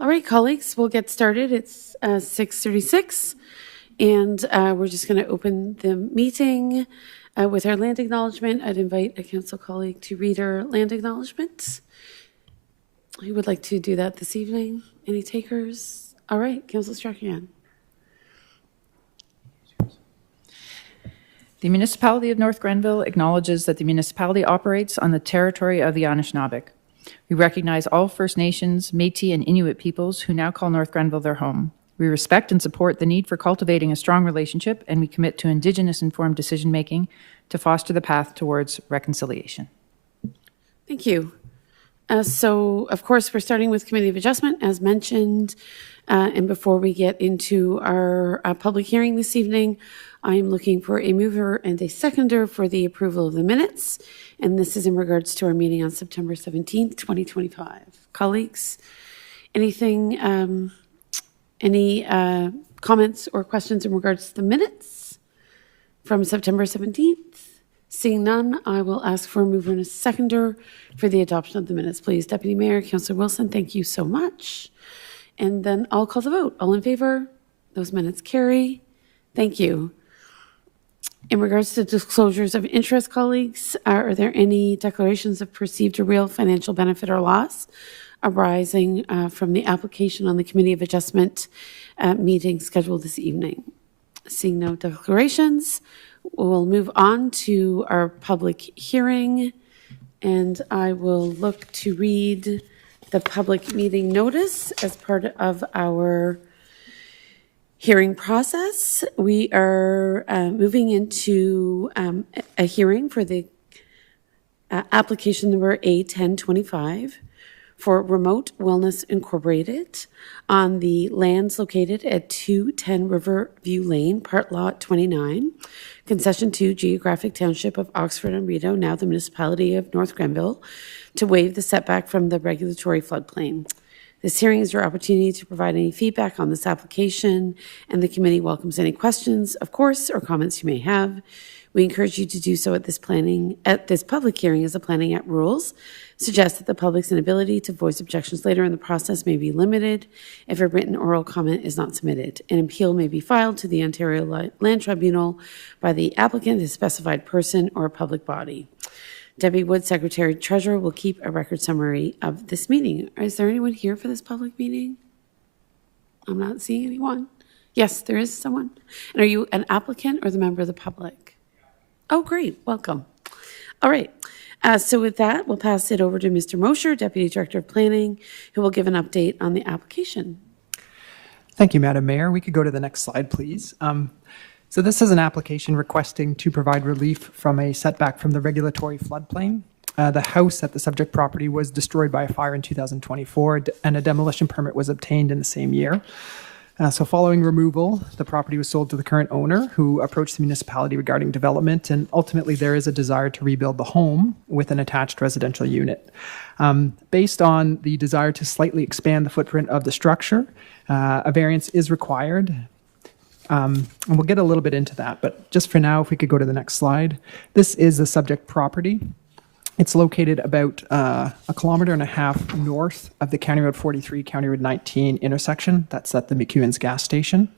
All right, colleagues, we'll get started. It's 6:36, and we're just going to open the meeting with our land acknowledgement. I'd invite a council colleague to read our land acknowledgement. Who would like to do that this evening? Any takers? All right, Councillor Strachan. The municipality of North Grenville acknowledges that the municipality operates on the territory of the Anishinaabe. We recognize all First Nations, Métis, and Inuit peoples who now call North Grenville their home. We respect and support the need for cultivating a strong relationship, and we commit to Indigenous-informed decision-making to foster the path towards reconciliation. Thank you. So, of course, we're starting with Committee of Adjustment, as mentioned. And before we get into our public hearing this evening, I'm looking for a mover and a seconder for the approval of the minutes. And this is in regards to our meeting on September 17th, 2025. Colleagues, anything, any comments or questions in regards to the minutes from September 17th? Seeing none, I will ask for a mover and a seconder for the adoption of the minutes, please. Deputy Mayor, Councillor Wilson, thank you so much. And then I'll call the vote. All in favor? Those minutes carry. Thank you. In regards to disclosures of interest, colleagues, are there any declarations of perceived or real financial benefit or loss arising from the application on the Committee of Adjustment meeting scheduled this evening? Seeing no declarations, we'll move on to our public hearing, and I will look to read the public meeting notice as part of our hearing process. We are moving into a hearing for the application number A1025 for Remote Wellness Incorporated on the lands located at 210 Riverview Lane, Part Lot 29, Concession 2, Geographic Township of Oxford and Rideau, now the Municipality of North Grenville, to waive the setback from the regulatory floodplain. This hearing is your opportunity to provide any feedback on this application, and the committee welcomes any questions, of course, or comments you may have. We encourage you to do so at this public hearing, as the Planning Act rules suggest that the public's inability to voice objections later in the process may be limited if a written oral comment is not submitted. An appeal may be filed to the Ontario Land Tribunal by the applicant, a specified person, or a public body. Debbie Wood, Secretary Treasurer, will keep a record summary of this meeting. Is there anyone here for this public meeting? I'm not seeing anyone. Yes, there is someone. And are you an applicant or the member of the public? Oh, great. Welcome. All right. So with that, we'll pass it over to Mr. Mosher, Deputy Director of Planning, who will give an update on the application. Thank you, Madam Mayor. We could go to the next slide, please. So this is an application requesting to provide relief from a setback from the regulatory floodplain. The house at the subject property was destroyed by a fire in 2024, and a demolition permit was obtained in the same year. So following removal, the property was sold to the current owner, who approached the municipality regarding development, and ultimately there is a desire to rebuild the home with an attached residential unit. Based on the desire to slightly expand the footprint of the structure, a variance is required. And we'll get a little bit into that, but just for now, if we could go to the next slide. This is the subject property. It's located about 1.5 kilometers north of the County Road 43, County Road 19 intersection. That's at the McEwen's gas station.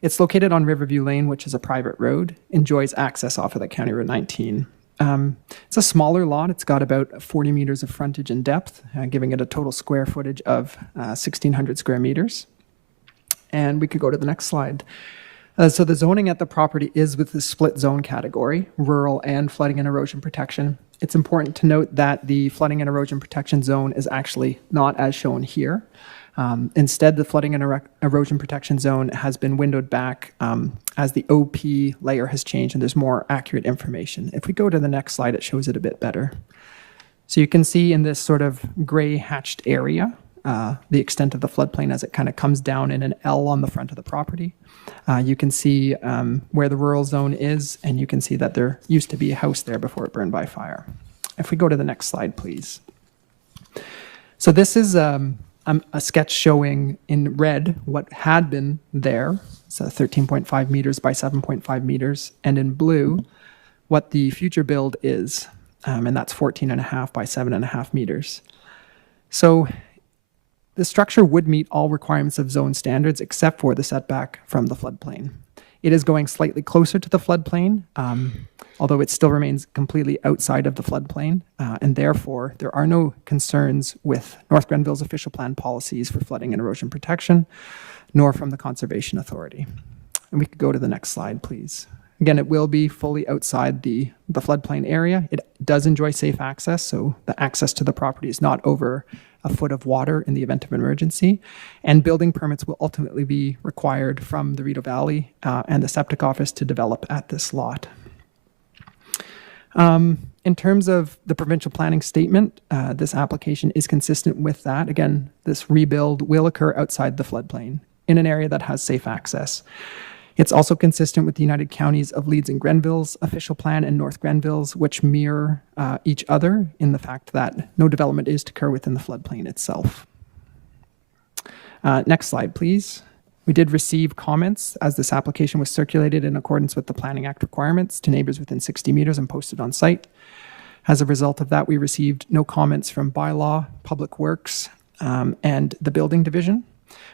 It's located on Riverview Lane, which is a private road, enjoys access off of the County Road 19. It's a smaller lot. It's got about 40 meters of frontage in depth, giving it a total square footage of 1,600 square meters. And we could go to the next slide. So the zoning at the property is with the split zone category, rural and flooding and erosion protection. It's important to note that the flooding and erosion protection zone is actually not as shown here. Instead, the flooding and erosion protection zone has been windowed back as the OP layer has changed and there's more accurate information. If we go to the next slide, it shows it a bit better. So you can see in this sort of gray hatched area, the extent of the floodplain as it kind of comes down in an L on the front of the property. You can see where the rural zone is, and you can see that there used to be a house there before it burned by fire. If we go to the next slide, please. So this is a sketch showing in red what had been there. It's 13.5 meters by 7.5 meters, and in blue what the future build is, and that's 14.5 by 7.5 meters. So The structure would meet all requirements of zone standards except for the setback from the floodplain. It is going slightly closer to the floodplain, although it still remains completely outside of the floodplain, and therefore there are no concerns with North Grenville's official plan policies for flooding and erosion protection, nor from the Conservation Authority. And we could go to the next slide, please. Again, it will be fully outside the floodplain area. It does enjoy safe access, so the access to the property is not over a foot of water in the event of an emergency. And building permits will ultimately be required from the Rideau Valley and the septic office to develop at this lot. In terms of the provincial planning statement, this application is consistent with that. Again, this rebuild will occur outside the floodplain in an area that has safe access. It's also consistent with the United Counties of Leeds and Grenville's official plan and North Grenville's, which mirror each other in the fact that no development is to occur within the floodplain itself. Next slide, please. We did receive comments as this application was circulated in accordance with the Planning Act requirements to neighbors within 60 meters and posted on site. As a result of that, we received no comments from Bylaw, Public Works, and the Building Division.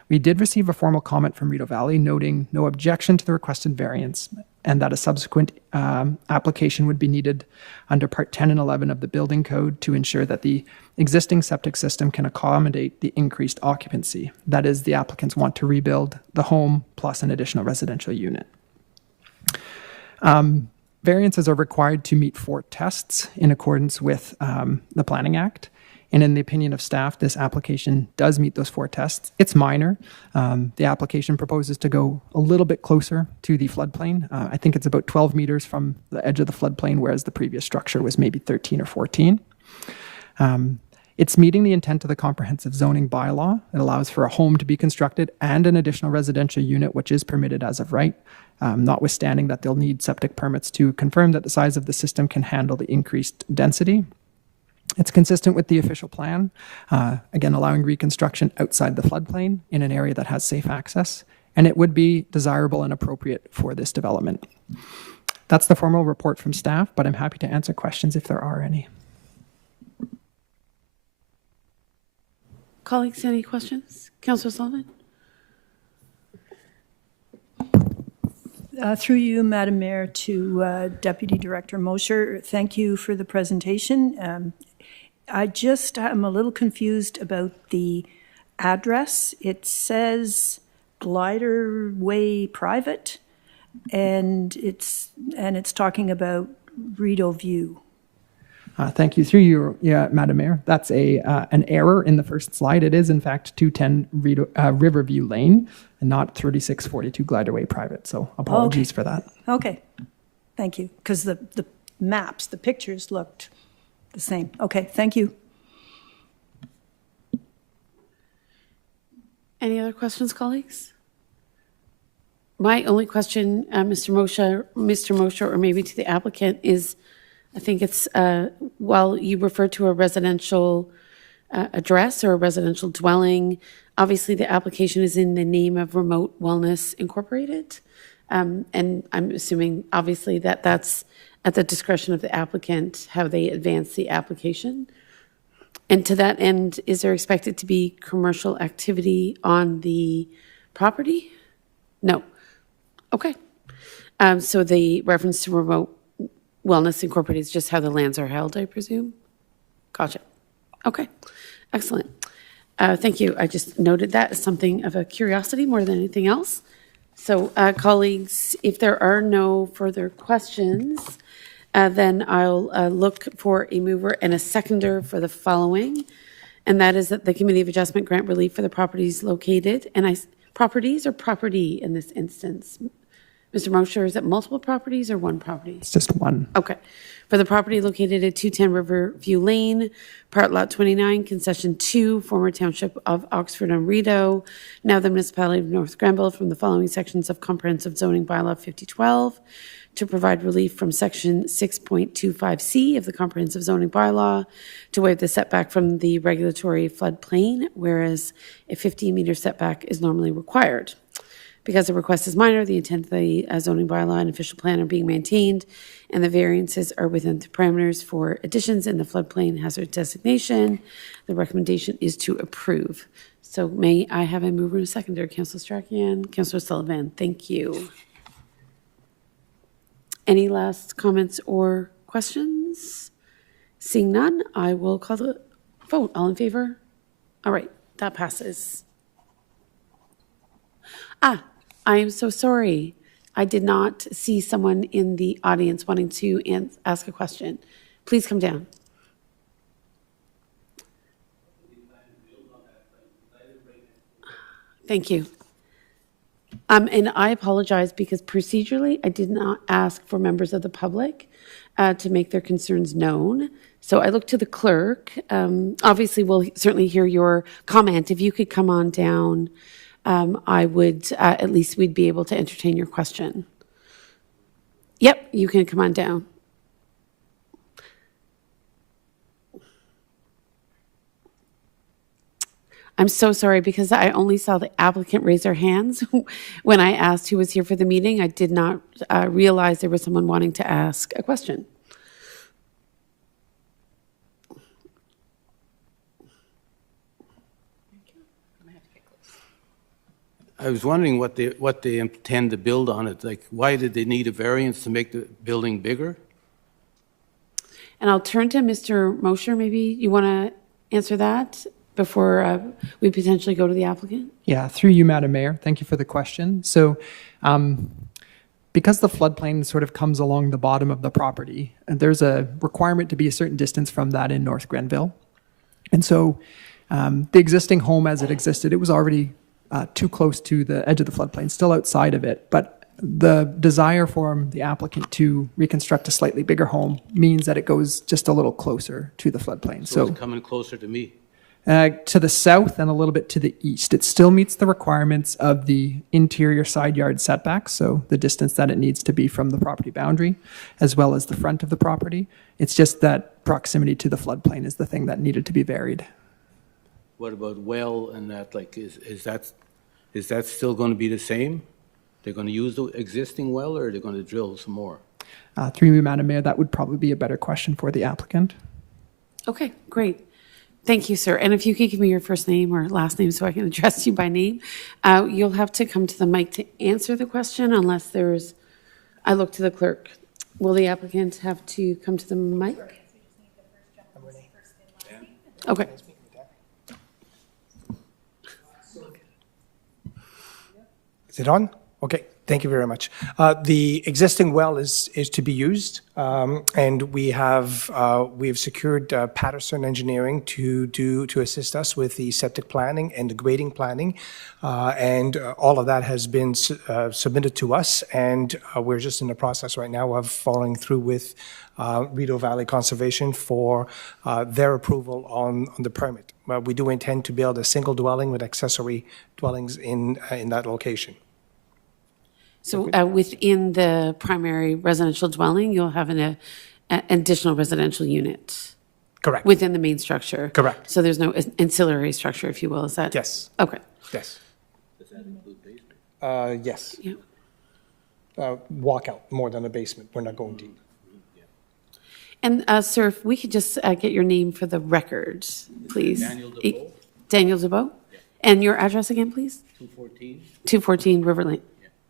We did receive a formal comment from Rideau Valley noting no objection to the requested variance and that a subsequent application would be needed under Part 10 and 11 of the Building Code to ensure that the existing septic system can accommodate the increased occupancy. That is, the applicants want to rebuild the home plus an additional residential unit. Variances are required to meet 4 tests in accordance with the Planning Act. And in the opinion of staff, this application does meet those 4 tests. It's minor. The application proposes to go a little bit closer to the floodplain. I think it's about 12 meters from the edge of the floodplain, whereas the previous structure was maybe 13 or 14. It's meeting the intent of the comprehensive zoning bylaw. It allows for a home to be constructed and an additional residential unit, which is permitted as of right, notwithstanding that they'll need septic permits to confirm that the size of the system can handle the increased density. It's consistent with the official plan, again, allowing reconstruction outside the floodplain in an area that has safe access, and it would be desirable and appropriate for this development. That's the formal report from staff, but I'm happy to answer questions if there are any. Colleagues, any questions? Councillor Sullivan? Through you, Madam Mayor, to Deputy Director Mosher, thank you for the presentation. I'm a little confused about the address. It says Glider Way Private, and it's talking about Rideau View. Thank you. Through you, Madam Mayor. That's an error in the first slide. It is, in fact, 210 Riverview Lane and not 3642 Glider Way Private. So apologies for that. Okay. Thank you. Because the maps, the pictures looked the same. Okay. Thank you. Any other questions, colleagues? My only question, Mr. Mosher, or maybe to the applicant, is I think it's, while you refer to a residential address or a residential dwelling, obviously the application is in the name of Remote Wellness Incorporated. And I'm assuming, obviously, that that's at the discretion of the applicant, how they advance the application. And to that end, is there expected to be commercial activity on the property? No. Okay. So the reference to Remote Wellness Incorporated is just how the lands are held, I presume? Gotcha. Okay. Excellent. Thank you. I just noted that as something of a curiosity more than anything else. So, colleagues, if there are no further questions, then I'll look for a mover and a seconder for the following, and that is that the Committee of Adjustment grant relief for the properties located, and properties or property in this instance? Mr. Mosher, is it multiple properties or one property? It's just one. Okay. For the property located at 210 Riverview Lane, Part Lot 29, Concession 2, former Township of Oxford on Rideau, now the Municipality of North Grenville, from the following sections of Comprehensive Zoning Bylaw 5012, to provide relief from Section 6.25C of the Comprehensive Zoning Bylaw, to waive the setback from the regulatory floodplain, whereas a 15-meter setback is normally required. Because the request is minor, the intent of the zoning bylaw and official plan are being maintained, and the variances are within the parameters for additions in the floodplain hazard designation. The recommendation is to approve. So may I have a mover and a seconder? Councillor Strachan, Councillor Sullivan, thank you. Any last comments or questions? Seeing none, I will call the vote. All in favor? All right, that passes. I am so sorry. I did not see someone in the audience wanting to ask a question. Please come down. Thank you. And I apologize because procedurally, I did not ask for members of the public to make their concerns known. So I look to the clerk. Obviously, we'll certainly hear your comment. If you could come on down, I would, at least we'd be able to entertain your question. Yep, you can come on down. I'm so sorry because I only saw the applicant raise their hands when I asked who was here for the meeting. I did not realize there was someone wanting to ask a question. I was wondering what they intend to build on it. Like, why did they need a variance to make the building bigger? And I'll turn to Mr. Mosher. Maybe you want to answer that before we potentially go to the applicant? Yeah, through you, Madam Mayor. Thank you for the question. So because the floodplain sort of comes along the bottom of the property, and there's a requirement to be a certain distance from that in North Grenville. And so the existing home as it existed, it was already too close to the edge of the floodplain, still outside of it. But the desire for the applicant to reconstruct a slightly bigger home means that it goes just a little closer to the floodplain. So it's coming closer to me. To the south and a little bit to the east. It still meets the requirements of the interior side yard setbacks, so the distance that it needs to be from the property boundary, as well as the front of the property. It's just that proximity to the floodplain is the thing that needed to be varied. What about well and that? Like, is that still going to be the same? They're going to use the existing well, or are they going to drill some more? Through you, Madam Mayor, that would probably be a better question for the applicant. Okay, great. Thank you, sir. And if you could give me your first name or last name so I can address you by name. You'll have to come to the mic to answer the question unless there's, I look to the clerk. Will the applicant have to come to the mic? Okay. Is it on? Okay, thank you very much. The existing well is to be used, and we have secured Patterson Engineering to assist us with the septic planning and the grading planning, and all of that has been submitted to us, and we're just in the process right now of following through with Rideau Valley Conservation for their approval on the permit. We do intend to build a single dwelling with accessory dwellings in that location. So within the primary residential dwelling, you'll have an additional residential unit? Correct. Within the main structure? Correct. So there's no ancillary structure, if you will, is that? Yes. Okay. Yes. Does that include basement? Yes. Yeah. Walkout, more than a basement. We're not going deep. And sir, if we could just get your name for the record, please. Daniel DeBow. Daniel DeBow? Yeah. And your address again, please? 214 River Lane.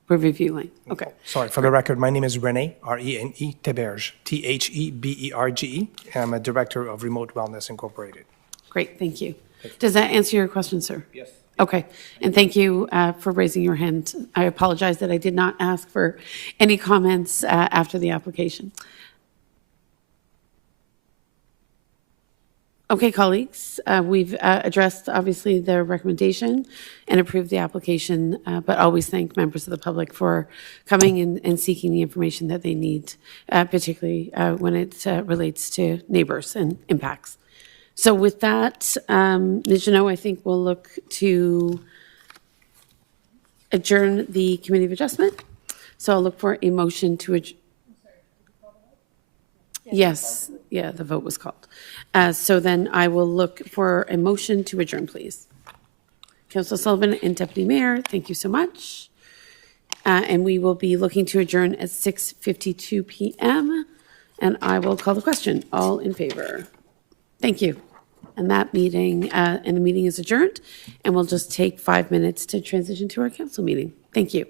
Riverview Lane. Okay. Sorry, for the record, my name is René, R-E-N-E, Theberge, T-H-E-B-E-R-G-E. I'm a director of Remote Wellness Incorporated. Great, thank you. Does that answer your question, sir? Yes. Okay, and thank you for raising your hand. I apologize that I did not ask for any comments after the application. Okay, colleagues, we've addressed, obviously, the recommendation and approved the application, but always thank members of the public for coming and seeking the information that they need, particularly when it relates to neighbors and impacts. So with that, Ms. Janot, I think we'll look to adjourn the Committee of Adjustment. So I'll look for a motion to adjourn. Yes, yeah, the vote was called. So then I will look for a motion to adjourn, please. Councillor Sullivan and Deputy Mayor, thank you so much. And we will be looking to adjourn at 6:52 p.m. And I will call the question. All in favor? Thank you. And that meeting, and the meeting is adjourned, and we'll just take 5 minutes to transition to our council meeting. Thank you.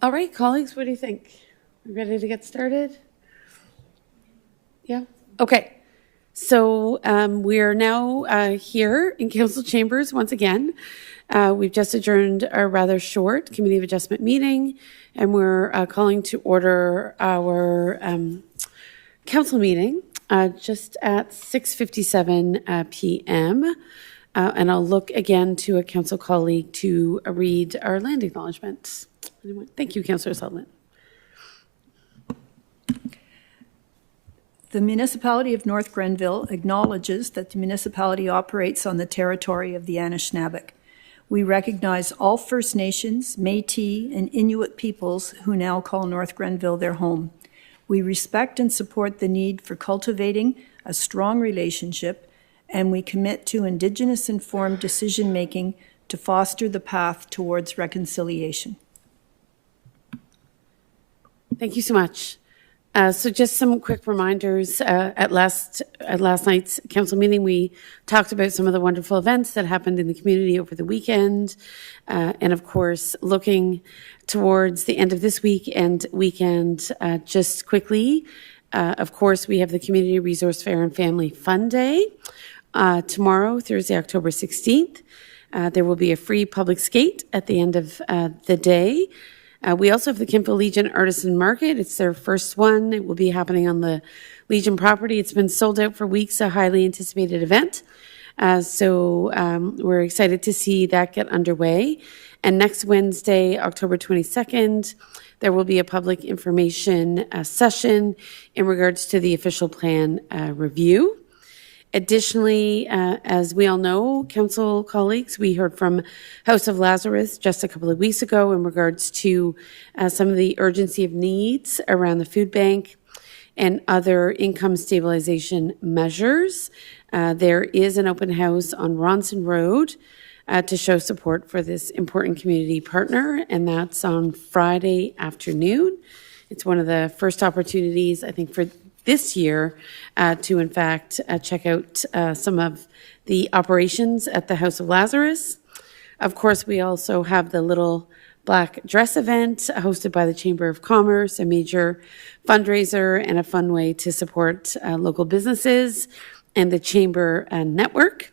All right, colleagues, what do you think? We ready to get started? Yeah? Okay. So we are now here in council chambers once again. We've just adjourned our rather short Committee of Adjustment meeting, and we're calling to order our council meeting just at 6:57 p.m. And I'll look again to a council colleague to read our land acknowledgements. Thank you, Councillor Sullivan. The municipality of North Grenville acknowledges that the municipality operates on the territory of the Anishinaabe. We recognize all First Nations, Métis, and Inuit peoples who now call North Grenville their home. We respect and support the need for cultivating a strong relationship, and we commit to Indigenous-informed decision-making to foster the path towards reconciliation. Thank you so much. So just some quick reminders. At last night's council meeting, we talked about some of the wonderful events that happened in the community over the weekend. And of course, looking towards the end of this week and weekend, just quickly, of course, we have the Community Resource Fair and Family Fun Day tomorrow, Thursday, October 16th. There will be a free public skate at the end of the day. We also have the Kemptville Legion Artisan Market. It's their first one. It will be happening on the Legion property. It's been sold out for weeks, a highly anticipated event. So we're excited to see that get underway. And next Wednesday, October 22nd, there will be a public information session in regards to the official plan review. Additionally, as we all know, council colleagues, we heard from House of Lazarus just a couple of weeks ago in regards to some of the urgency of needs around the food bank and other income stabilization measures. There is an open house on Ronson Road to show support for this important community partner, and that's on Friday afternoon. It's one of the first opportunities, I think, for this year to in fact check out some of the operations at the House of Lazarus. Of course, we also have the Little Black Dress event hosted by the Chamber of Commerce, a major fundraiser and a fun way to support local businesses and the Chamber network.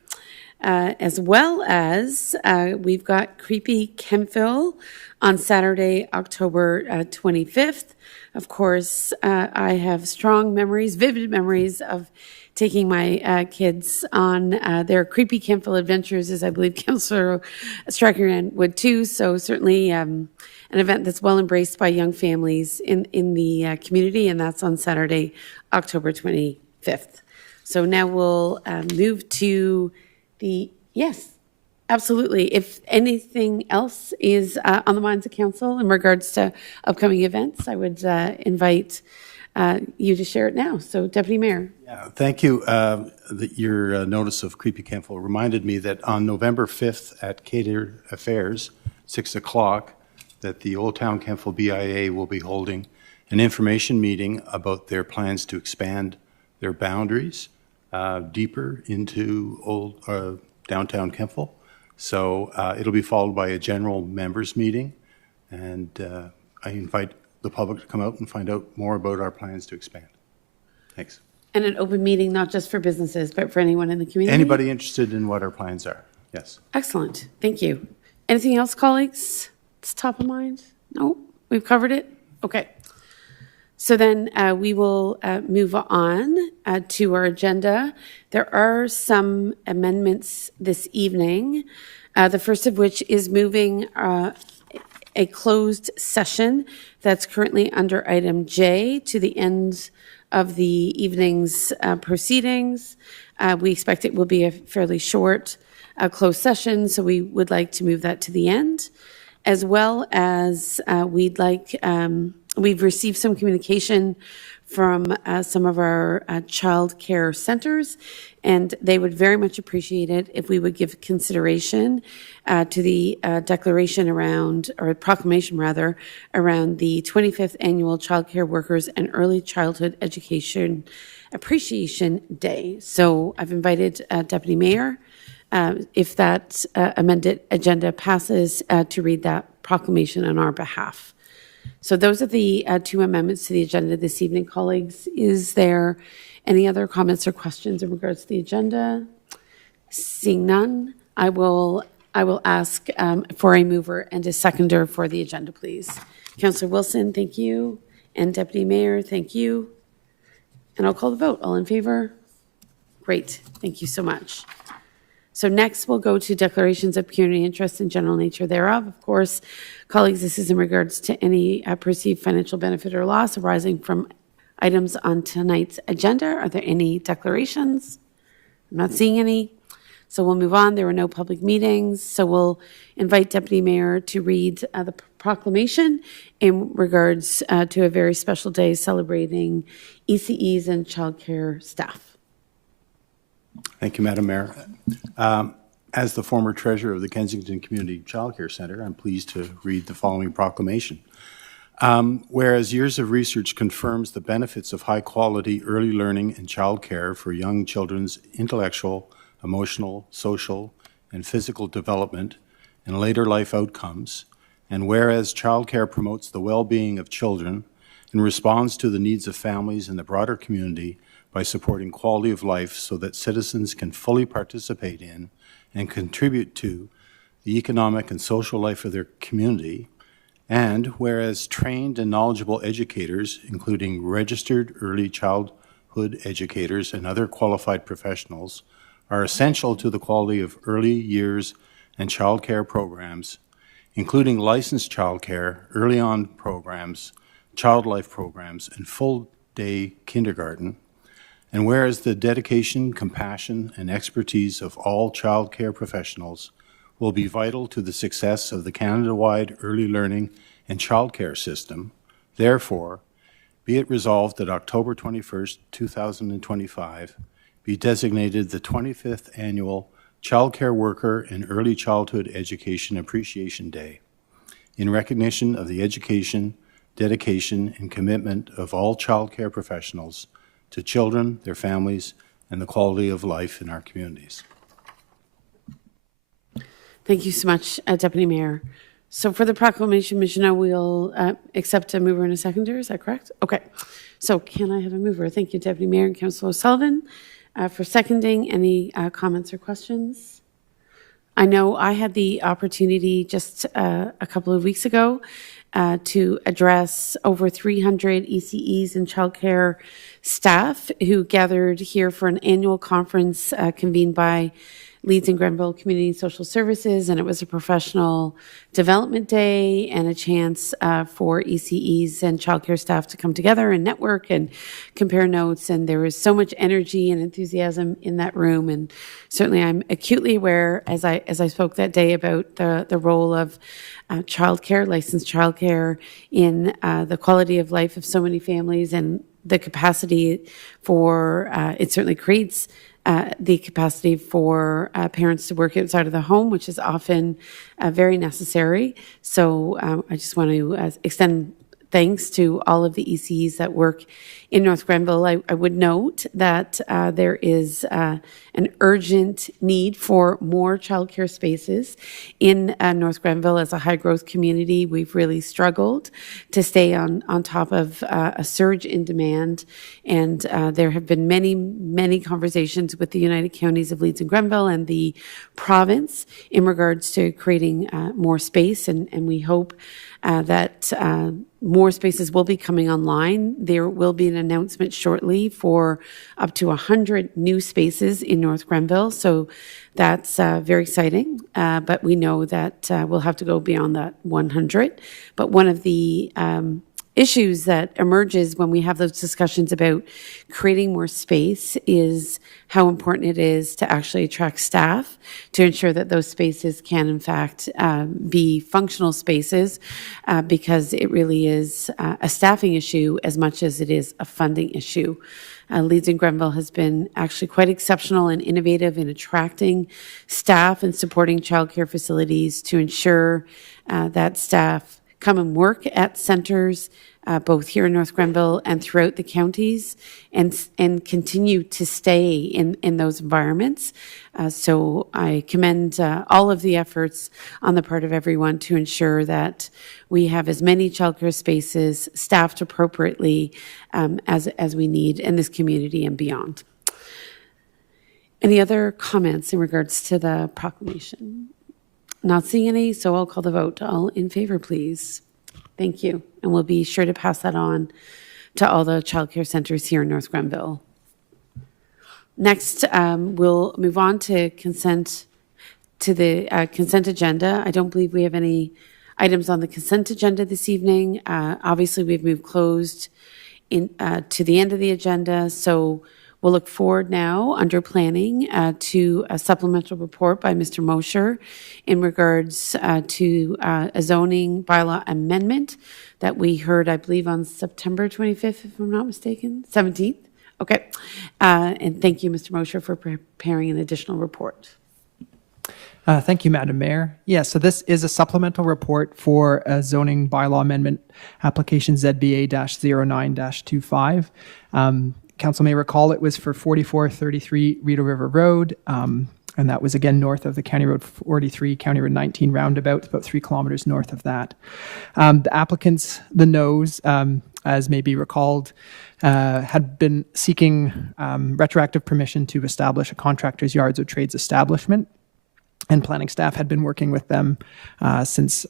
As well as we've got Creepy Kemptville on Saturday, October 25th. Of course, I have strong memories, vivid memories of taking my kids on their Creepy Kemptville adventures, as I believe Councillor Striker would too. So certainly an event that's well embraced by young families in the community, and that's on Saturday, October 25th. So now we'll move to yes, absolutely. If anything else is on the minds of council in regards to upcoming events, I would invite you to share it now. So, Deputy Mayor. Yeah, thank you. Your notice of Creepy Kemptville reminded me that on November 5th at Cater Affairs, 6 o'clock, that the Old Town Kemptville BIA will be holding an information meeting about their plans to expand their boundaries deeper into downtown Kemptville. So it'll be followed by a general members meeting, and I invite the public to come out and find out more about our plans to expand. Thanks. And an open meeting, not just for businesses, but for anyone in the community? Anybody interested in what our plans are, yes. Excellent. Thank you. Anything else, colleagues? It's top of mind? No? We've covered it? Okay. So then we will move on to our agenda. There are some amendments this evening, the first of which is moving a closed session that's currently under item J to the end of the evening's proceedings. We expect it will be a fairly short closed session, so we would like to move that to the end, as well as we've received some communication from some of our child care centers, and they would very much appreciate it if we would give consideration to the declaration around, or proclamation rather, around the 25th Annual Child Care Workers and Early Childhood Education Appreciation Day. So I've invited Deputy Mayor, if that amended agenda passes, to read that proclamation on our behalf. So those are the two amendments to the agenda this evening, colleagues. Is there Any other comments or questions in regards to the agenda? Seeing none, I will ask for a mover and a seconder for the agenda, please. Councillor Wilson, thank you. And Deputy Mayor, thank you. And I'll call the vote. All in favor? Great. Thank you so much. So next, we'll go to declarations of pecuniary interest and general nature thereof. Of course, colleagues, this is in regards to any perceived financial benefit or loss arising from items on tonight's agenda. Are there any declarations? I'm not seeing any. So we'll move on. There were no public meetings. So we'll invite Deputy Mayor to read the proclamation in regards to a very special day celebrating ECEs and childcare staff. Thank you, Madam Mayor. As the former treasurer of the Kensington Community Childcare Centre, I'm pleased to read the following proclamation. Whereas years of research confirms the benefits of high-quality early learning and childcare for young children's intellectual, emotional, social, and physical development and later life outcomes, and whereas childcare promotes the well-being of children and responds to the needs of families and the broader community by supporting quality of life so that citizens can fully participate in and contribute to the economic and social life of their community, and whereas trained and knowledgeable educators, including registered early childhood educators and other qualified professionals, are essential to the quality of early years and childcare programs, including licensed childcare, early on programs, child life programs, and full-day kindergarten. And whereas the dedication, compassion, and expertise of all childcare professionals will be vital to the success of the Canada-wide early learning and childcare system, therefore, be it resolved that October 21st, 2025 be designated the 25th Annual Childcare Worker and Early Childhood Education Appreciation Day, in recognition of the education, dedication, and commitment of all childcare professionals to children, their families, and the quality of life in our communities. Thank you so much, Deputy Mayor. So for the proclamation, Michelle, we'll accept a mover and a seconder. Is that correct? Okay. So can I have a mover? Thank you, Deputy Mayor and Councillor O'Sullivan. For seconding, any comments or questions? I know I had the opportunity just a couple of weeks ago to address over 300 ECEs and childcare staff who gathered here for an annual conference convened by Leeds and Grenville Community Social Services, and it was a professional development day and a chance for ECEs and childcare staff to come together and network and compare notes. And there was so much energy and enthusiasm in that room. And certainly, I'm acutely aware, as I spoke that day, about the role of childcare, licensed childcare, in the quality of life of so many families and the capacity for it certainly creates. The capacity for parents to work outside of the home, which is often very necessary. So I just want to extend thanks to all of the ECs that work in North Grenville. I would note that there is an urgent need for more childcare spaces in North Grenville. As a high-growth community, we've really struggled to stay on top of a surge in demand, and there have been many conversations with the United Counties of Leeds and Grenville and the province in regards to creating more space, and we hope that more spaces will be coming online. There will be an announcement shortly for up to 100 new spaces in North Grenville. So that's very exciting. But we know that we'll have to go beyond that 100. But one of the issues that emerges when we have those discussions about creating more space is how important it is to actually attract staff to ensure that those spaces can in fact be functional spaces, because it really is a staffing issue as much as it is a funding issue. Leeds and Grenville has been actually quite exceptional and innovative in attracting staff and supporting childcare facilities to ensure that staff come and work at centers, both here in North Grenville and throughout the counties, and continue to stay in those environments. So I commend all of the efforts on the part of everyone to ensure that we have as many childcare spaces staffed appropriately as we need in this community and beyond. Any other comments in regards to the proclamation? Not seeing any, so I'll call the vote. All in favor, please. Thank you. And we'll be sure to pass that on to all the childcare centers here in North Grenville. Next, we'll move on to the consent agenda. I don't believe we have any items on the consent agenda this evening. Obviously, we've moved closed to the end of the agenda, so we'll look forward now under planning to a supplemental report by Mr. Mosher in regards to a zoning bylaw amendment that we heard, I believe, on September 25th, if I'm not mistaken, 17th. Okay. And thank you, Mr. Mosher, for preparing an additional report. Thank you, Madam Mayor. Yeah, so this is a supplemental report for a zoning bylaw amendment application ZBA-09-25. Council may recall it was for 4433 Rideau River Road, and that was again north of the County Road 43, County Road 19 roundabout, about 3 kilometers north of that. The applicants, the no's, as may be recalled, had been seeking retroactive permission to establish a contractor's yards or trades establishment, and planning staff had been working with them since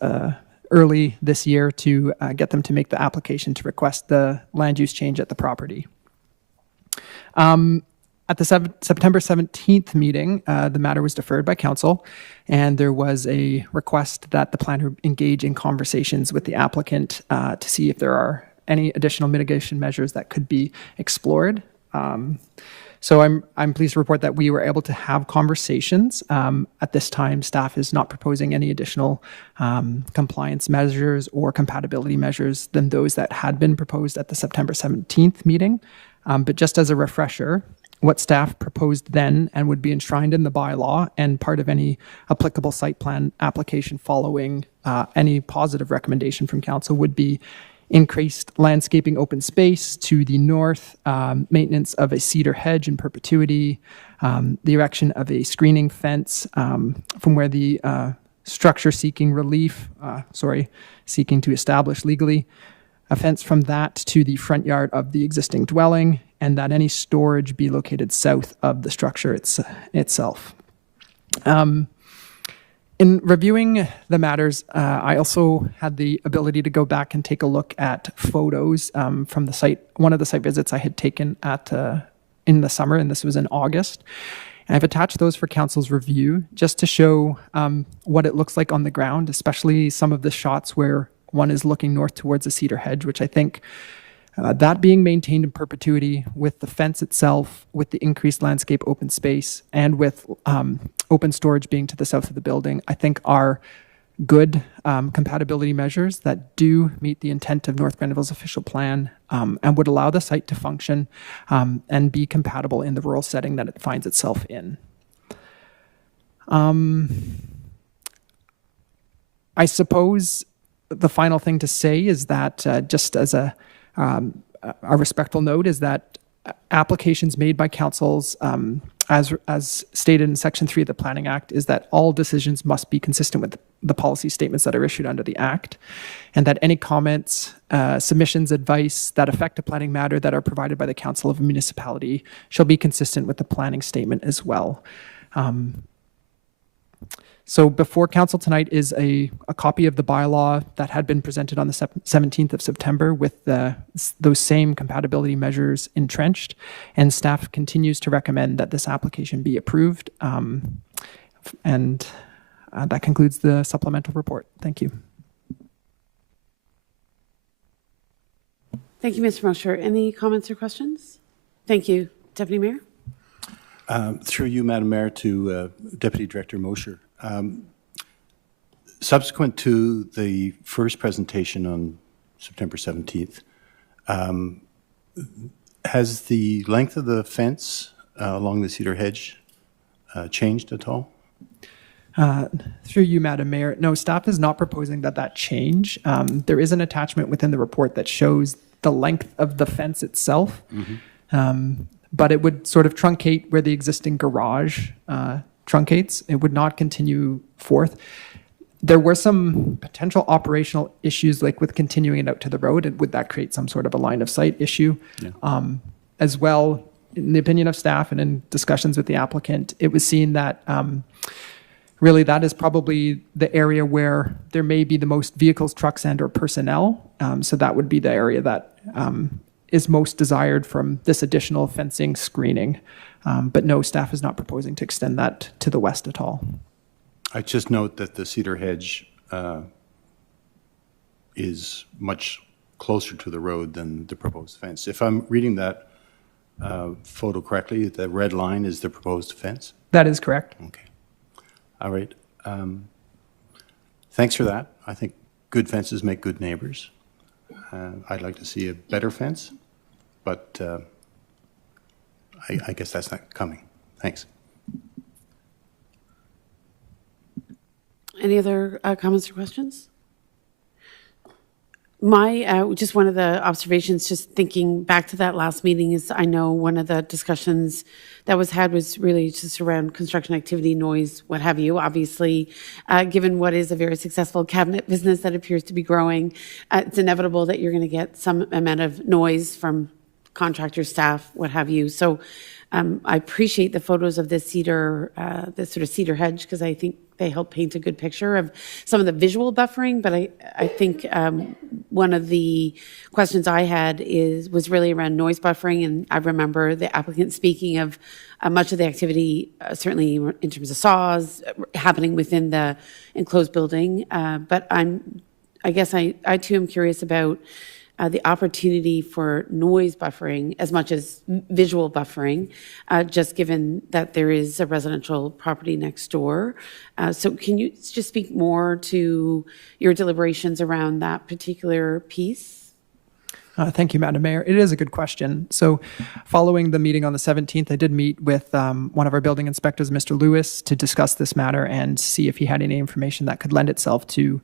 early this year to get them to make the application to request the land use change at the property. At the September 17th meeting, the matter was deferred by council, and there was a request that the planner engage in conversations with the applicant to see if there are any additional mitigation measures that could be explored. So I'm pleased to report that we were able to have conversations. At this time, staff is not proposing any additional compliance measures or compatibility measures than those that had been proposed at the September 17th meeting. But just as a refresher, what staff proposed then and would be enshrined in the bylaw and part of any applicable site plan application following any positive recommendation from council would be increased landscaping open space to the north, maintenance of a cedar hedge in perpetuity, the erection of a screening fence from where the structure seeking to establish legally, a fence from that to the front yard of the existing dwelling, and that any storage be located south of the structure itself. In reviewing the matters, I also had the ability to go back and take a look at photos from the site. One of the site visits I had taken in the summer, and this was in August. And I've attached those for council's review just to show what it looks like on the ground, especially some of the shots where one is looking north towards a cedar hedge, which I think that being maintained in perpetuity with the fence itself, with the increased landscape open space, and with open storage being to the south of the building, I think are good compatibility measures that do meet the intent of North Grenville's official plan and would allow the site to function and be compatible in the rural setting that it finds itself in. I suppose the final thing to say is that just as a respectful note is that applications made by councils, as stated in Section 3 of the Planning Act, is that all decisions must be consistent with the policy statements that are issued under the Act, and that any comments, submissions, advice that affect a planning matter that are provided by the council of a municipality shall be consistent with the planning statement as well. So before council tonight is a copy of the bylaw that had been presented on the 17th of September with those same compatibility measures entrenched, and staff continues to recommend that this application be approved. And that concludes the supplemental report. Thank you. Thank you, Mr. Mosher. Any comments or questions? Thank you. Deputy Mayor? Through you, Madam Mayor, to Deputy Director Mosher. Subsequent to the first presentation on September 17th, has the length of the fence along the cedar hedge changed at all? Through you, Madam Mayor. No, staff is not proposing that change. There is an attachment within the report that shows the length of the fence itself, but it would sort of truncate where the existing garage truncates. It would not continue forth. There were some potential operational issues, like with continuing it out to the road, and would that create some sort of a line of sight issue? As well, in the opinion of staff and in discussions with the applicant, it was seen that really that is probably the area where there may be the most vehicles, trucks, and or personnel. So that would be the area that is most desired from this additional fencing screening. But no, staff is not proposing to extend that to the west at all. I just note that the cedar hedge is much closer to the road than the proposed fence. If I'm reading that photo correctly, the red line is the proposed fence? That is correct. Okay. All right. Thanks for that. I think good fences make good neighbors. I'd like to see a better fence, but I guess that's not coming. Thanks. Any other comments or questions? My, just one of the observations, just thinking back to that last meeting, is I know one of the discussions that was had was really just around construction activity, noise, what have you. Obviously, given what is a very successful cabinet business that appears to be growing, it's inevitable that you're going to get some amount of noise from contractors, staff, what have you. So I appreciate the photos of this cedar, this sort of cedar hedge, because I think they help paint a good picture of some of the visual buffering. But I think one of the questions I had was really around noise buffering. And I remember the applicant speaking of much of the activity, certainly in terms of saws, happening within the enclosed building. But I guess I too am curious about the opportunity for noise buffering as much as visual buffering, just given that there is a residential property next door. So can you just speak more to your deliberations around that particular piece? Thank you, Madam Mayor. It is a good question. So following the meeting on the 17th, I did meet with one of our building inspectors, Mr. Lewis, to discuss this matter and see if he had any information that could lend itself to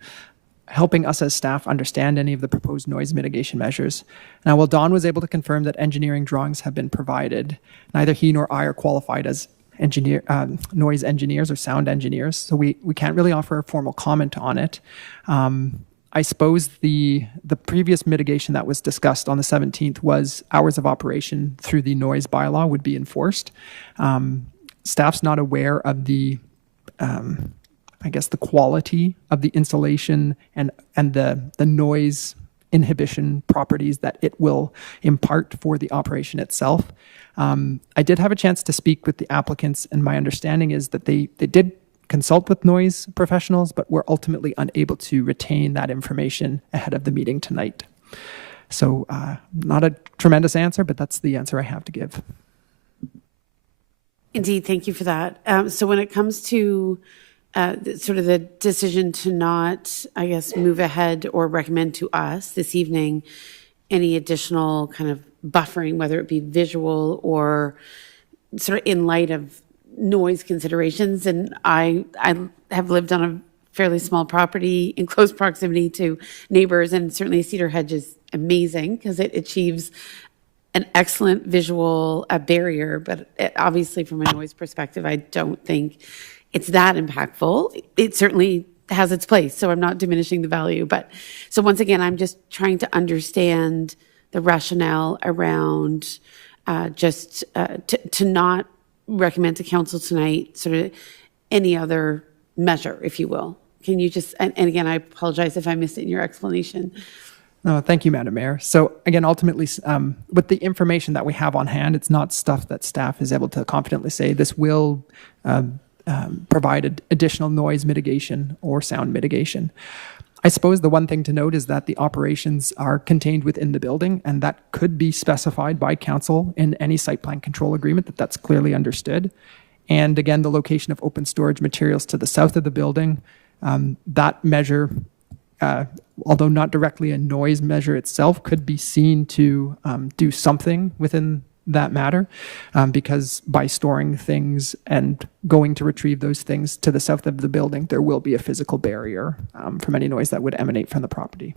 helping us as staff understand any of the proposed noise mitigation measures. Now, while Don was able to confirm that engineering drawings have been provided, neither he nor I are qualified as noise engineers or sound engineers, so we can't really offer a formal comment on it. I suppose the previous mitigation that was discussed on the 17th was hours of operation through the noise bylaw would be enforced. Staff's not aware of the I guess the quality of the insulation and the noise inhibition properties that it will impart for the operation itself. I did have a chance to speak with the applicants, and my understanding is that they did consult with noise professionals, but were ultimately unable to retain that information ahead of the meeting tonight. So not a tremendous answer, but that's the answer I have to give. Indeed, thank you for that. So when it comes to sort of the decision to not, I guess, move ahead or recommend to us this evening any additional kind of buffering, whether it be visual or sort of in light of noise considerations. And I have lived on a fairly small property in close proximity to neighbors, and certainly cedar hedge is amazing because it achieves an excellent visual barrier, but obviously from a noise perspective, I don't think it's that impactful. It certainly has its place, so I'm not diminishing the value. But so once again, I'm just trying to understand the rationale around to not recommend to council tonight sort of any other measure, if you will. Can you just, and again, I apologize if I missed it in your explanation. No, thank you, Madam Mayor. So again, ultimately, with the information that we have on hand, it's not stuff that staff is able to confidently say this will provide additional noise mitigation or sound mitigation. I suppose the one thing to note is that the operations are contained within the building, and that could be specified by council in any site plan control agreement, that's clearly understood. And again, the location of open storage materials to the south of the building, that measure, although not directly a noise measure itself, could be seen to do something within that matter, because by storing things and going to retrieve those things to the south of the building, there will be a physical barrier from any noise that would emanate from the property.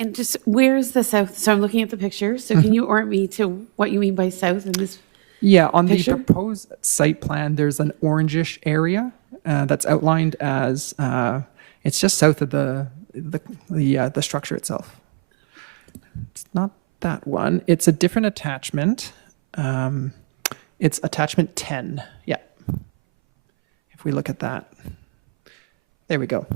And just where is the south? So I'm looking at the picture. So can you orient me to what you mean by south in this? Yeah, on Picture? the proposed site plan, there's an orangish area that's outlined as it's just south of the structure itself. It's not that one. It's a different attachment. It's attachment 10. Yeah. If we look at that, there we go.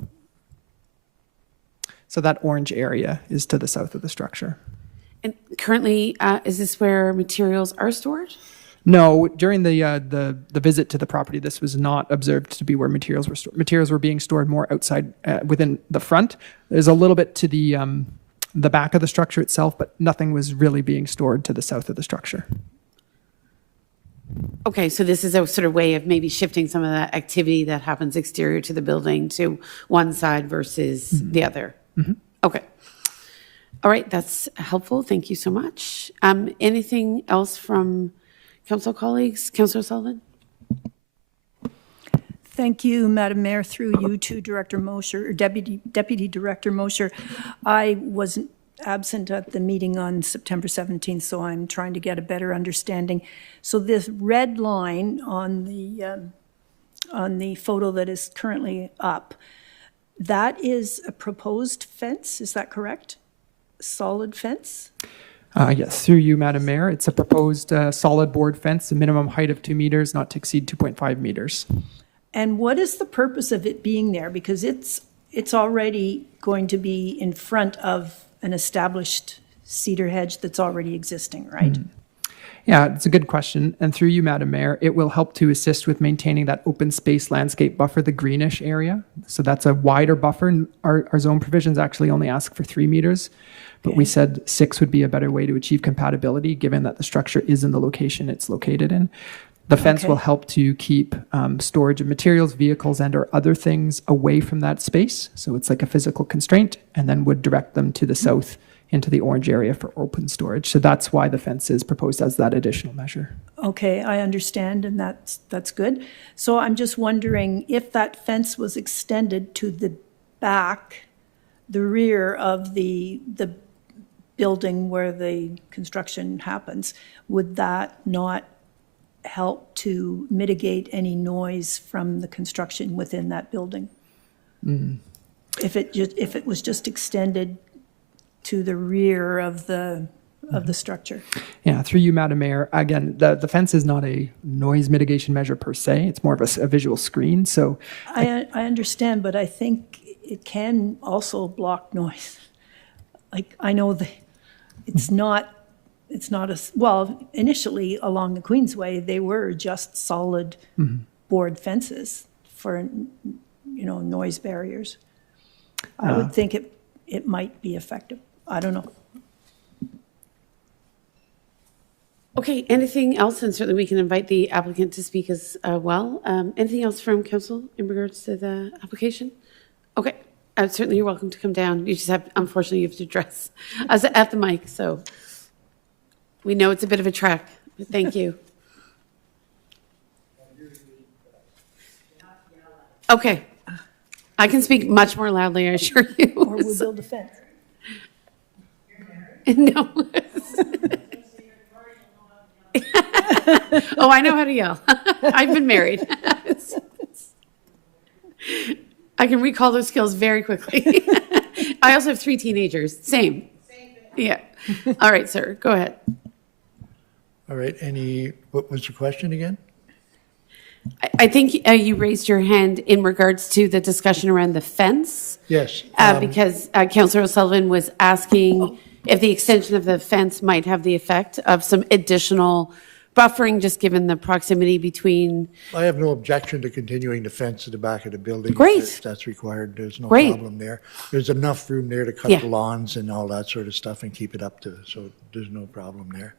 So that orange area is to the south of the structure. And currently, is this where materials are stored? No, during the visit to the property, this was not observed to be where materials were stored. Materials were being stored more outside within the front. There's a little bit to the back of the structure itself, but nothing was really being stored to the south of the structure. Okay, so this is a sort of way of maybe shifting some of that activity that happens exterior to the building to one side versus the other. Okay. All right, that's helpful. Thank you so much. Anything else from council colleagues? Councillor Sullivan? Thank you, Madam Mayor, through you to Director Mosher, or Deputy Director Mosher. I was absent at the meeting on September 17th, so I'm trying to get a better understanding. So this red line on the photo that is currently up, that is a proposed fence, is that correct? Solid fence? Yes, through you, Madam Mayor. It's a proposed solid board fence, a minimum height of 2 meters, not to exceed 2.5 meters. And what is the purpose of it being there? Because it's already going to be in front of an established cedar hedge that's already existing, right? Yeah, it's a good question. And through you, Madam Mayor, it will help to assist with maintaining that open space landscape buffer, the greenish area. So that's a wider buffer. Our zone provisions actually only ask for 3 meters, but we said 6 would be a better way to achieve compatibility given that the structure is in the location it's located in. The fence will help to keep storage of materials, vehicles, and or other things away from that space. So it's like a physical constraint, and then would direct them to the south into the orange area for open storage. So that's why the fence is proposed as that additional measure. Okay, I understand, and that's good. So I'm just wondering if that fence was extended to the back, the rear of the building where the construction happens, would that not help to mitigate any noise from the construction within that building? If it was just extended to the rear of the structure. Yeah, through you, Madam Mayor. Again, the fence is not a noise mitigation measure per se. It's more of a visual screen. So I understand, but I think it can also block noise. Like, I know that it's not well, initially along the Queensway, they were just solid board fences for, noise barriers. I would think it might be effective. I don't know. Okay, anything else? And certainly we can invite the applicant to speak as well. Anything else from council in regards to the application? Okay, certainly you're welcome to come down. You just have, unfortunately, you have to address us at the mic, so we know it's a bit of a trek, but thank you. Okay, I can speak much more loudly, I assure you. Or we'll build a fence. No. Oh, I know how to yell. I've been married. I can recall those skills very quickly. I also have 3 teenagers. Same. Yeah. All right, sir, go ahead. All right, what was your question again? I think you raised your hand in regards to the discussion around the fence. Yes. Because Councillor O'Sullivan was asking if the extension of the fence might have the effect of some additional buffering, just given the proximity between. I have no objection to continuing the fence at the back of the building. Great. If that's required, there's no Great. problem there. There's enough room there to cut Yeah. the lawns and all that sort of stuff and keep it up to, so there's no problem there.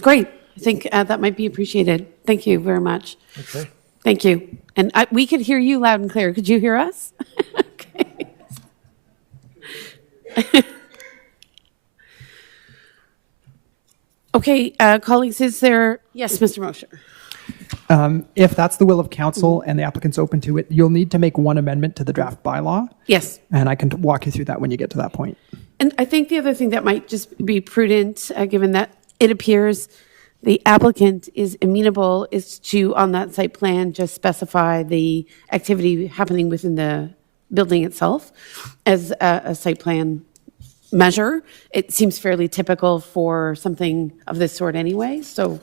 Great. I think that might be appreciated. Thank you very much. Okay. Thank you. And we could hear you loud and clear. Could you hear us? Okay. Okay, colleagues, is there, yes, Mr. Mosher? If that's the will of council and the applicant's open to it, you'll need to make one amendment to the draft bylaw, Yes. and I can walk you through that when you get to that point. And I think the other thing that might just be prudent, given that it appears the applicant is amenable, is to, on that site plan, just specify the activity happening within the building itself as a site plan measure. It seems fairly typical for something of this sort anyway. So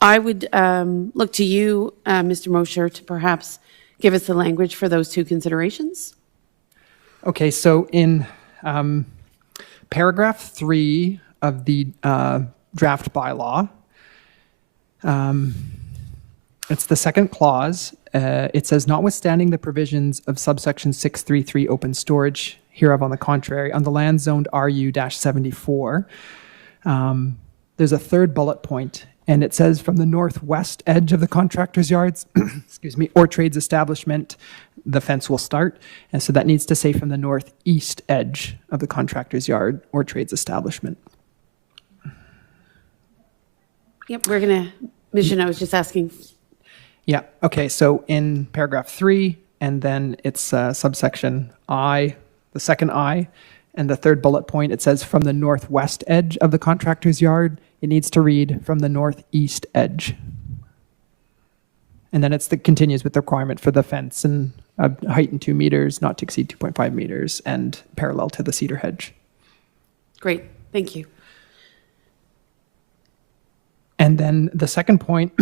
I would look to you, Mr. Mosher, to perhaps give us the language for those two considerations. Okay, so in paragraph 3 of the draft bylaw, it's the second clause. It says, notwithstanding the provisions of subsection 633 open storage hereof on the contrary, on the land zoned RU-74, there's a third bullet point, and it says from the northwest edge of the contractor's yards, excuse me, or trades establishment, the fence will start. And so that needs to say from the northeast edge of the contractor's yard or trades establishment. Yep, we're going to, Ms. Jeanot was just asking. Yeah, okay, so in paragraph 3, and then it's subsection I, the second I, and the third bullet point, it says from the northwest edge of the contractor's yard, it needs to read from the northeast edge. And then continues with the requirement for the fence and height in 2 meters, not to exceed 2.5 meters, and parallel to the cedar hedge. Great, thank you. And then the second point,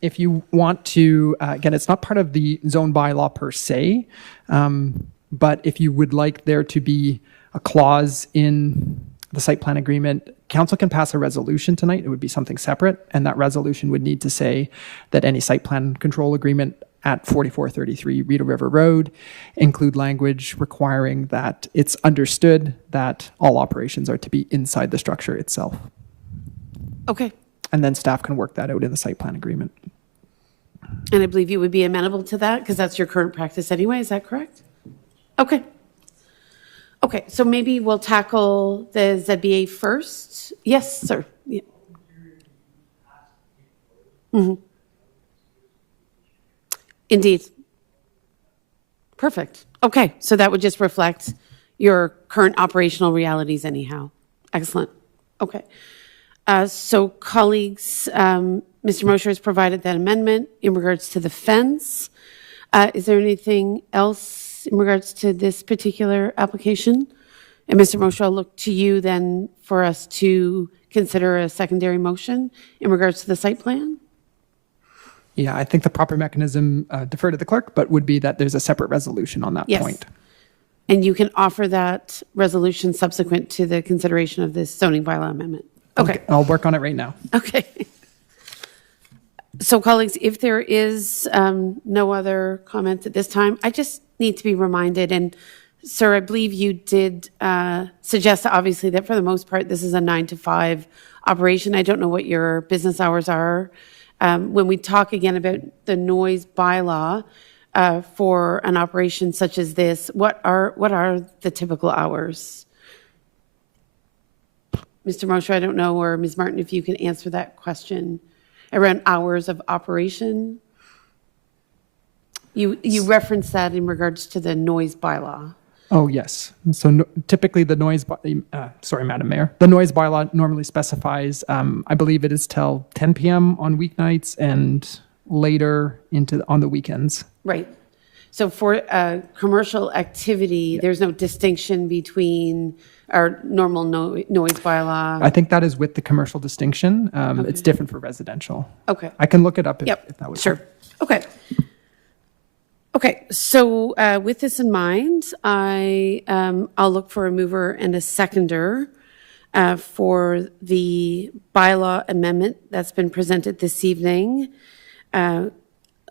if you want to, again, it's not part of the zone bylaw per se, but if you would like there to be a clause in the site plan agreement, council can pass a resolution tonight. It would be something separate, and that resolution would need to say that any site plan control agreement at 4433 Rita River Road include language requiring that it's understood that all operations are to be inside the structure itself. Okay, And then staff can work that out in the site plan agreement. and I believe you would be amenable to that because that's your current practice anyway, is that correct? Okay. Okay, so maybe we'll tackle the ZBA first. Yes, sir. Yeah. Indeed. Perfect. Okay, so that would just reflect your current operational realities anyhow. Excellent. Okay. So colleagues, Mr. Mosher has provided that amendment in regards to the fence. Is there anything else in regards to this particular application? And Mr. Mosher, I'll look to you then for us to consider a secondary motion in regards to the site plan. Yeah, I think the proper mechanism, defer to the clerk, but would be that there's a separate resolution on that Yes. point. And you can offer that resolution subsequent to the consideration of this zoning bylaw amendment. Okay. I'll work on it right now. Okay. So colleagues, if there is no other comments at this time, I just need to be reminded, and sir, I believe you did suggest obviously that for the most part, this is a 9 to 5 operation. I don't know what your business hours are. When we talk again about the noise bylaw for an operation such as this, what are the typical hours? Mr. Mosher, I don't know, or Ms. Martin, if you can answer that question around hours of operation. You referenced that in regards to the noise bylaw. Oh, yes. So typically the noise, sorry, Madam Mayor, the noise bylaw normally specifies, I believe it is till 10 p.m. on weeknights and later on the weekends. Right. So for commercial activity, there's no distinction between our normal noise bylaw? I think that is with the commercial distinction. It's different for residential. Okay. I can look it up if that would Sure. help. Okay. Okay, so with this in mind, I'll look for a mover and a seconder for the bylaw amendment that's been presented this evening,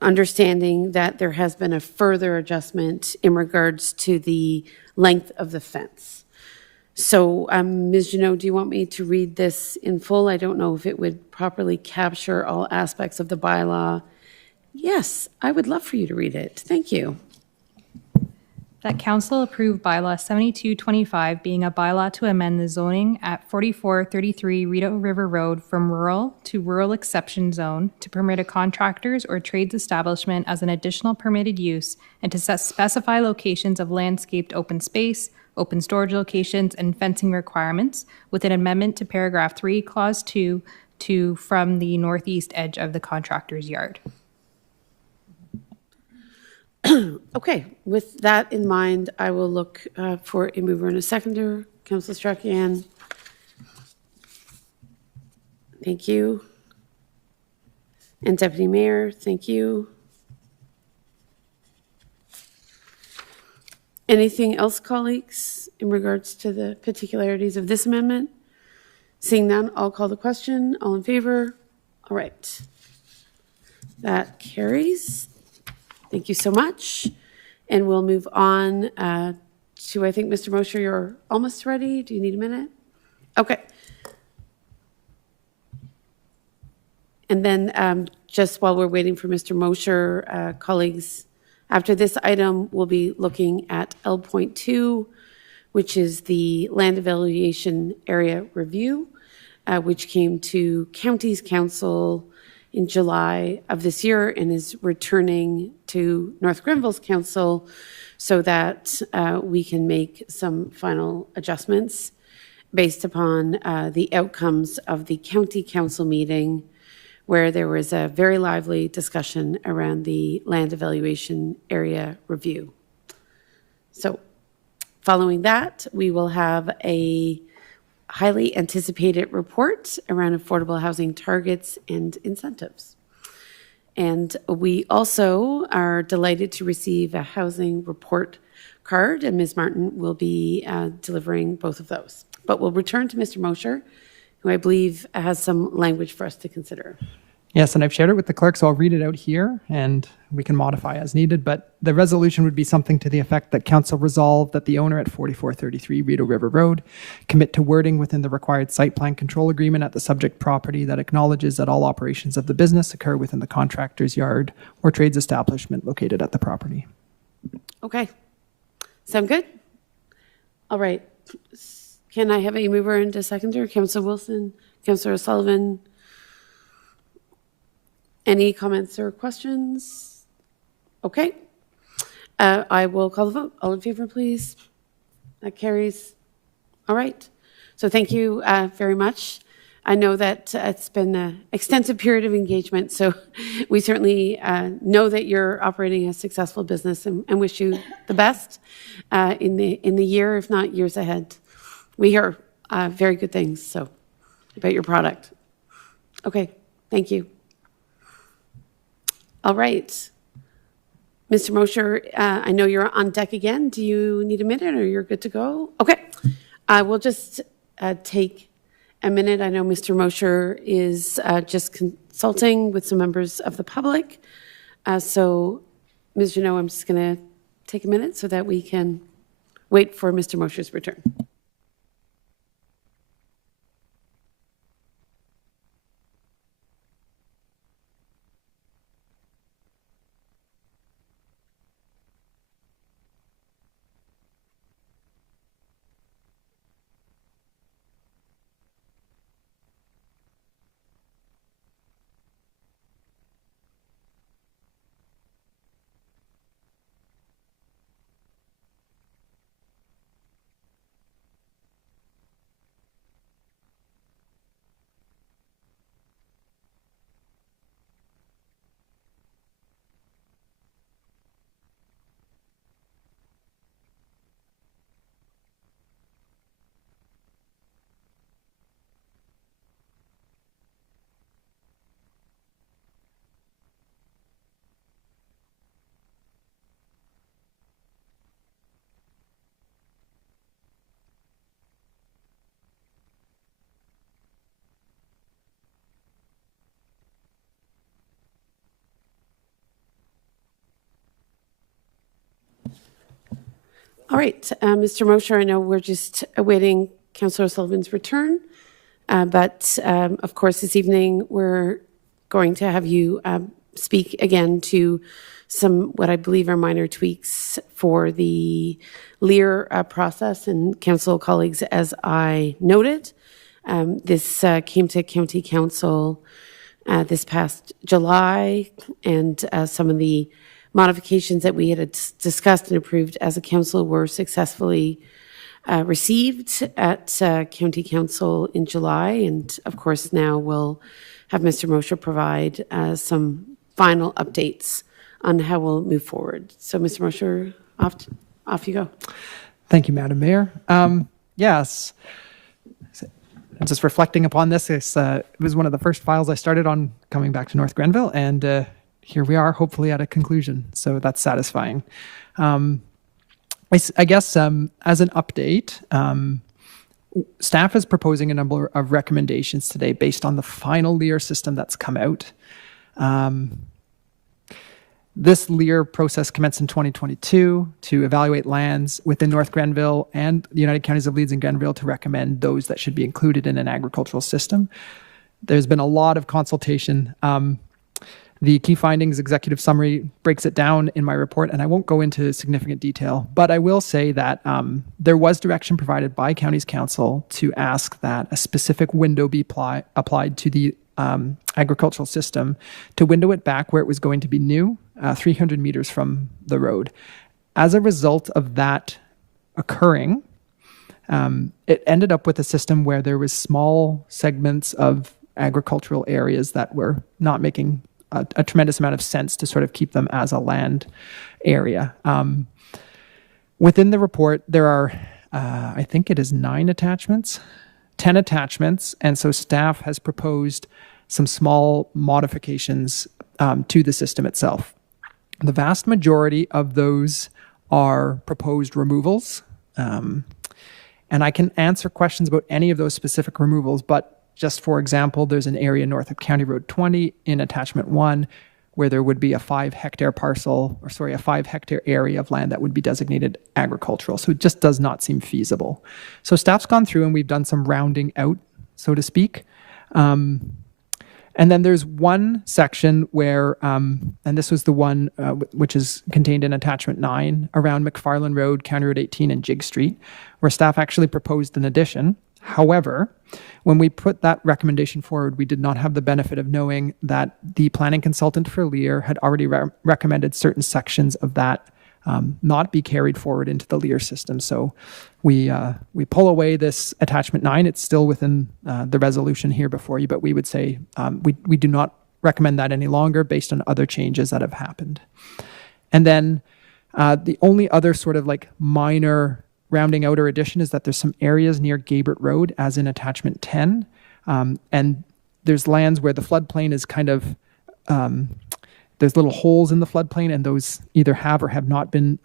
understanding that there has been a further adjustment in regards to the length of the fence. So, Ms. Jeanot, do you want me to read this in full? I don't know if it would properly capture all aspects of the bylaw. Yes, I would love for you to read it. Thank you. that council approve bylaw 7225 being a bylaw to amend the zoning at 4433 Rideau River Road from rural to rural exception zone to permit a contractor's or trades establishment as an additional permitted use and to specify locations of landscaped open space, open storage locations, and fencing requirements with an amendment to paragraph 3, clause 2 to from the northeast edge of the contractor's yard. Okay, with that in mind, I will look for a mover and a seconder. Councillor Strachan. Thank you. And Deputy Mayor, thank you. Anything else, colleagues, in regards to the particularities of this amendment? Seeing none, I'll call the question. All in favor? All right. That carries. Thank you so much. And we'll move on to, I think, Mr. Mosher, you're almost ready. Do you need a minute? Okay. And then just while we're waiting for Mr. Mosher, colleagues, after this item, we'll be looking at L.2, which is the land evaluation area review, which came to Counties Council in July of this year and is returning to North Grenville's Council so that we can make some final adjustments based upon the outcomes of the County Council meeting, where there was a very lively discussion around the land evaluation area review. So following that, we will have a highly anticipated report around affordable housing targets and incentives. And we also are delighted to receive a housing report card, and Ms. Martin will be delivering both of those. But we'll return to Mr. Mosher, who I believe has some language for us to consider. Yes, and I've shared it with the clerk, so I'll read it out here, and we can modify as needed. But the resolution would be something to the effect that council resolve that the owner at 4433 Rideau River Road commit to wording within the required site plan control agreement at the subject property that acknowledges that all operations of the business occur within the contractor's yard or trades establishment located at the property. Okay. Sound good? All right. Can I have a mover and a seconder? Councillor Wilson, Councillor O'Sullivan. Any comments or questions? Okay. I will call the vote. All in favor, please. That carries. All right. So thank you very much. I know that it's been an extensive period of engagement, so we certainly know that you're operating a successful business and wish you the best in the year, if not years ahead. We hear very good things so about your product. Okay. Thank you. All right. Mr. Mosher, I know you're on deck again. Do you need a minute or you're good to go? Okay. I will just take a minute. I know Mr. Mosher is just consulting with some members of the public. So, Ms. Janot, I'm just going to take a minute so that we can wait for Mr. Mosher's return. All right, Mr. Mosher, I know we're just awaiting Councillor Sullivan's return, but of course this evening we're going to have you speak again to some, what I believe are minor tweaks for the Lear process. And council colleagues, as I noted, this came to County Council this past July, and some of the modifications that we had discussed and approved as a council were successfully received at County Council in July. And of course, now we'll have Mr. Mosher provide some final updates on how we'll move forward. So Mr. Mosher, off you go. Thank you, Madam Mayor. Yes. Just reflecting upon this, it was one of the first files I started on coming back to North Grenville, and here we are, hopefully at a conclusion. So that's satisfying. I guess as an update, staff is proposing a number of recommendations today based on the final Lear system that's come out. This Lear process commenced in 2022 to evaluate lands within North Grenville and the United Counties of Leeds and Grenville to recommend those that should be included in an agricultural system. There's been a lot of consultation. The key findings executive summary breaks it down in my report, and I won't go into significant detail, but I will say that there was direction provided by Counties Council to ask that a specific window be applied to the agricultural system to window it back where it was going to be new, 300 meters from the road. As a result of that occurring, it ended up with a system where there was small segments of agricultural areas that were not making a tremendous amount of sense to sort of keep them as a land area. Within the report, there are, I think it is 10 attachments, and so staff has proposed some small modifications to the system itself. The vast majority of those are proposed removals, and I can answer questions about any of those specific removals, but just for example, there's an area north of County Road 20 in attachment 1 where there would be a 5-hectare a 5-hectare area of land that would be designated agricultural. So it just does not seem feasible. So staff's gone through and we've done some rounding out, so to speak. And then there's one section where, and this was the one which is contained in attachment 9 around McFarland Road, County Road 18 and Jig Street, where staff actually proposed an addition. However, when we put that recommendation forward, we did not have the benefit of knowing that the planning consultant for Lear had already recommended certain sections of that not be carried forward into the Lear system. So we pull away this attachment 9. It's still within the resolution here before you, but we would say we do not recommend that any longer based on other changes that have happened. And then the only other sort of like minor rounding out or addition is that there's some areas near Gabert Road, as in attachment 10, and there's lands where the floodplain is kind of, there's little holes in the floodplain, and those either have or have not been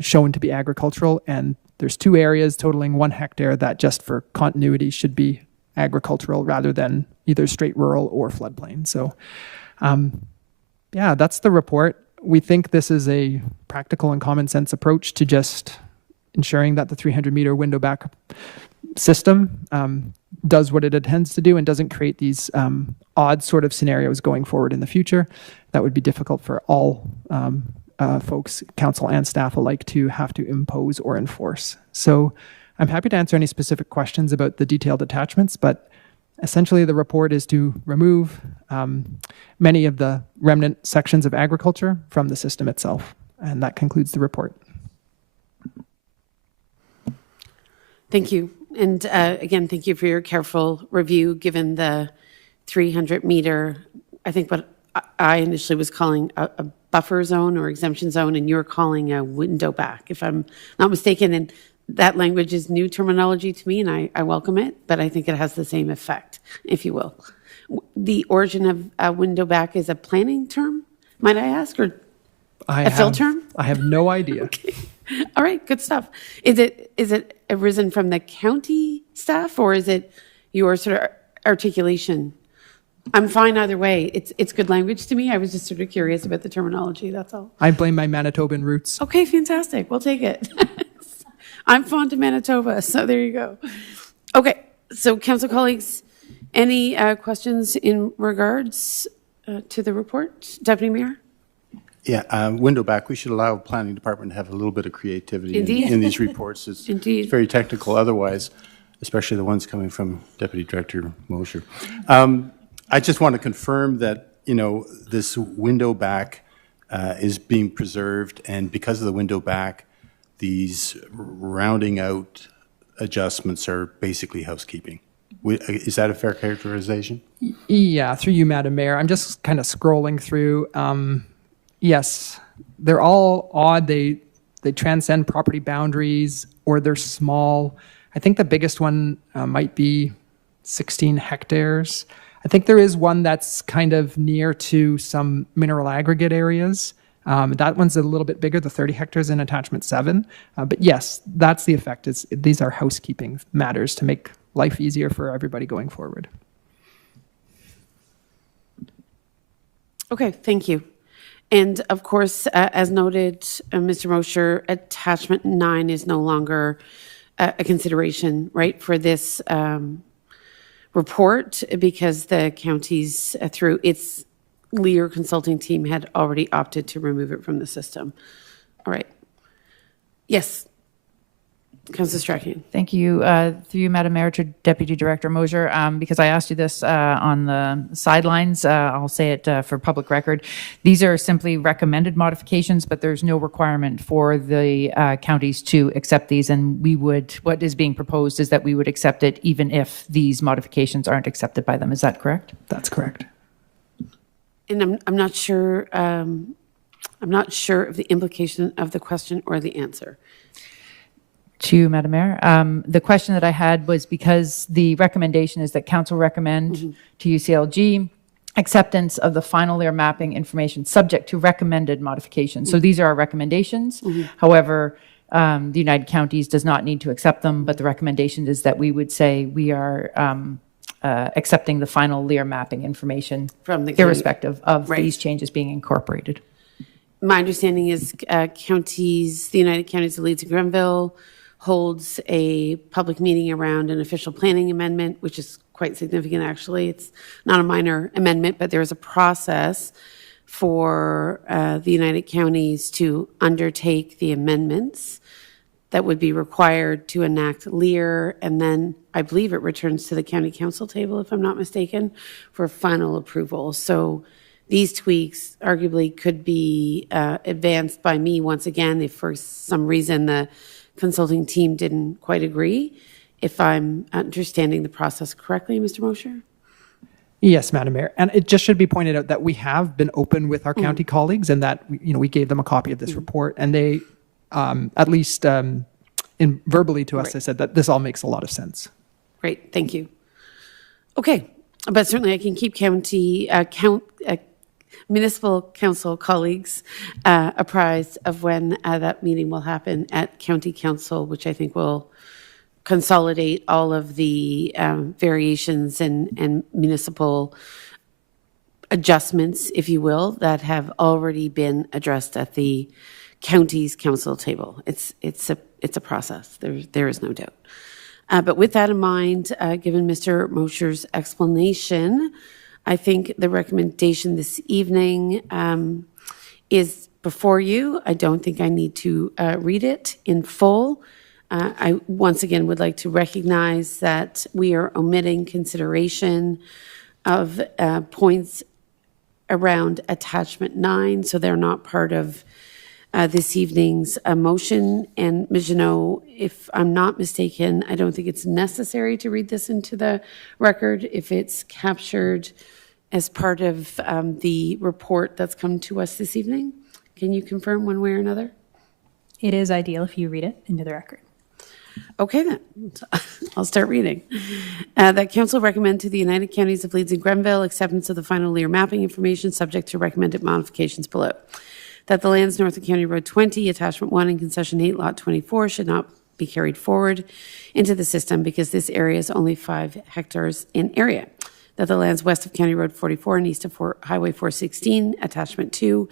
shown to be agricultural, and there's 2 areas totaling 1 hectare that just for continuity should be agricultural rather than either straight rural or floodplain. So yeah, that's the report. We think this is a practical and common sense approach to just ensuring that the 300-meter window back system does what it intends to do and doesn't create these odd sort of scenarios going forward in the future that would be difficult for all folks, council and staff alike, to have to impose or enforce. So I'm happy to answer any specific questions about the detailed attachments, but essentially the report is to remove many of the remnant sections of agriculture from the system itself. And that concludes the report. Thank you. And again, thank you for your careful review, given the 300-meter, I think what I initially was calling a buffer zone or exemption zone, and you're calling a window back, if I'm not mistaken. And that language is new terminology to me, and I welcome it, but I think it has the same effect, if you will. The origin of a window back is a planning term, might I ask, or a fill term? I have no idea. Okay. All right, good stuff. Is it arisen from the county staff, or is it your sort of articulation? I'm fine either way. It's good language to me. I was just sort of curious about the terminology, that's all. I blame my Manitoban roots. Okay, fantastic. We'll take it. I'm fond of Manitoba, so there you go. Okay, so council colleagues, any questions in regards to the report? Deputy Mayor? Yeah, window back, we should allow planning department to have a little bit of creativity Indeed. in these reports. It's Indeed. it's very technical otherwise, especially the ones coming from Deputy Director Mosher. I just want to confirm that, this window back is being preserved, and because of the window back, these rounding out adjustments are basically housekeeping. Is that a fair characterization? Yeah, through you, Madam Mayor. I'm just kind of scrolling through. Yes, they're all odd. They transcend property boundaries, or they're small. I think the biggest one might be 16 hectares. I think there is one that's kind of near to some mineral aggregate areas. That one's a little bit bigger, the 30 hectares in attachment 7. But yes, that's the effect. These are housekeeping matters to make life easier for everybody going forward. Okay, thank you. And of course, as noted, Mr. Mosher, attachment 9 is no longer a consideration, right, for this report, because the counties, through its Lear consulting team, had already opted to remove it from the system. All right. Yes. Councillor Strachan. Thank you. Through you, Madam Mayor, to Deputy Director Mosher, because I asked you this on the sidelines, I'll say it for public record. These are simply recommended modifications, but there's no requirement for the counties to accept these, and what is being proposed is that we would accept it even if these modifications aren't accepted by them. Is that correct? That's correct. And I'm not sure. I'm not sure of the implication of the question or the answer. To you, Madam Mayor. The question that I had was because the recommendation is that council recommend to UCLG acceptance of the final layer mapping information subject to recommended modifications. So these are our recommendations. However, the United Counties does not need to accept them, but the recommendation is that we would say we are accepting the final layer mapping information From the county. irrespective of Right. these changes being incorporated. My understanding is the United Counties of Leeds and Grenville holds a public meeting around an official planning amendment, which is quite significant, actually. It's not a minor amendment, but there's a process for the United Counties to undertake the amendments that would be required to enact Lear, and then I believe it returns to the county council table, if I'm not mistaken, for final approval. So these tweaks arguably could be advanced by me once again if for some reason the consulting team didn't quite agree, if I'm understanding the process correctly, Mr. Mosher? Yes, Madam Mayor. And it just should be pointed out that we have been open with our county colleagues, and that we gave them a copy of this report, and they, at least in verbally to us, they said that this all makes a lot of sense. Great, thank you. Okay, but certainly I can keep municipal council colleagues apprised of when that meeting will happen at county council, which I think will consolidate all of the variations and municipal adjustments, if you will, that have already been addressed at the county's council table. It's a process. There is no doubt. But with that in mind, given Mr. Mosher's explanation, I think the recommendation this evening is before you. I don't think I need to read it in full. I once again would like to recognize that we are omitting consideration of points around attachment 9, so they're not part of this evening's motion. And Ms. Janot, if I'm not mistaken, I don't think it's necessary to read this into the record if it's captured as part of the report that's come to us this evening. Can you confirm one way or another? It is ideal if you read it into the record. Okay, then. I'll start reading. That council recommend to the United Counties of Leeds and Grenville acceptance of the final Lear mapping information subject to recommended modifications below. That the lands north of County Road 20, Attachment 1 and Concession 8, Lot 24 should not be carried forward into the system because this area is only 5 hectares in area. That the lands west of County Road 44 and east of Highway 416, Attachment 2,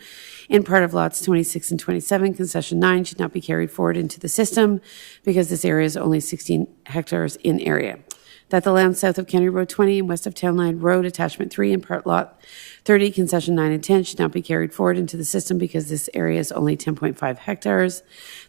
in part of lots 26 and 27, Concession 9 should not be carried forward into the system because this area is only 16 hectares in area. that the land south of County Road 20 and west of Town Line Road, Attachment 3 and Part Lot 30, Concession 9 and 10 should not be carried forward into the system because this area is only 10.5 hectares,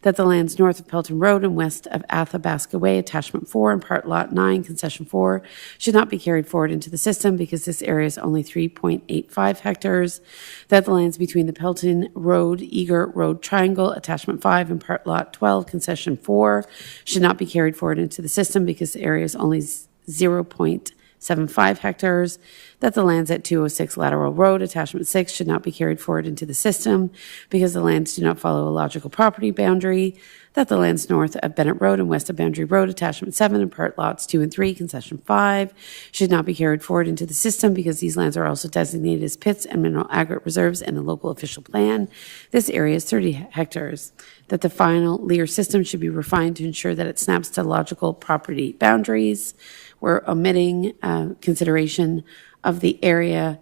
that the lands north of Pelton Road and west of Athabasca Way, Attachment 4 and Part Lot 9, Concession 4 should not be carried forward into the system because this area is only 3.85 hectares, that the lands between the Pelton Road, Eager Road Triangle, Attachment 5 and Part Lot 12, Concession 4 should not be carried forward into the system because the area is only 0.75 hectares, that the lands at 206 Lateral Road, Attachment 6 should not be carried forward into the system because the lands do not follow a logical property boundary, that the lands north of Bennett Road and west of Boundary Road, Attachment 7 and Part Lots 2 and 3, Concession 5 should not be carried forward into the system because these lands are also designated as pits and mineral aggregate reserves in the local official plan. This area is 30 hectares, that the final Lear system should be refined to ensure that it snaps to logical property boundaries. We're omitting consideration of the area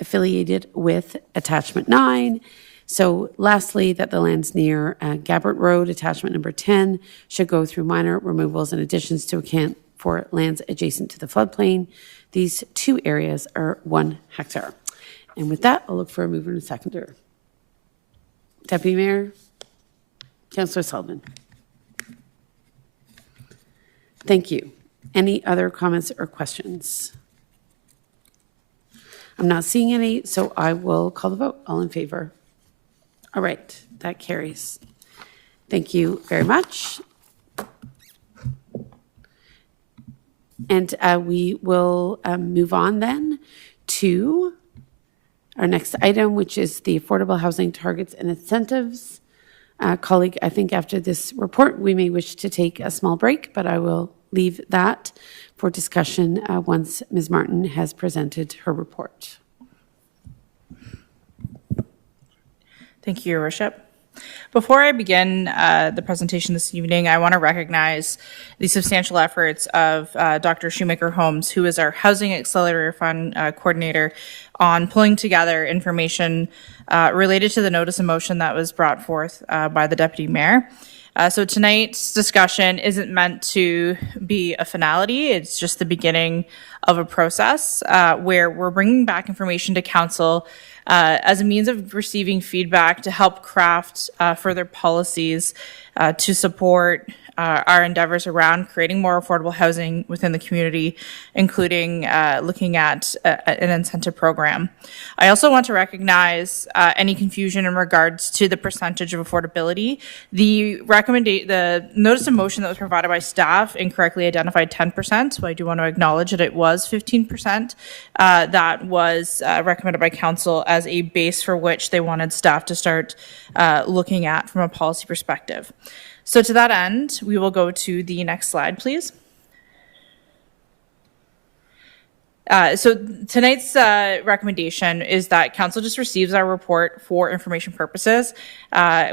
affiliated with Attachment 9. So lastly, that the lands near Gabbert Road, Attachment number 10, should go through minor removals and additions to account for lands adjacent to the floodplain. These two areas are 1 hectare. And with that, I'll look for a mover and a seconder. Deputy Mayor, Councillor Sullivan. Thank you. Any other comments or questions? I'm not seeing any, so I will call the vote. All in favor? All right, that carries. Thank you very much. And we will move on then to our next item, which is the affordable housing targets and incentives. Colleague, I think after this report, we may wish to take a small break, but I will leave that for discussion once Ms. Martin has presented her report. Thank you, Your Worship. Before I begin the presentation this evening, I want to recognize the substantial efforts of Dr. Shoemaker Holmes, who is our Housing Accelerator Fund coordinator, on pulling together information related to the notice of motion that was brought forth by the Deputy Mayor. So tonight's discussion isn't meant to be a finality. It's just the beginning of a process where we're bringing back information to Council as a means of receiving feedback to help craft further policies to support our endeavors around creating more affordable housing within the community, including looking at an incentive program. I also want to recognize any confusion in regards to the percentage of affordability. The notice of motion that was provided by staff incorrectly identified 10%, so I do want to acknowledge that it was 15% that was recommended by Council as a base for which they wanted staff to start looking at from a policy perspective. So to that end, we will go to the next slide, please. So tonight's recommendation is that Council just receives our report for information purposes.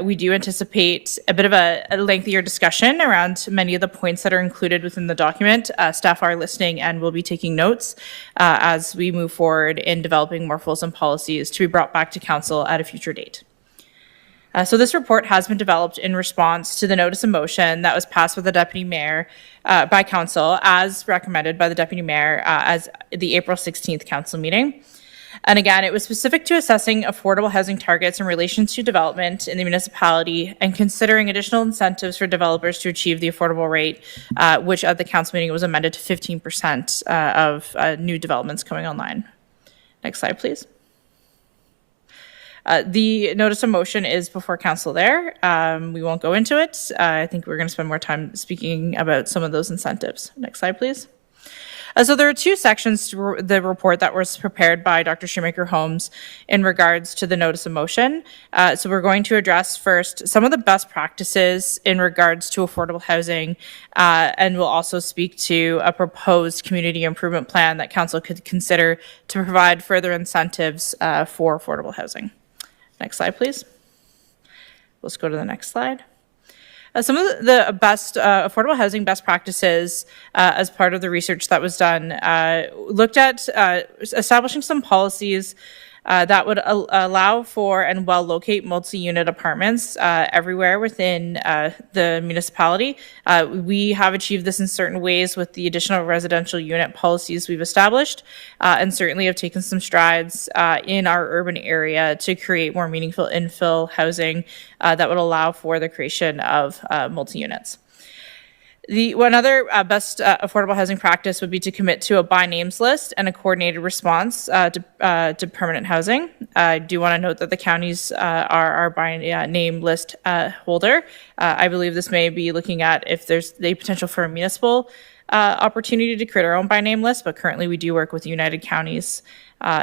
We do anticipate a bit of a lengthier discussion around many of the points that are included within the document. Staff are listening and will be taking notes as we move forward in developing more fulsome policies to be brought back to Council at a future date. So this report has been developed in response to the notice of motion that was passed with the Deputy Mayor by Council as recommended by the Deputy Mayor as the April 16th Council meeting. And again, it was specific to assessing affordable housing targets in relation to development in the municipality and considering additional incentives for developers to achieve the affordable rate, which at the Council meeting was amended to 15% of new developments coming online. Next slide, please. The notice of motion is before Council there. We won't go into it. I think we're going to spend more time speaking about some of those incentives. Next slide, please. So there are two sections to the report that was prepared by Dr. Shoemaker Holmes in regards to the notice of motion. So we're going to address first some of the best practices in regards to affordable housing, and we'll also speak to a proposed community improvement plan that Council could consider to provide further incentives for affordable housing. Next slide, please. Let's go to the next slide. Some of the best affordable housing best practices as part of the research that was done looked at establishing some policies that would allow for and well locate multi-unit apartments everywhere within the municipality. We have achieved this in certain ways with the additional residential unit policies we've established, and certainly have taken some strides in our urban area to create more meaningful infill housing that would allow for the creation of multi-units. One other best affordable housing practice would be to commit to a by names list and a coordinated response to permanent housing. I do want to note that the counties are our by name list holder. I believe this may be looking at if there's the potential for a municipal opportunity to create our own by name list, but currently we do work with United Counties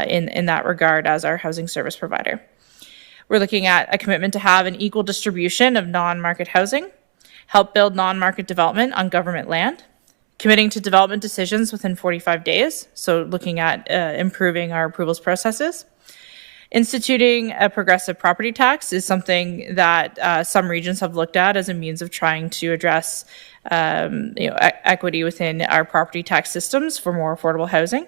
in that regard as our housing service provider. We're looking at a commitment to have an equal distribution of non-market housing, help build non-market development on government land, committing to development decisions within 45 days, so looking at improving our approvals processes. Instituting a progressive property tax is something that some regions have looked at as a means of trying to address equity within our property tax systems for more affordable housing.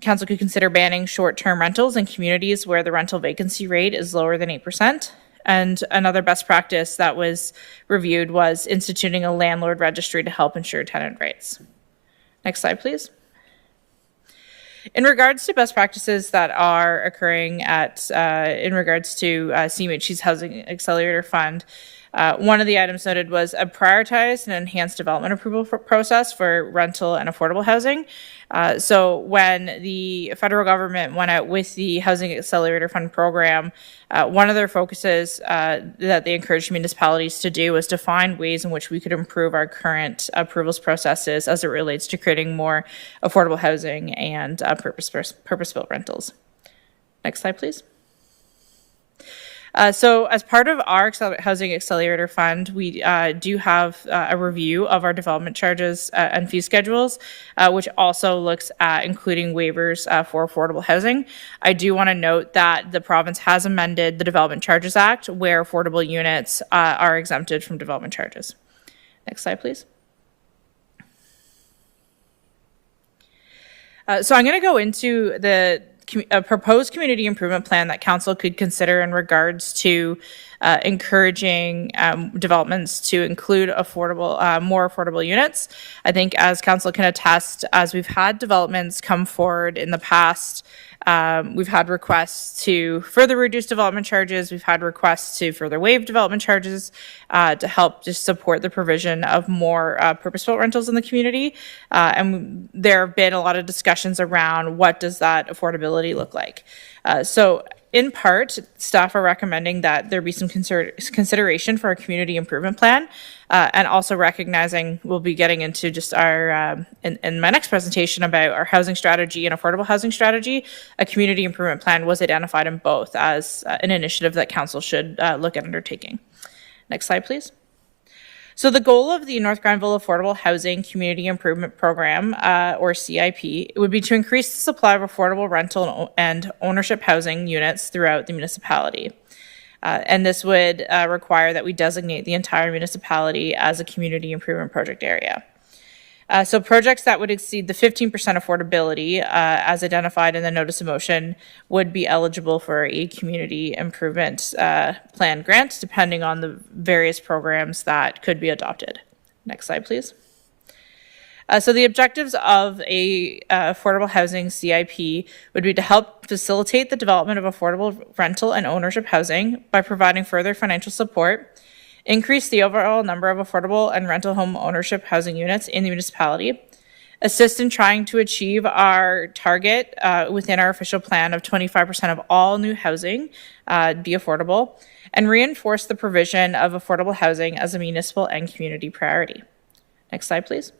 Council could consider banning short-term rentals in communities where the rental vacancy rate is lower than 8%. And another best practice that was reviewed was instituting a landlord registry to help ensure tenant rights. Next slide, please. In regards to best practices that are occurring in regards to CMHC's Housing Accelerator Fund, one of the items noted was a prioritized and enhanced development approval process for rental and affordable housing. So when the federal government went out with the Housing Accelerator Fund program, one of their focuses that they encouraged municipalities to do was to find ways in which we could improve our current approvals processes as it relates to creating more affordable housing and purpose-built rentals. Next slide, please. So as part of our Housing Accelerator Fund, we do have a review of our development charges and fee schedules, which also looks at including waivers for affordable housing. I do want to note that the province has amended the Development Charges Act where affordable units are exempted from development charges. Next slide, please. So I'm going to go into a proposed community improvement plan that council could consider in regards to encouraging developments to include more affordable units. I think as council can attest, as we've had developments come forward in the past, we've had requests to further reduce development charges. We've had requests to further waive development charges to help just support the provision of more purpose-built rentals in the community. And there have been a lot of discussions around what does that affordability look like. So in part, staff are recommending that there be some consideration for a community improvement plan, and also recognizing we'll be getting into just our, in my next presentation about our housing strategy and affordable housing strategy, a community improvement plan was identified in both as an initiative that council should look at undertaking. Next slide, please. So the goal of the North Granville Affordable Housing Community Improvement Program, or CIP, would be to increase the supply of affordable rental and ownership housing units throughout the municipality. And this would require that we designate the entire municipality as a community improvement project area. So projects that would exceed the 15% affordability, as identified in the notice of motion, would be eligible for a community improvement plan grant, depending on the various programs that could be adopted. Next slide, please. So the objectives of a affordable housing CIP would be to help facilitate the development of affordable rental and ownership housing by providing further financial support, increase the overall number of affordable and rental home ownership housing units in the municipality, assist in trying to achieve our target within our official plan of 25% of all new housing be affordable, and reinforce the provision of affordable housing as a municipal and community priority. Next slide, please.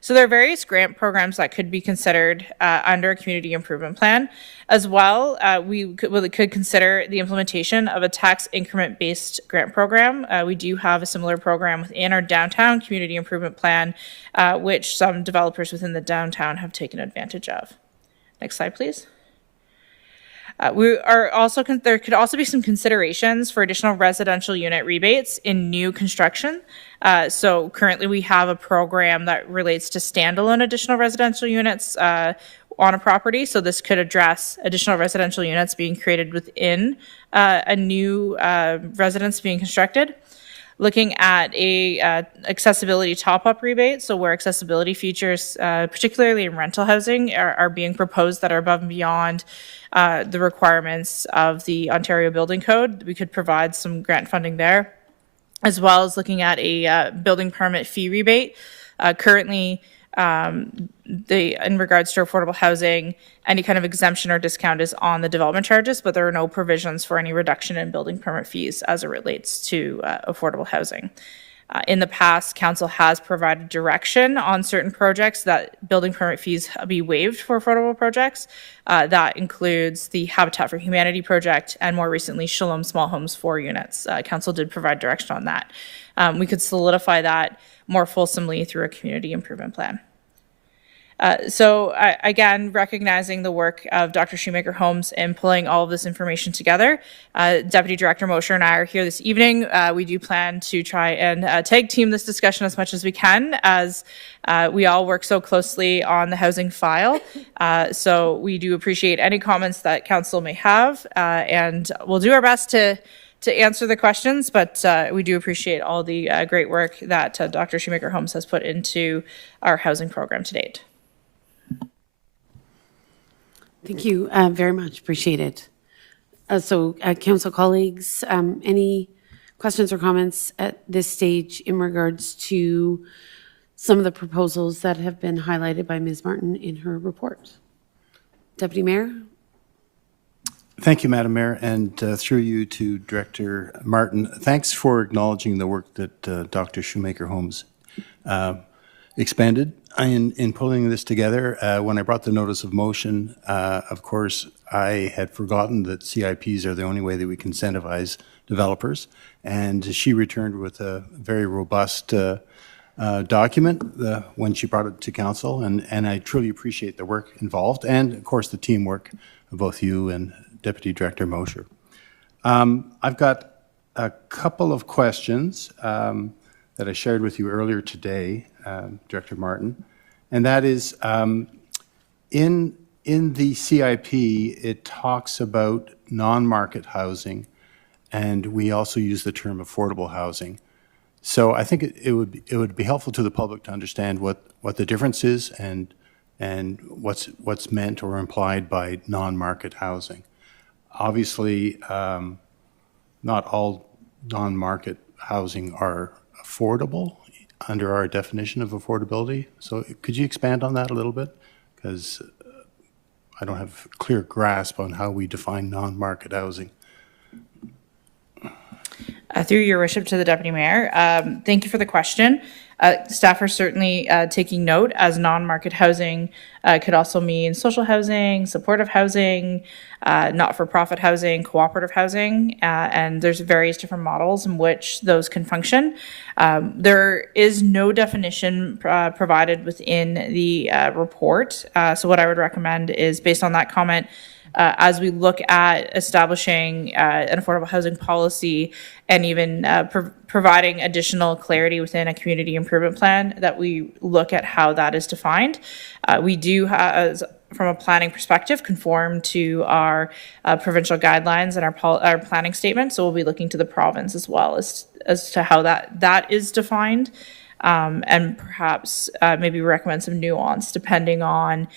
So there are various grant programs that could be considered under a community improvement plan. As well, we could consider the implementation of a tax increment-based grant program. We do have a similar program within our downtown community improvement plan, which some developers within the downtown have taken advantage of. Next slide, please. There could also be some considerations for additional residential unit rebates in new construction. So currently we have a program that relates to standalone additional residential units on a property. So this could address additional residential units being created within a new residence being constructed. Looking at a accessibility top-up rebate, so where accessibility features, particularly in rental housing, are being proposed that are above and beyond the requirements of the Ontario Building Code. We could provide some grant funding there, as well as looking at a building permit fee rebate. Currently, in regards to affordable housing, any kind of exemption or discount is on the development charges, but there are no provisions for any reduction in building permit fees as it relates to affordable housing. In the past, council has provided direction on certain projects that building permit fees be waived for affordable projects. That includes the Habitat for Humanity project and more recently Shalom Small Homes 4 units. Council did provide direction on that. We could solidify that more fulsomely through a community improvement plan. Again, recognizing the work of Dr. Shoemaker Holmes in pulling all of this information together, Deputy Director Mosher and I are here this evening. We do plan to try and tag team this discussion as much as we can, as we all work so closely on the housing file. So we do appreciate any comments that council may have, and we'll do our best to answer the questions, but we do appreciate all the great work that Dr. Shoemaker Holmes has put into our housing program to date. Thank you very much. Appreciate it. Council colleagues, any questions or comments at this stage in regards to some of the proposals that have been highlighted by Ms. Martin in her report? Deputy Mayor? Thank you, Madam Mayor, and through you to Director Martin. Thanks for acknowledging the work that Dr. Shoemaker Holmes expended in pulling this together. When I brought the notice of motion, of course, I had forgotten that CIPs are the only way that we can incentivize developers, and she returned with a very robust document when she brought it to council, and I truly appreciate the work involved, and of course the teamwork of both you and Deputy Director Mosher. I've got a couple of questions that I shared with you earlier today, Director Martin, and that is, in the CIP, it talks about non-market housing, and we also use the term affordable housing. So I think it would be helpful to the public to understand what the difference is and what's meant or implied by non-market housing. Obviously, not all non-market housing are affordable under our definition of affordability. So could you expand on that a little bit? Because I don't have a clear grasp on how we define non-market housing. Through your worship to the Deputy Mayor, thank you for the question. Staff are certainly taking note, as non-market housing could also mean social housing, supportive housing, not-for-profit housing, cooperative housing, and there's various different models in which those can function. There is no definition provided within the report, so what I would recommend is, based on that comment, as we look at establishing an affordable housing policy and even providing additional clarity within a community improvement plan, that we look at how that is defined. We do, from a planning perspective, conform to our provincial guidelines and our planning statement, so we'll be looking to the province as well as to how that is defined, and perhaps maybe recommend some nuance depending on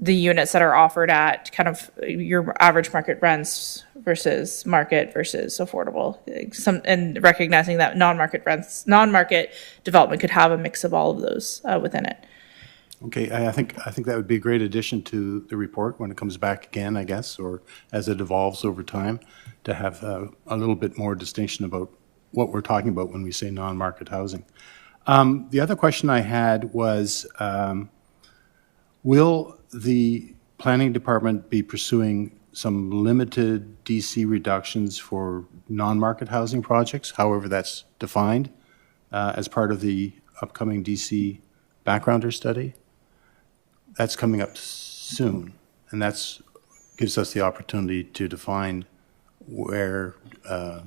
the units that are offered at kind of your average market rents versus market versus affordable. And recognizing that non-market development could have a mix of all of those within it. Okay, I think that would be a great addition to the report when it comes back again, I guess, or as it evolves over time, to have a little bit more distinction about what we're talking about when we say non-market housing. The other question I had was, will the planning department be pursuing some limited DC reductions for non-market housing projects, however that's defined, as part of the upcoming DC backgrounder study? That's coming up soon, and that gives us the opportunity to define where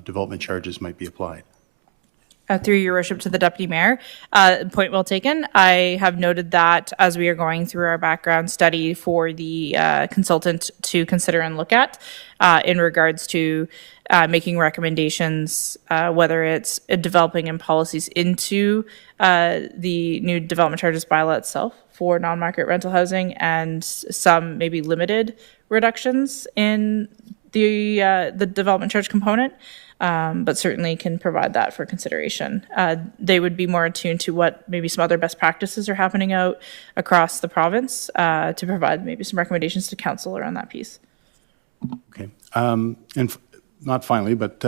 development charges might be applied. through your worship to the deputy mayor. Point well taken. I have noted that as we are going through our background study for the consultant to consider and look at in regards to making recommendations, whether it's developing in policies into the new development charges bylaw itself for non-market rental housing, and some maybe limited reductions in the development charge component, but certainly can provide that for consideration. They would be more attuned to what maybe some other best practices are happening out across the province to provide maybe some recommendations to council around that piece. Okay. Not finally, but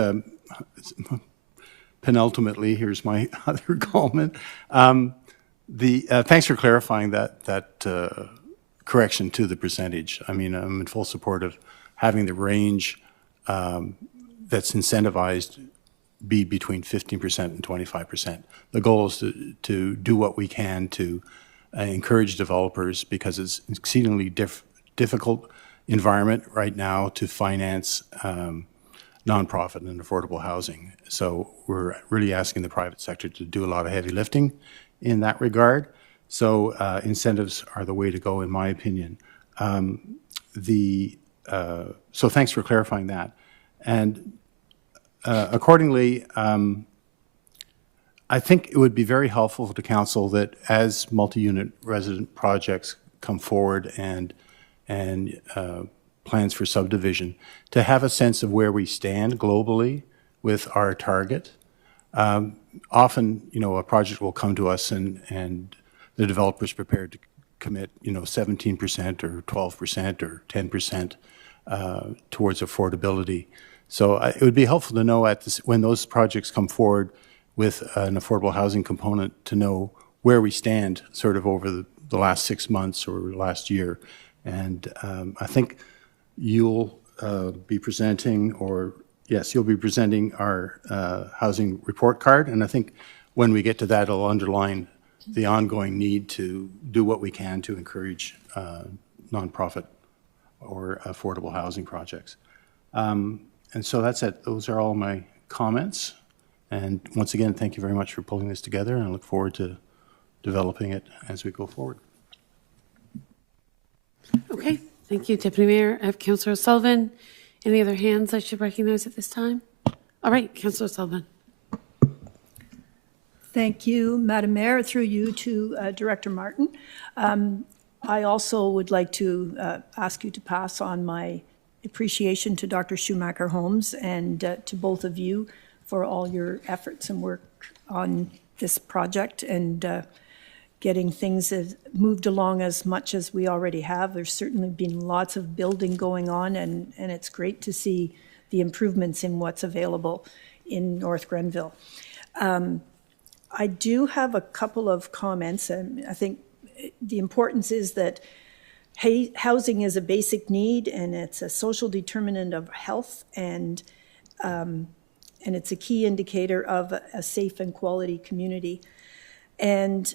penultimately, here's my other comment. Thanks for clarifying that correction to the percentage. I mean, I'm in full support of having the range that's incentivized be between 15% and 25%. The goal is to do what we can to encourage developers, because it's an exceedingly difficult environment right now to finance nonprofit and affordable housing. So we're really asking the private sector to do a lot of heavy lifting in that regard. So incentives are the way to go, in my opinion. So thanks for clarifying that. And accordingly, I think it would be very helpful to council that as multi-unit resident projects come forward and plans for subdivision, to have a sense of where we stand globally with our target. Often, a project will come to us and the developer's prepared to commit, 17% or 12% or 10% towards affordability. So it would be helpful to know when those projects come forward with an affordable housing component, to know where we stand sort of over the last 6 months or last year. And I think you'll be presenting, you'll be presenting our housing report card. And I think when we get to that, it'll underline the ongoing need to do what we can to encourage nonprofit or affordable housing projects. And so that's it. Those are all my comments. And once again, thank you very much for pulling this together, and I look forward to developing it as we go forward. Okay, thank you, Deputy Mayor. I have Councillor O'Sullivan. Any other hands I should recognize at this time? All right, Councillor O'Sullivan. Thank you, Madam Mayor. Through you to Director Martin. I also would like to ask you to pass on my appreciation to Dr. Schumacher Holmes and to both of you for all your efforts and work on this project and getting things moved along as much as we already have. There's certainly been lots of building going on, and it's great to see the improvements in what's available in North Grenville. I do have a couple of comments, and I think the importance is that housing is a basic need, and it's a social determinant of health, and it's a key indicator of a safe and quality community. And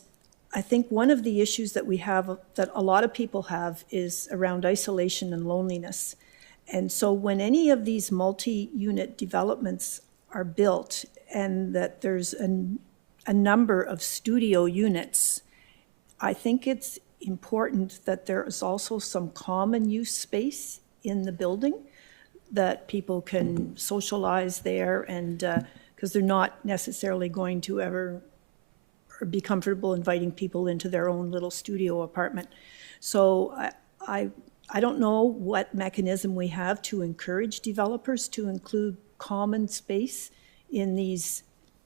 I think one of the issues that we have, that a lot of people have, is around isolation and loneliness. And so when any of these multi-unit developments are built, and that there's a number of studio units, I think it's important that there is also some common use space in the building, that people can socialize there, and because they're not necessarily going to ever be comfortable inviting people into their own little studio apartment. So I don't know what mechanism we have to encourage developers to include common space in these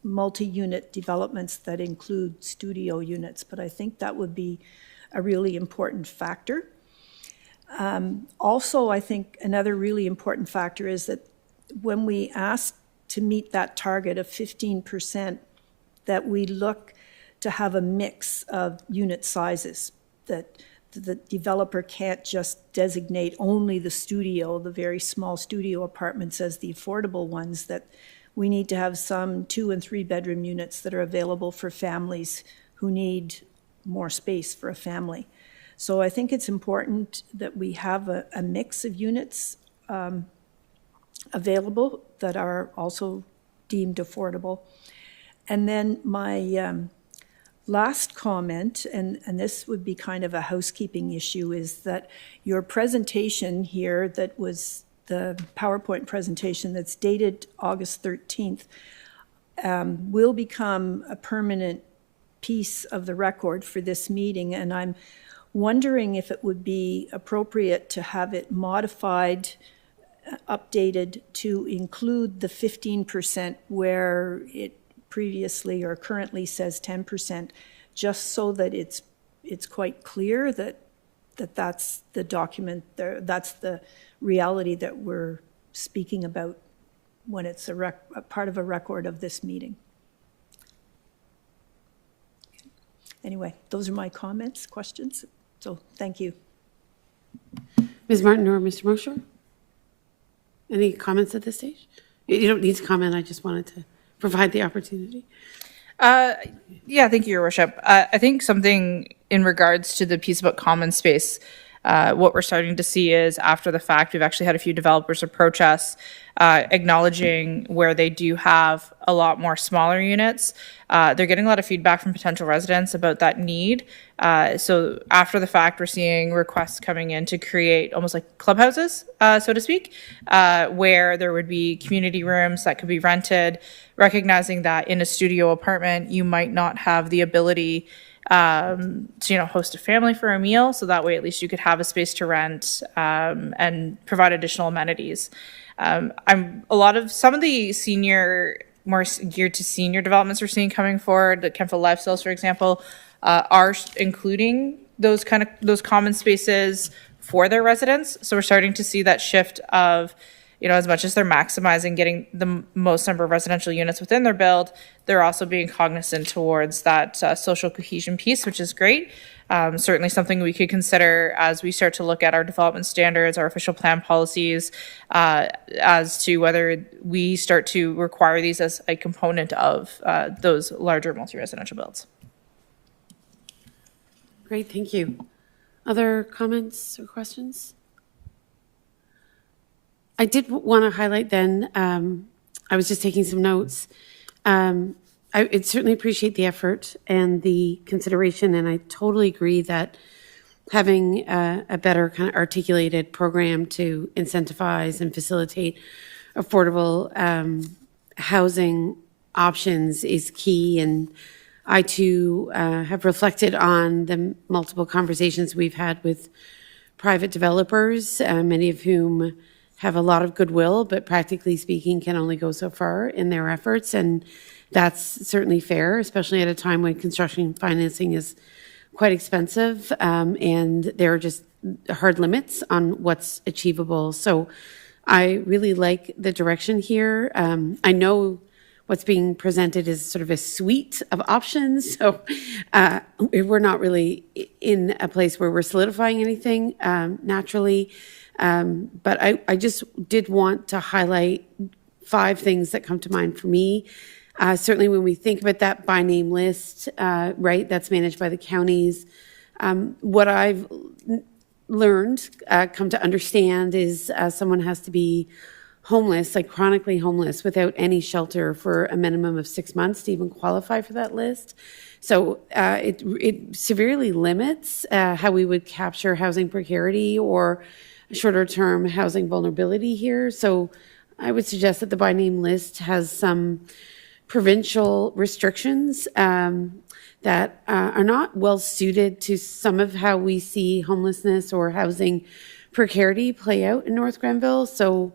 multi-unit developments that include studio units, but I think that would be a really important factor. Also, I think another really important factor is that when we ask to meet that target of 15%, that we look to have a mix of unit sizes, that the developer can't just designate only the studio, the very small studio apartments, as the affordable ones, that we need to have some 2 and 3 bedroom units that are available for families who need more space for a family. So I think it's important that we have a mix of units available that are also deemed affordable. And then my last comment, and this would be kind of a housekeeping issue, is that your presentation here, that was the PowerPoint presentation that's dated August 13th, will become a permanent piece of the record for this meeting, and I'm wondering if it would be appropriate to have it modified, updated to include the 15% where it previously or currently says 10%, just so that it's quite clear that that's the document, that's the reality that we're speaking about when it's a part of a record of this meeting. Anyway, those are my comments, questions. So thank you. Ms. Martin or Mr. Mosher? Any comments at this stage? You don't need to comment. I just wanted to provide the opportunity. Yeah, thank you, Your Worship. I think something in regards to the piece about common space, what we're starting to see is after the fact, we've actually had a few developers approach us acknowledging where they do have a lot more smaller units. They're getting a lot of feedback from potential residents about that need. So after the fact, we're seeing requests coming in to create almost like clubhouses, so to speak, where there would be community rooms that could be rented, recognizing that in a studio apartment, you might not have the ability to host a family for a meal. So that way, at least you could have a space to rent and provide additional amenities. Some of the senior, more geared to senior developments we're seeing coming forward, the Kempville Lifestyles, for example, are including those common spaces for their residents. So we're starting to see that shift of, as much as they're maximizing getting the most number of residential units within their build, they're also being cognizant towards that social cohesion piece, which is great. Certainly something we could consider as we start to look at our development standards, our official plan policies, as to whether we start to require these as a component of those larger multi-residential builds. Great, thank you. Other comments or questions? I did want to highlight then, I was just taking some notes. I certainly appreciate the effort and the consideration, and I totally agree that having a better kind of articulated program to incentivize and facilitate affordable housing options is key. And I too have reflected on the multiple conversations we've had with private developers, many of whom have a lot of goodwill, but practically speaking can only go so far in their efforts. And that's certainly fair, especially at a time when construction financing is quite expensive, and there are just hard limits on what's achievable. So I really like the direction here. I know what's being presented is sort of a suite of options, so we're not really in a place where we're solidifying anything naturally. But I just did want to highlight 5 things that come to mind for me. Certainly when we think about that by name list, right, that's managed by the counties, what I've learned, come to understand is someone has to be homeless, like chronically homeless, without any shelter for a minimum of 6 months to even qualify for that list. So it severely limits how we would capture housing precarity or shorter term housing vulnerability here. So I would suggest that the by name list has some provincial restrictions that are not well suited to some of how we see homelessness or housing precarity play out in North Grenville. So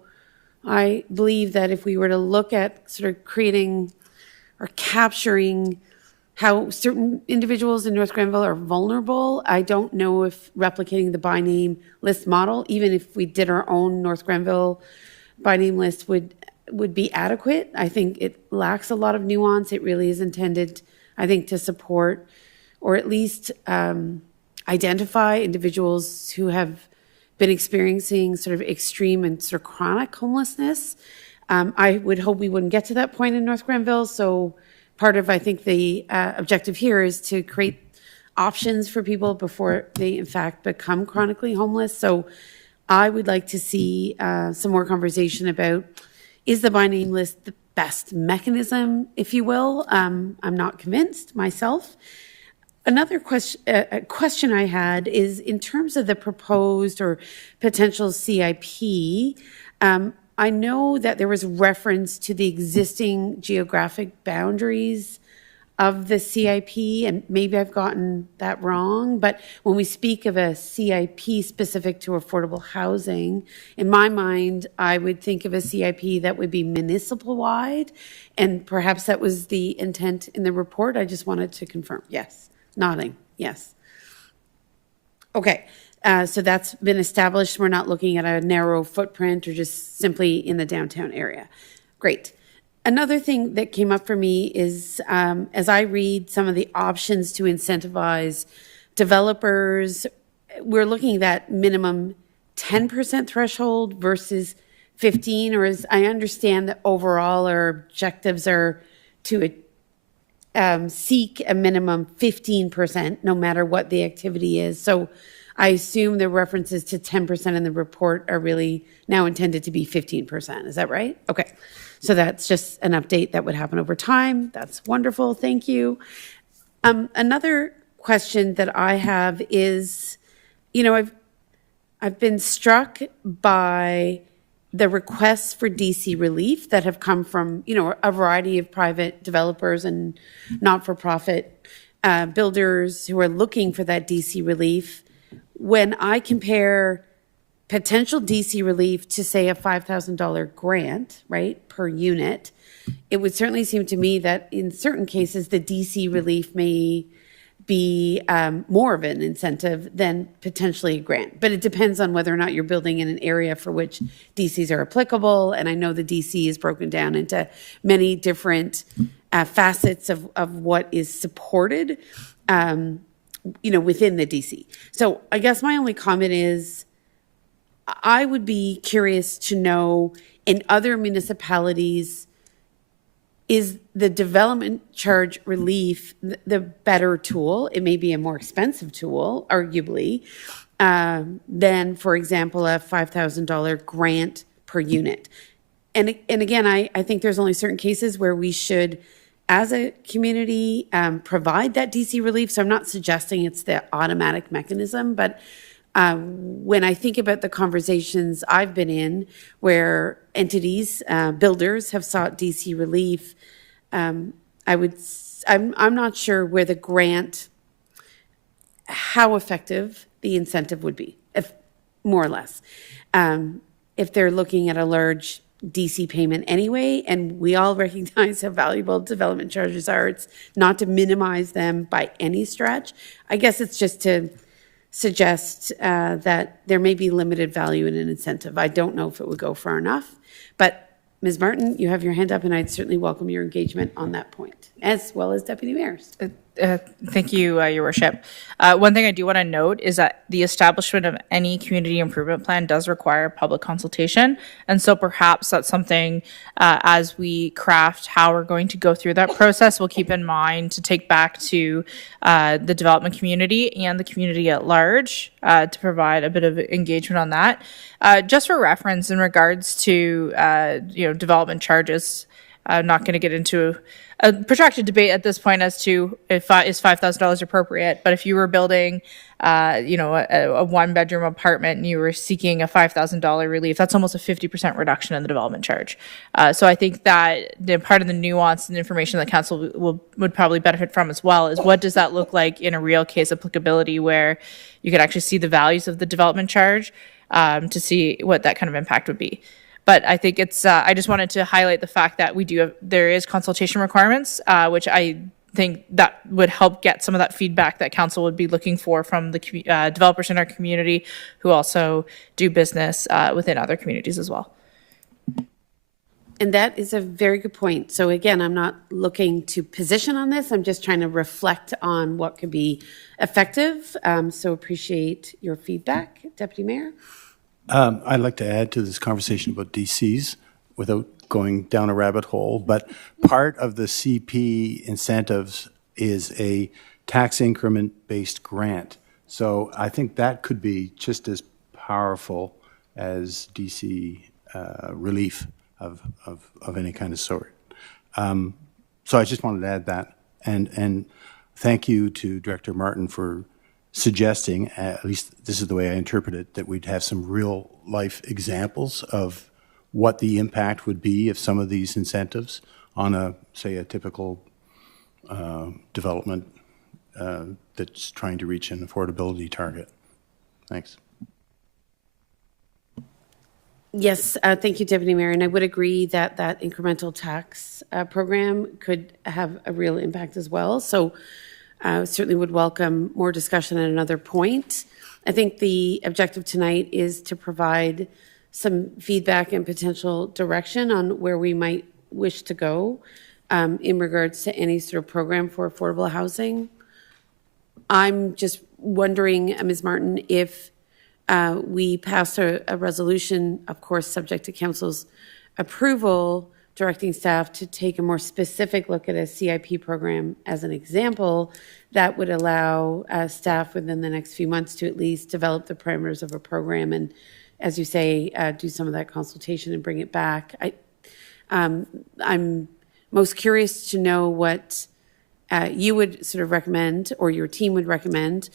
I believe that if we were to look at sort of creating or capturing how certain individuals in North Grenville are vulnerable, I don't know if replicating the by name list model, even if we did our own North Grenville by name list, would be adequate. I think it lacks a lot of nuance. It really is intended, I think, to support or at least identify individuals who have been experiencing sort of extreme and sort of chronic homelessness. I would hope we wouldn't get to that point in North Grenville. So part of, I think, the objective here is to create options for people before they, in fact, become chronically homeless. So I would like to see some more conversation about, is the by name list the best mechanism, if you will. I'm not convinced myself. Another question I had is in terms of the proposed or potential CIP. I know that there was reference to the existing geographic boundaries of the CIP, and maybe I've gotten that wrong, but when we speak of a CIP specific to affordable housing, in my mind, I would think of a CIP that would be municipal-wide, and perhaps that was the intent in the report. I just wanted to confirm. Yes. Nodding. Yes. Okay. So that's been established. We're not looking at a narrow footprint or just simply in the downtown area. Great. Another thing that came up for me is as I read some of the options to incentivize developers, we're looking at that minimum 10% threshold versus 15, or as I understand that overall our objectives are to seek a minimum 15%, no matter what the activity is. So I assume the references to 10% in the report are really now intended to be 15%. Is that right? Okay. So that's just an update that would happen over time. That's wonderful. Thank you. Another question that I have is, you know, I've been struck by the requests for DC relief that have come from, you know, a variety of private developers and not-for-profit builders who are looking for that DC relief. When I compare potential DC relief to, say, a $5,000 grant, right, per unit, it would certainly seem to me that in certain cases the DC relief may be more of an incentive than potentially a grant. But it depends on whether or not you're building in an area for which DCs are applicable. And I know the DC is broken down into many different facets of what is supported, you know, within the DC. So I guess my only comment is I would be curious to know in other municipalities, is the development charge relief the better tool? It may be a more expensive tool, arguably, than, for example, a $5,000 grant per unit. And again, I think there's only certain cases where we should, as a community, provide that DC relief. So I'm not suggesting it's the automatic mechanism, but when I think about the conversations I've been in where entities, builders have sought DC relief, I'm not sure where the grant, how effective the incentive would be, if more or less. If they're looking at a large DC payment anyway, and we all recognize how valuable development charges are, it's not to minimize them by any stretch. I guess it's just to suggest that there may be limited value in an incentive. I don't know if it would go far enough, but Ms. Martin, you have your hand up, and I'd certainly welcome your engagement on that point, as well as Deputy Mayors. Thank you, Your Worship. One thing I do want to note is that the establishment of any community improvement plan does require public consultation. And so perhaps that's something as we craft how we're going to go through that process, we'll keep in mind to take back to the development community and the community at large to provide a bit of engagement on that. Just for reference, in regards to development charges, I'm not going to get into a protracted debate at this point as to if is $5,000 appropriate. But if you were building, a one-bedroom apartment and you were seeking a $5,000 relief, that's almost a 50% reduction in the development charge. So I think that part of the nuance and information that council would probably benefit from as well is what does that look like in a real case applicability where you could actually see the values of the development charge to see what that kind of impact would be. But I think it's, I just wanted to highlight the fact that there is consultation requirements, which I think that would help get some of that feedback that council would be looking for from the developers in our community who also do business within other communities as well. And that is a very good point. So again, I'm not looking to position on this. I'm just trying to reflect on what could be effective. So appreciate your feedback, Deputy Mayor. I'd like to add to this conversation about DCs without going down a rabbit hole, but part of the CP incentives is a tax increment-based grant. So I think that could be just as powerful as DC relief of any kind of sort. So I just wanted to add that. And thank you to Director Martin for suggesting, at least this is the way I interpret it, that we'd have some real life examples of what the impact would be of some of these incentives on a, say, a typical development that's trying to reach an affordability target. Thanks. Yes, thank you, Deputy Mayor. And I would agree that that incremental tax program could have a real impact as well. So certainly would welcome more discussion at another point. I think the objective tonight is to provide some feedback and potential direction on where we might wish to go in regards to any sort of program for affordable housing. I'm just wondering, Ms. Martin, if we pass a resolution, of course, subject to council's approval, directing staff to take a more specific look at a CIP program as an example, that would allow staff within the next few months to at least develop the parameters of a program and, as you say, do some of that consultation and bring it back. I'm most curious to know what you would sort of recommend, or your team would recommend,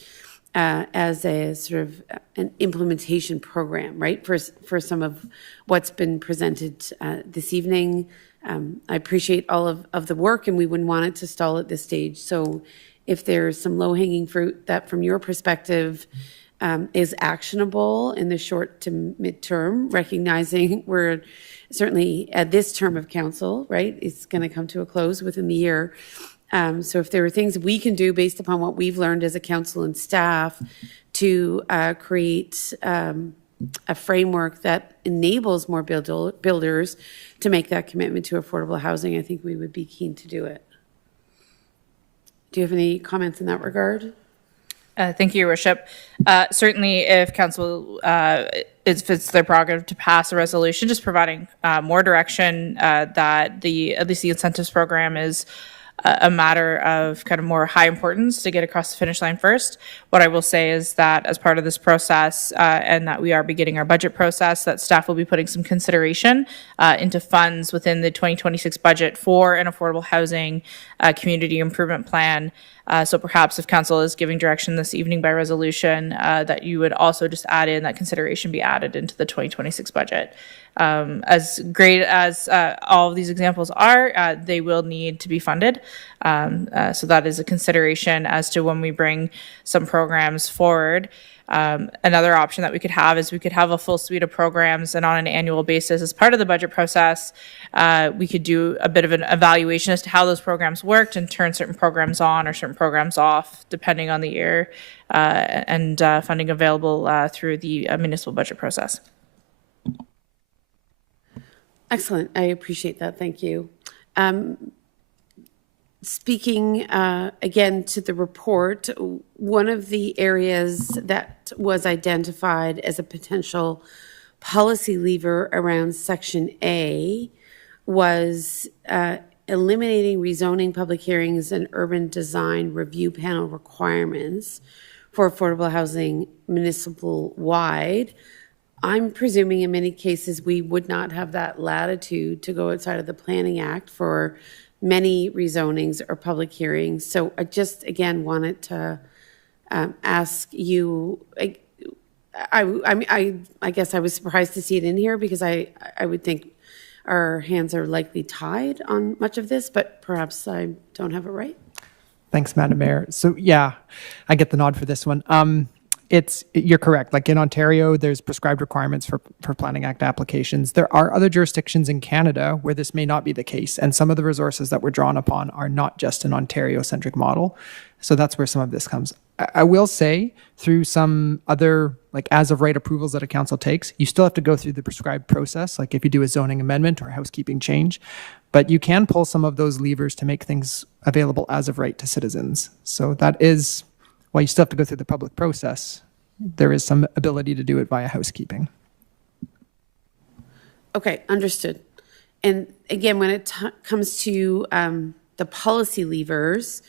as a sort of an implementation program, right, for some of what's been presented this evening. I appreciate all of the work, and we wouldn't want it to stall at this stage. So if there's some low-hanging fruit that, from your perspective, is actionable in the short to mid-term, recognizing we're certainly at this term of council, right, it's going to come to a close within the year. So if there are things we can do based upon what we've learned as a council and staff to create a framework that enables more builders to make that commitment to affordable housing, I think we would be keen to do it. Do you have any comments in that regard? Thank you, Your Worship. Certainly, if council, if it's their prerogative to pass a resolution, just providing more direction that at least the incentives program is a matter of kind of more high importance to get across the finish line first. What I will say is that as part of this process, and that we are beginning our budget process, that staff will be putting some consideration into funds within the 2026 budget for an affordable housing community improvement plan. So perhaps if council is giving direction this evening by resolution, that you would also just add in that consideration be added into the 2026 budget. As great as all of these examples are, they will need to be funded. So that is a consideration as to when we bring some programs forward. Another option that we could have is we could have a full suite of programs, and on an annual basis as part of the budget process, we could do a bit of an evaluation as to how those programs worked and turn certain programs on or certain programs off depending on the year, and funding available through the municipal budget process. Excellent. I appreciate that. Thank you. Speaking again to the report, one of the areas that was identified as a potential policy lever around Section A was eliminating rezoning public hearings and urban design review panel requirements for affordable housing municipal-wide. I'm presuming in many cases we would not have that latitude to go outside of the Planning Act for many rezonings or public hearings. So I just, again, wanted to ask you, I guess I was surprised to see it in here because I would think our hands are likely tied on much of this, but perhaps I don't have it right. Thanks, Madam Mayor. So yeah, I get the nod for this one. You're correct. Like in Ontario, there's prescribed requirements for Planning Act applications. There are other jurisdictions in Canada where this may not be the case. And some of the resources that we're drawn upon are not just an Ontario-centric model. So that's where some of this comes. I will say through some other, like as of right approvals that a council takes, you still have to go through the prescribed process. Like if you do a zoning amendment or housekeeping change, but you can pull some of those levers to make things available as of right to citizens. So that is, while you still have to go through the public process, there is some ability to do it via housekeeping. Okay, understood. And again, when it comes to the policy levers,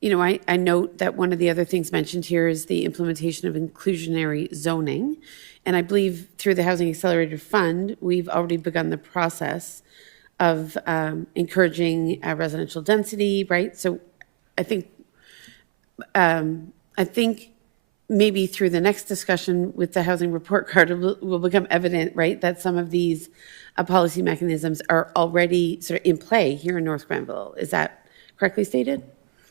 you know, I note that one of the other things mentioned here is the implementation of inclusionary zoning. And I believe through the Housing Accelerator Fund, we've already begun the process of encouraging residential density, right? So I think maybe through the next discussion with the housing report card, it will become evident, right, that some of these policy mechanisms are already sort of in play here in North Grenville. Is that correctly stated?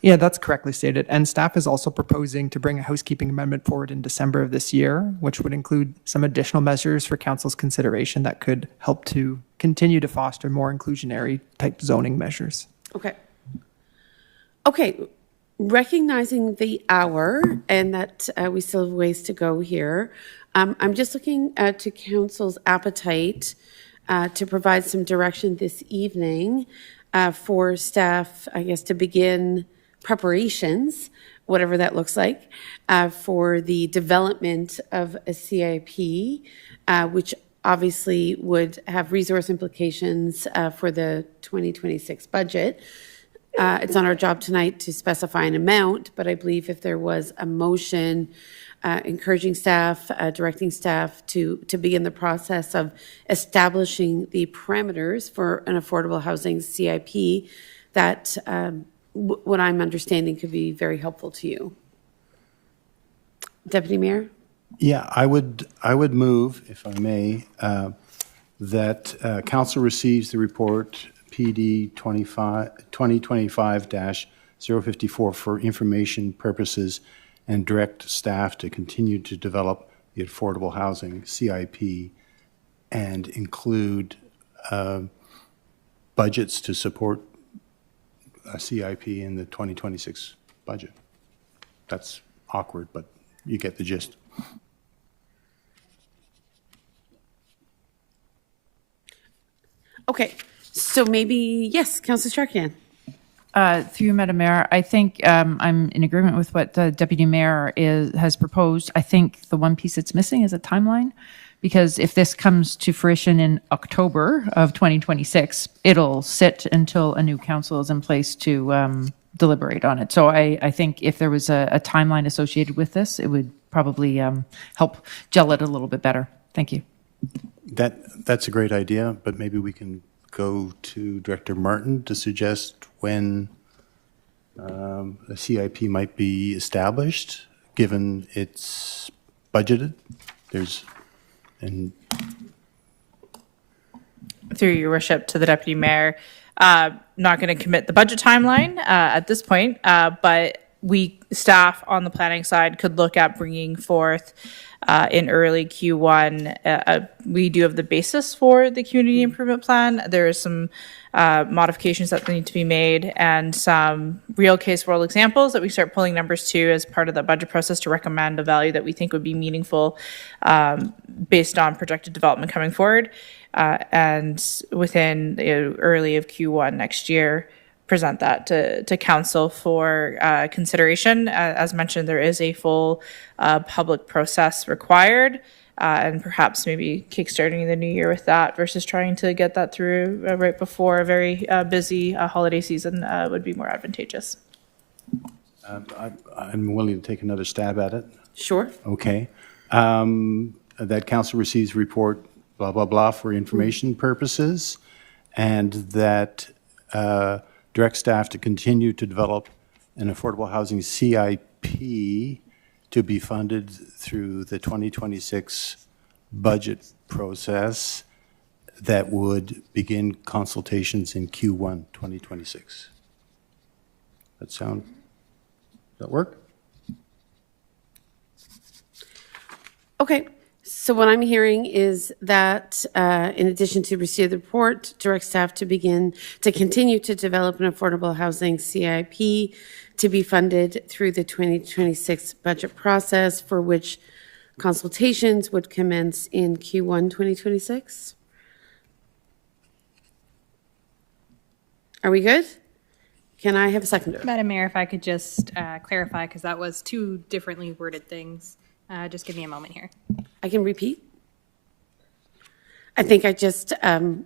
Yeah, that's correctly stated. And staff is also proposing to bring a housekeeping amendment forward in December of this year, which would include some additional measures for council's consideration that could help to continue to foster more inclusionary type zoning measures. Okay. Okay. Recognizing the hour and that we still have ways to go here, I'm just looking to council's appetite to provide some direction this evening for staff, I guess, to begin preparations, whatever that looks like, for the development of a CIP, which obviously would have resource implications for the 2026 budget. It's on our job tonight to specify an amount, but I believe if there was a motion encouraging staff, directing staff to begin the process of establishing the parameters for an affordable housing CIP, that what I'm understanding could be very helpful to you. Deputy Mayor? Yeah, I would move, if I may, that council receives the report PD 2025-054 for information purposes and direct staff to continue to develop the affordable housing CIP and include budgets to support a CIP in the 2026 budget. That's awkward, but you get the gist. Okay, so maybe, yes, Councillor Strachan. Through you, Madam Mayor, I think I'm in agreement with what the Deputy Mayor has proposed. I think the one piece that's missing is a timeline, because if this comes to fruition in October of 2026, it'll sit until a new council is in place to deliberate on it. So I think if there was a timeline associated with this, it would probably help gel it a little bit better. Thank you. That's a great idea, but maybe we can go to Director Martin to suggest when a CIP might be established, given it's budgeted. Through your worship to the Deputy Mayor, not going to commit the budget timeline at this point, but staff on the planning side could look at bringing forth in early Q1. We do have the basis for the community improvement plan. There is some modifications that need to be made and some real case world examples that we start pulling numbers to as part of the budget process to recommend a value that we think would be meaningful based on projected development coming forward. And within early of Q1 next year, present that to council for consideration. As mentioned, there is a full public process required, and perhaps maybe kickstarting the new year with that versus trying to get that through right before a very busy holiday season would be more advantageous. I'm willing to take another stab at it. Sure. Okay. That council receives report, blah, blah, blah, for information purposes, and that direct staff to continue to develop an affordable housing CIP to be funded through the 2026 budget process that would begin consultations in Q1 2026. Does that work? Okay, so what I'm hearing is that in addition to receipt of the report, direct staff to continue to develop an affordable housing CIP to be funded through the 2026 budget process, for which consultations would commence in Q1 2026. Are we good? Can I have a seconder? Madam Mayor, if I could just clarify, because that was two differently worded things. Just give me a moment here. I can repeat. I think I just made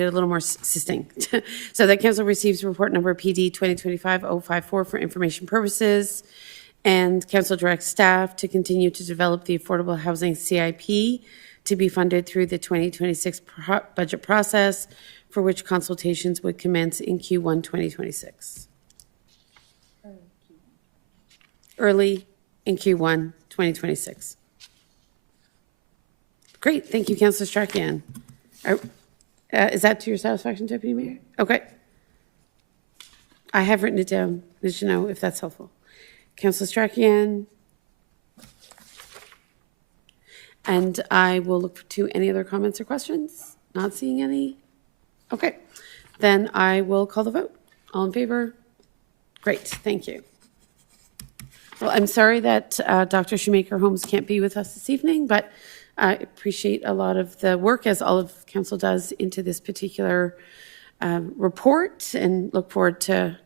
it a little more succinct. So that council receives report number PD 2025-054 for information purposes, and council directs staff to continue to develop the affordable housing CIP to be funded through the 2026 budget process, for which consultations would commence in Q1 2026. Early in Q1 2026. Great, thank you, Councillor Strachan. Is that to your satisfaction, Deputy Mayor? Okay. I have written it down, Ms. Janot, if that's helpful. Councillor Strachan. And I will look to any other comments or questions. Not seeing any. Okay, then I will call the vote. All in favor? Great, thank you. Well, I'm sorry that Dr. Shoemaker Holmes can't be with us this evening, but I appreciate a lot of the work, as all of council does, into this particular report, and look forward to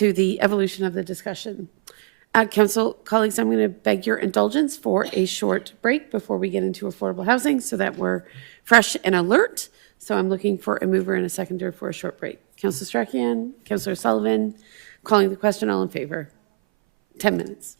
the evolution of the discussion. Council colleagues, I'm going to beg your indulgence for a short break before we get into affordable housing, so that we're fresh and alert. So I'm looking for a mover and a seconder for a short break. Councillor Strachan, Councillor Sullivan, calling the question, all in favor. 10 minutes.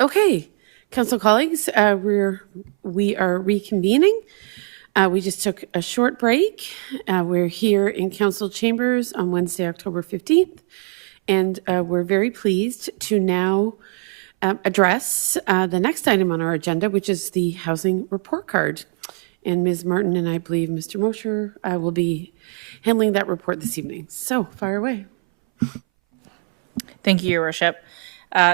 Okay, council colleagues, we are reconvening. We just took a short break. We're here in council chambers on Wednesday, October 15th, and we're very pleased to now address the next item on our agenda, which is the housing report card. And Ms. Martin and I believe Mr. Mosher will be handling that report this evening. So fire away. Thank you, Your Worship.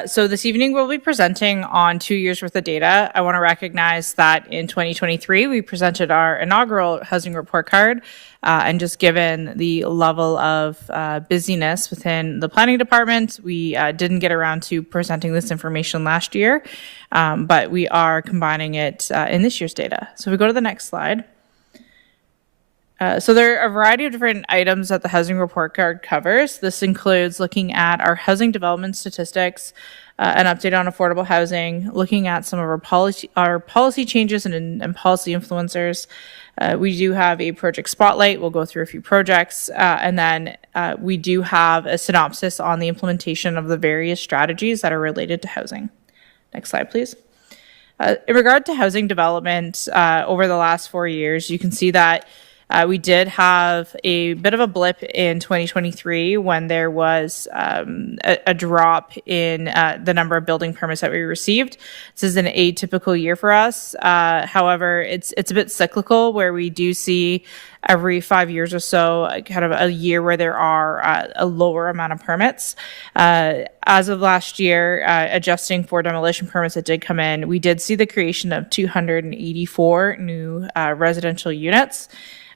So this evening we'll be presenting on 2 years worth of data. I want to recognize that in 2023 we presented our inaugural housing report card, and just given the level of busyness within the planning department, we didn't get around to presenting this information last year, but we are combining it in this year's data. So if we go to the next slide. So there are a variety of different items that the housing report card covers. This includes looking at our housing development statistics, an update on affordable housing, looking at some of our policy changes and policy influencers. We do have a project spotlight. We'll go through a few projects, and then we do have a synopsis on the implementation of the various strategies that are related to housing. Next slide, please. In regard to housing development over the last 4 years, you can see that we did have a bit of a blip in 2023 when there was a drop in the number of building permits that we received. This is an atypical year for us. However, it's a bit cyclical, where we do see every 5 years or so kind of a year where there are a lower amount of permits. As of last year, adjusting for demolition permits that did come in, we did see the creation of 284 new residential units.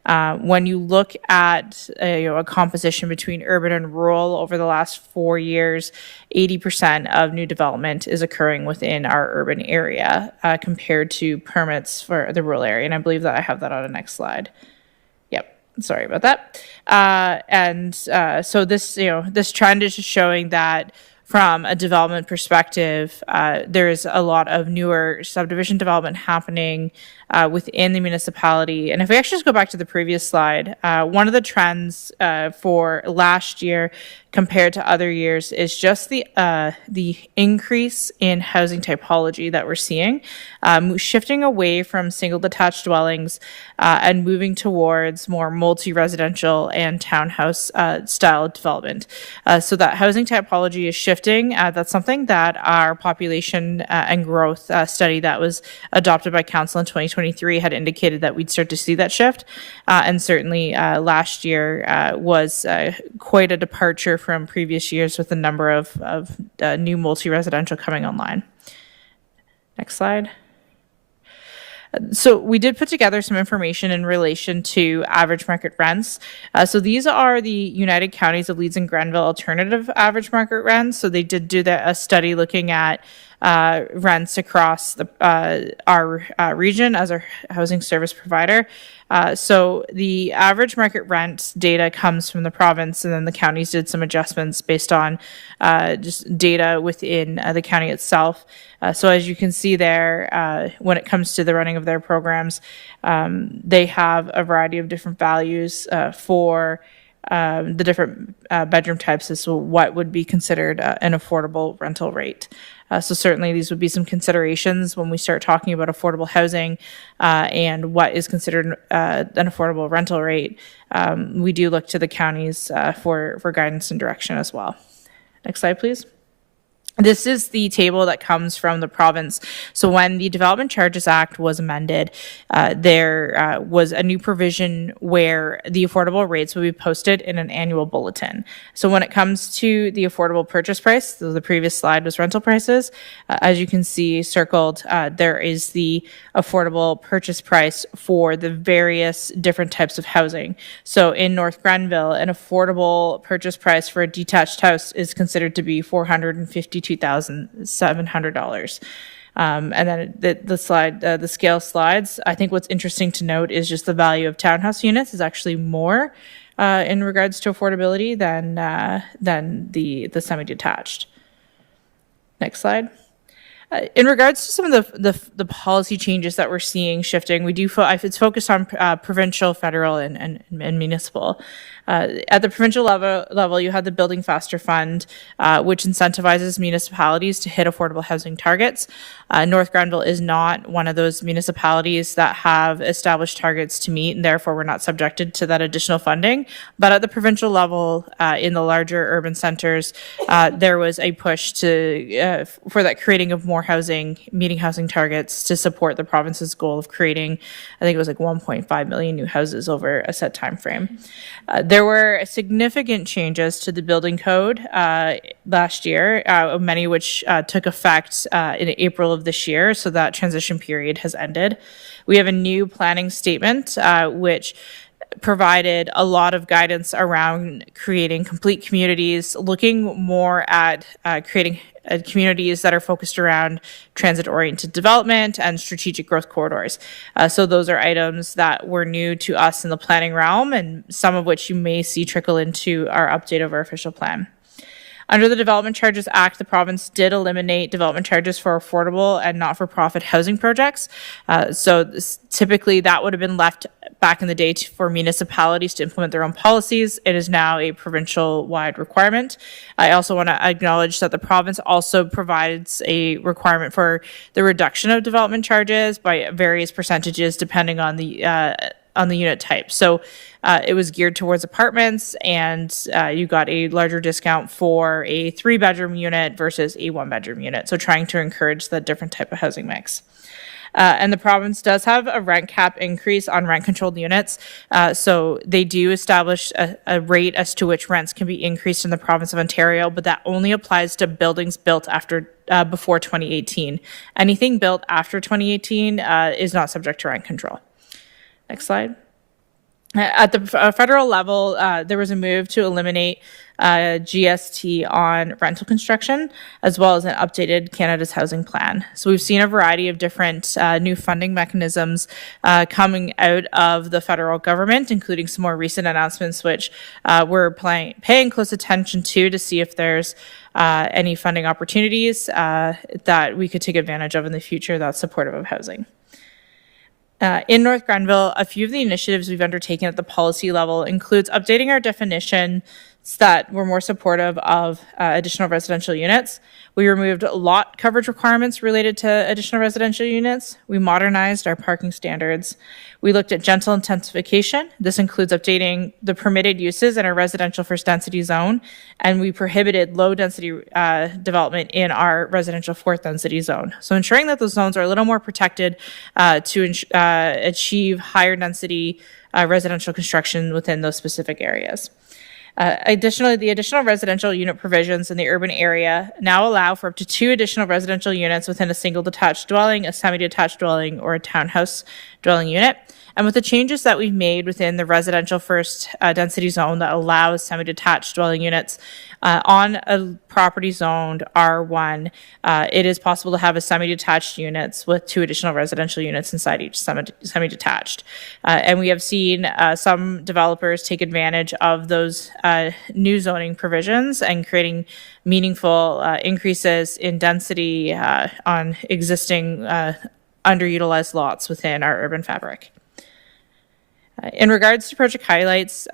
When you look at a composition between urban and rural over the last 4 years, 80% of new development is occurring within our urban area compared to permits for the rural area. And I believe that I have that on the next slide. Yep, sorry about that. So this trend is just showing that from a development perspective, there is a lot of newer subdivision development happening within the municipality. And if we actually just go back to the previous slide, one of the trends for last year compared to other years is just the increase in housing typology that we're seeing, shifting away from single detached dwellings and moving towards more multi-residential and townhouse style development. So that housing typology is shifting. That's something that our population and growth study that was adopted by council in 2023 had indicated that we'd start to see that shift. And certainly last year was quite a departure from previous years with the number of new multi-residential coming online. Next slide. So we did put together some information in relation to average market rents. So these are the United Counties of Leeds and Grenville alternative average market rents. So they did do a study looking at rents across our region as our housing service provider. So the average market rent data comes from the province, and then the counties did some adjustments based on just data within the county itself. So as you can see there, when it comes to the running of their programs, they have a variety of different values for the different bedroom types as to what would be considered an affordable rental rate. So certainly these would be some considerations when we start talking about affordable housing and what is considered an affordable rental rate. We do look to the counties for guidance and direction as well. Next slide, please. This is the table that comes from the province. So when the Development Charges Act was amended, there was a new provision where the affordable rates would be posted in an annual bulletin. So when it comes to the affordable purchase price, so the previous slide was rental prices, as you can see circled, there is the affordable purchase price for the various different types of housing. So in North Grenville, an affordable purchase price for a detached house is considered to be $452,700. And then the scale slides. I think what's interesting to note is just the value of townhouse units is actually more in regards to affordability than the semi-detached. Next slide. In regards to some of the policy changes that we're seeing shifting, we do it's focused on provincial, federal, and municipal. At the provincial level, you have the Building Faster Fund, which incentivizes municipalities to hit affordable housing targets. North Grenville is not one of those municipalities that have established targets to meet, and therefore we're not subjected to that additional funding. But at the provincial level, in the larger urban centers, there was a push for that creating of more housing, meeting housing targets to support the province's goal of creating, I think it was like 1.5 million new houses over a set time frame. There were significant changes to the building code last year, many of which took effect in April of this year, so that transition period has ended. We have a new planning statement, which provided a lot of guidance around creating complete communities, looking more at creating communities that are focused around transit-oriented development and strategic growth corridors. So those are items that were new to us in the planning realm, and some of which you may see trickle into our update of our official plan. Under the Development Charges Act, the province did eliminate development charges for affordable and not-for-profit housing projects. Typically, that would have been left back in the day for municipalities to implement their own policies. It is now a provincial-wide requirement. I also want to acknowledge that the province also provides a requirement for the reduction of development charges by various percentages depending on the unit type. So it was geared towards apartments, and you got a larger discount for a 3-bedroom unit versus a 1-bedroom unit. So trying to encourage the different type of housing mix. And the province does have a rent cap increase on rent-controlled units. So they do establish a rate as to which rents can be increased in the province of Ontario, but that only applies to buildings built before 2018. Anything built after 2018 is not subject to rent control. Next slide. At the federal level, there was a move to eliminate GST on rental construction, as well as an updated Canada's Housing Plan. So we've seen a variety of different new funding mechanisms coming out of the federal government, including some more recent announcements, which we're paying close attention to see if there's any funding opportunities that we could take advantage of in the future that's supportive of housing. In North Grenville, a few of the initiatives we've undertaken at the policy level includes updating our definitions that were more supportive of additional residential units. We removed lot coverage requirements related to additional residential units. We modernized our parking standards. We looked at gentle intensification. This includes updating the permitted uses in our residential first density zone, and we prohibited low density development in our residential fourth density zone. So ensuring that those zones are a little more protected to achieve higher density residential construction within those specific areas. Additionally, the additional residential unit provisions in the urban area now allow for up to 2 additional residential units within a single detached dwelling, a semi-detached dwelling, or a townhouse dwelling unit. And with the changes that we've made within the residential first density zone that allows semi-detached dwelling units on a property zoned R1, it is possible to have a semi-detached units with 2 additional residential units inside each semi-detached. And we have seen some developers take advantage of those new zoning provisions and creating meaningful increases in density on existing underutilized lots within our urban fabric. In regards to project highlights,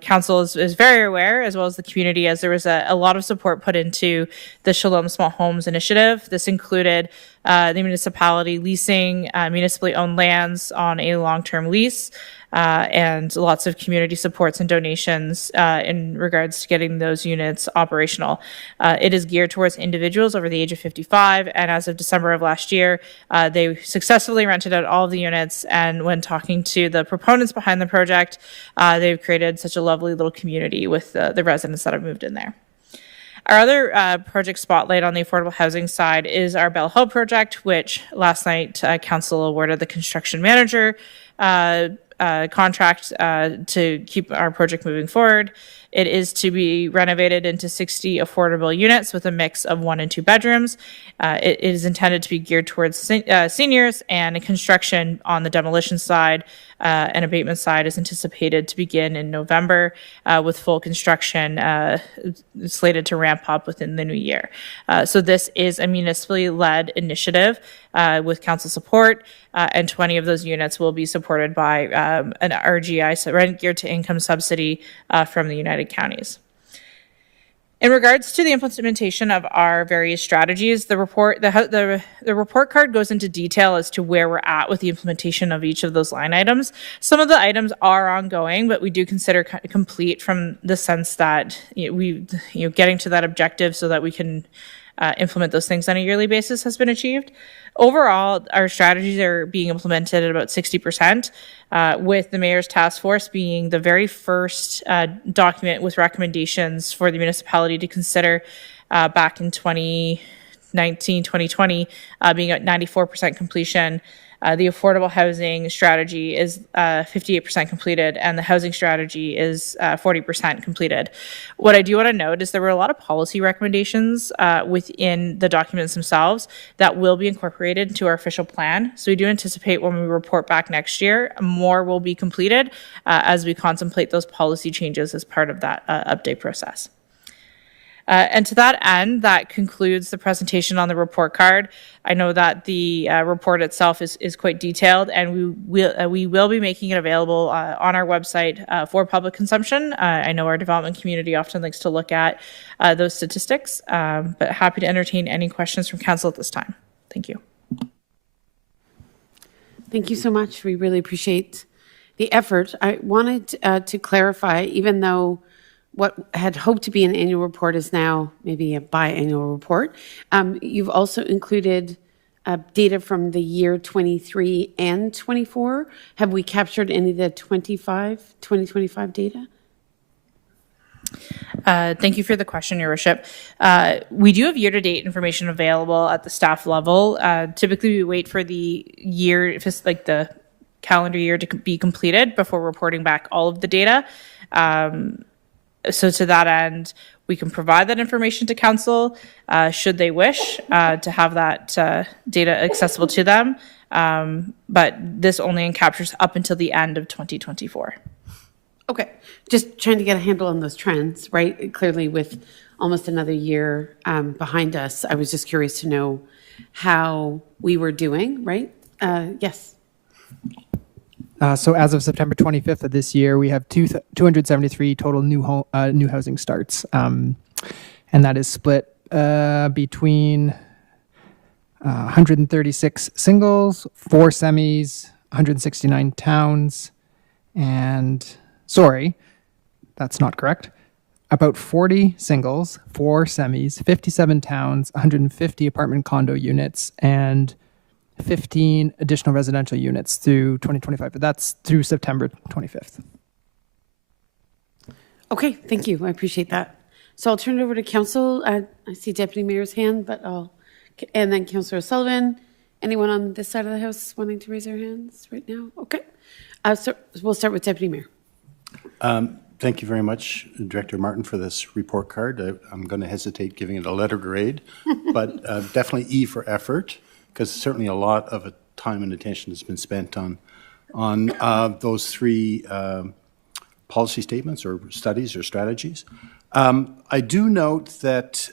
council is very aware, as well as the community, as there was a lot of support put into the Shalom Small Homes Initiative. This included the municipality leasing municipally owned lands on a long-term lease, and lots of community supports and donations in regards to getting those units operational. It is geared towards individuals over the age of 55, and as of December of last year, they successfully rented out all of the units, and when talking to the proponents behind the project, they've created such a lovely little community with the residents that have moved in there. Our other project spotlight on the affordable housing side is our Bell Hill project, which last night council awarded the construction manager contract to keep our project moving forward. It is to be renovated into 60 affordable units with a mix of 1 and 2 bedrooms. It is intended to be geared towards seniors, and construction on the demolition side and abatement side is anticipated to begin in November, with full construction slated to ramp up within the new year. So this is a municipally led initiative with council support, and 20 of those units will be supported by an RGI, so rent geared to income subsidy from the United Counties. In regards to the implementation of our various strategies, the report card goes into detail as to where we're at with the implementation of each of those line items. Some of the items are ongoing, but we do consider complete from the sense that getting to that objective so that we can implement those things on a yearly basis has been achieved. Overall, our strategies are being implemented at about 60%, with the Mayor's Task Force being the very first document with recommendations for the municipality to consider back in 2019, 2020, being at 94% completion. The affordable housing strategy is 58% completed, and the housing strategy is 40% completed. What I do want to note is there were a lot of policy recommendations within the documents themselves that will be incorporated into our official plan. So we do anticipate when we report back next year, more will be completed as we contemplate those policy changes as part of that update process. And to that end, that concludes the presentation on the report card. I know that the report itself is quite detailed, and we will be making it available on our website for public consumption. I know our development community often likes to look at those statistics, but happy to entertain any questions from council at this time. Thank you. Thank you so much. We really appreciate the effort. I wanted to clarify, even though what had hoped to be an annual report is now maybe a biannual report. You've also included data from the year 23 and 24. Have we captured any of the 2025 data? Thank you for the question, Your Worship. We do have year-to-date information available at the staff level. Typically, we wait for the year, if it's like the calendar year, to be completed before reporting back all of the data. So to that end, we can provide that information to council should they wish to have that data accessible to them. But this only captures up until the end of 2024. Okay, just trying to get a handle on those trends, right? Clearly with almost another year behind us, I was just curious to know how we were doing, right? Yes. So as of September 25th of this year, we have 273 total new housing starts, and that is split between 136 singles, 4 semis, 169 towns, and sorry, that's not correct. About 40 singles, 4 semis, 57 towns, 150 apartment condo units, and 15 additional residential units through 2025, but that's through September 25th. Okay, thank you. I appreciate that. So I'll turn it over to council. I see Deputy Mayor's hand, and then Councillor Sullivan. Anyone on this side of the house wanting to raise their hands right now? Okay. So we'll start with Deputy Mayor. Thank you very much, Director Martin, for this report card. I'm going to hesitate giving it a letter grade, but definitely E for effort, because certainly a lot of time and attention has been spent on those 3 policy statements or studies or strategies. I do note that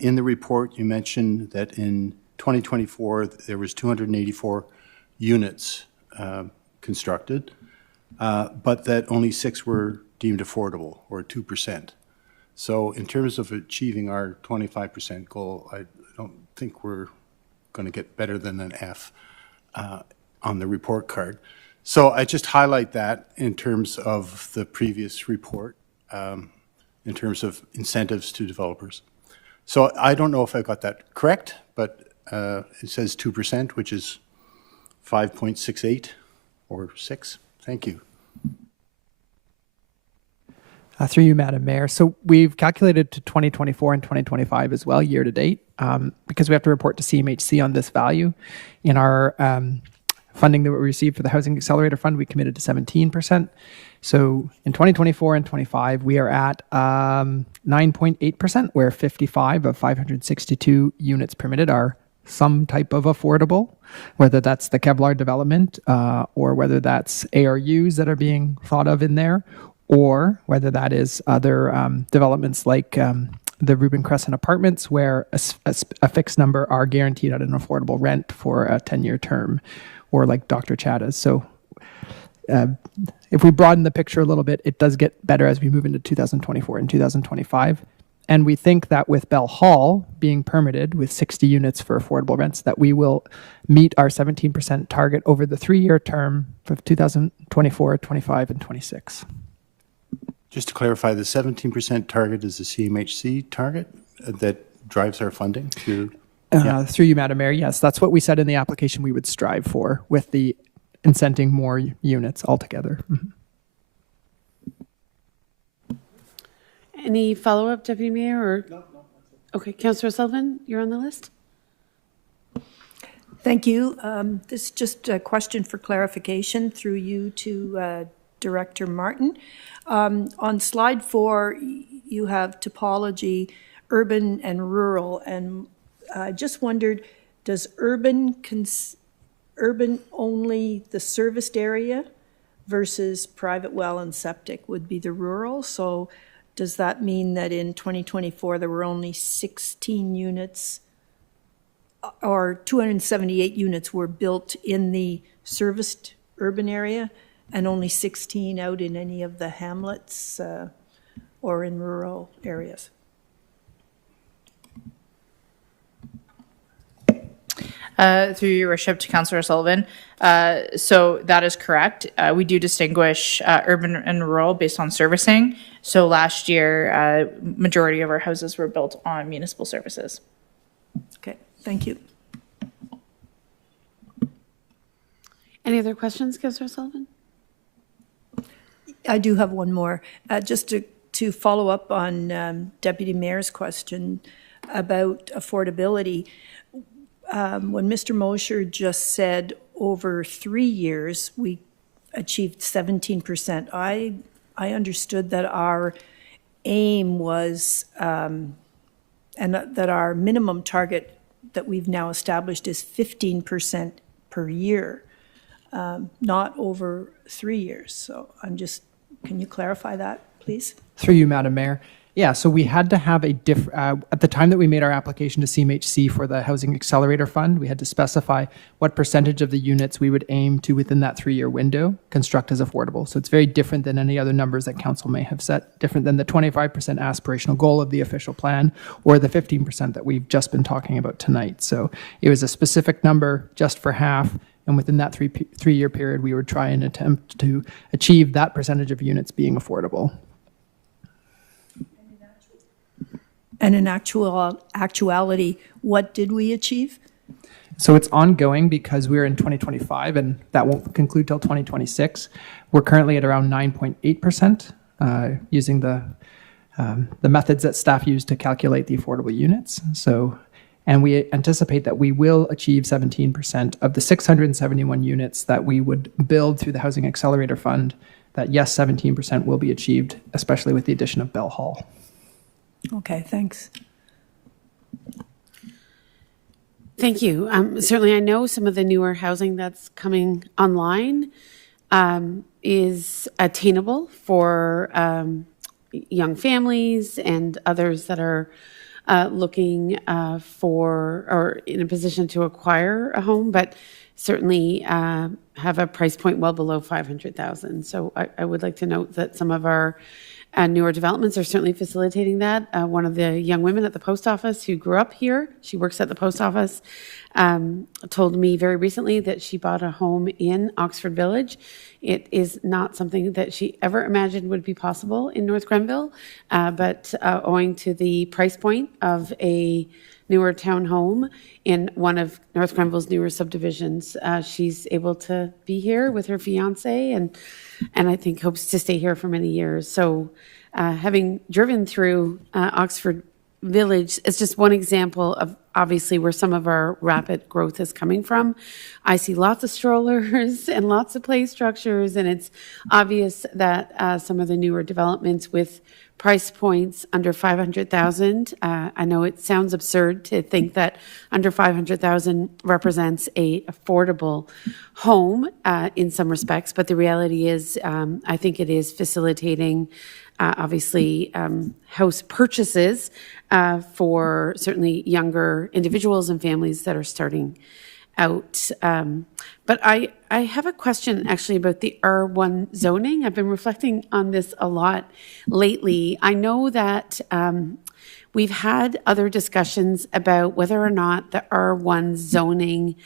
in the report you mentioned that in 2024 there was 284 units constructed, but that only 6 were deemed affordable, or 2%. So in terms of achieving our 25% goal, I don't think we're going to get better than an F on the report card. So I just highlight that in terms of the previous report, in terms of incentives to developers. So I don't know if I got that correct, but it says 2%, which is 5.68 or 6. Thank you. Through you, Madam Mayor. So we've calculated to 2024 and 2025 as well, year to date, because we have to report to CMHC on this value. In our funding that we received for the Housing Accelerator Fund, we committed to 17%. So in 2024 and 25, we are at 9.8%, where 55 of 562 units permitted are some type of affordable, whether that's the Kevlar development or whether that's ARUs that are being thought of in there, or whether that is other developments like the Reuben Crescent Apartments, where a fixed number are guaranteed at an affordable rent for a 10-year term, or like Dr. Chada's. So if we broaden the picture a little bit, it does get better as we move into 2024 and 2025. And we think that with Bell Hall being permitted with 60 units for affordable rents, that we will meet our 17% target over the 3-year term for 2024, 25, and 26. Just to clarify, the 17% target is the CMHC target that drives our funding to? Through you, Madam Mayor, yes, that's what we said in the application we would strive for, with the incenting more units altogether. Mm-hmm. Any follow-up, Deputy Mayor? Or? No. Okay, Councillor Sullivan, you're on the list. Thank you. This is just a question for clarification through you to Director Martin. On slide 4, you have typology, urban and rural, and I just wondered, does urban only the serviced area versus private well and septic would be the rural? So does that mean that in 2024 there were only 16 units or 278 units were built in the serviced urban area and only 16 out in any of the hamlets or in rural areas? Through your worship to Councillor Sullivan. So that is correct. We do distinguish urban and rural based on servicing. So last year, majority of our houses were built on municipal services. Okay, thank you. Any other questions, Councillor Sullivan? I do have one more. Just to follow up on Deputy Mayor's question about affordability. When Mr. Mosher just said over 3 years we achieved 17%, I understood that our aim was, and that our minimum target that we've now established is 15% per year, not over 3 years. So can you clarify that, please? Through you, Madam Mayor. Yeah, so we had to have a at the time that we made our application to CMHC for the Housing Accelerator Fund, we had to specify what percentage of the units we would aim to, within that 3-year window, construct as affordable. So it's very different than any other numbers that council may have set, different than the 25% aspirational goal of the official plan or the 15% that we've just been talking about tonight. So it was a specific number just for half, and within that three-year period, we would try and attempt to achieve that percentage of units being affordable. And in actuality, what did we achieve? So it's ongoing because we're in 2025 and that won't conclude till 2026. We're currently at around 9.8% using the methods that staff use to calculate the affordable units. So, and we anticipate that we will achieve 17% of the 671 units that we would build through the Housing Accelerator Fund, that yes, 17% will be achieved, especially with the addition of Bell Hall. Okay, thanks. Thank you. Certainly, I know some of the newer housing that's coming online is attainable for young families and others that are looking for or in a position to acquire a home, but certainly have a price point well below $500,000. So I would like to note that some of our newer developments are certainly facilitating that. One of the young women at the post office who grew up here, she works at the post office, told me very recently that she bought a home in Oxford Village. It is not something that she ever imagined would be possible in North Grenville, but owing to the price point of a newer townhome in one of North Grenville's newer subdivisions, she's able to be here with her fiance and I think hopes to stay here for many years. So having driven through Oxford Village is just one example of obviously where some of our rapid growth is coming from. I see lots of strollers and lots of play structures, and it's obvious that some of the newer developments with price points under 500,000. I know it sounds absurd to think that under 500,000 represents a affordable home in some respects, but the reality is, I think it is facilitating obviously house purchases for certainly younger individuals and families that are starting out. But I have a question actually about the R1 zoning. I've been reflecting on this a lot lately. I know that we've had other discussions about whether or not the R1 zoning